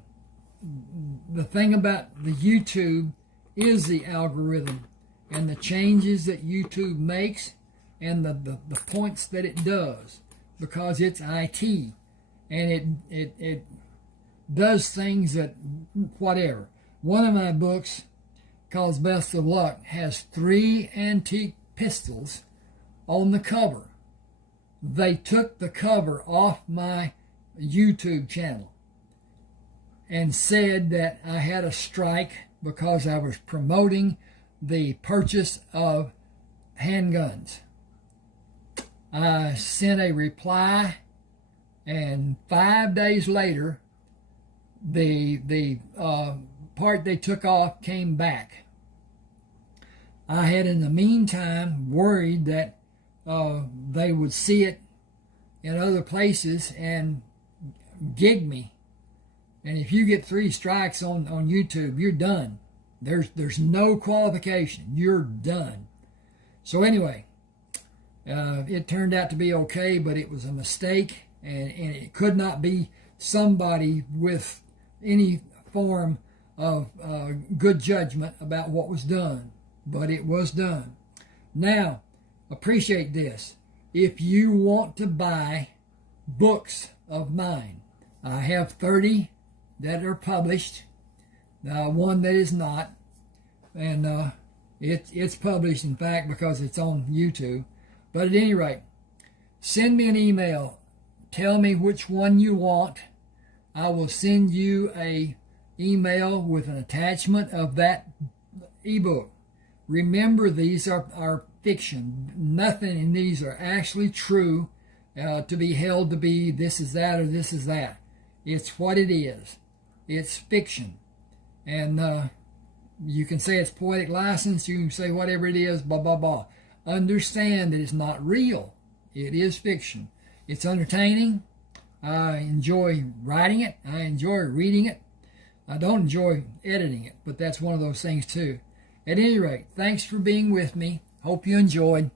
the thing about the YouTube is the algorithm and the changes that YouTube makes and the points that it does, because it's IT and it does things that whatever. One of my books, called Best of Luck, has 3 antique pistols on the cover. They took the cover off my YouTube channel and said that I had a strike because I was promoting the purchase of handguns. I sent a reply, and 5 days later, the part they took off came back. I had in the meantime worried that they would see it in other places and gig me. And if you get 3 strikes on YouTube, you're done. There's no qualification. You're done. So anyway, it turned out to be okay, but it was a mistake, and it could not be somebody with any form of good judgment about what was done. But it was done. Now, appreciate this. If you want to buy books of mine, I have 30 that are published, one that is not, and it's published, in fact, because it's on YouTube. But at any rate, send me an email. Tell me which one you want. I will send you a email with an attachment of that ebook. Remember, these are fiction. Nothing in these are actually true to be held to be this is that or this is that. It's what it is. It's fiction. And you can say it's poetic license. You can say whatever it is, blah, blah, blah. Understand that it's not real. It is fiction. It's entertaining. I enjoy writing it. I enjoy reading it. I don't enjoy editing it, but that's one of those things too. At any rate, thanks for being with me. Hope you enjoyed.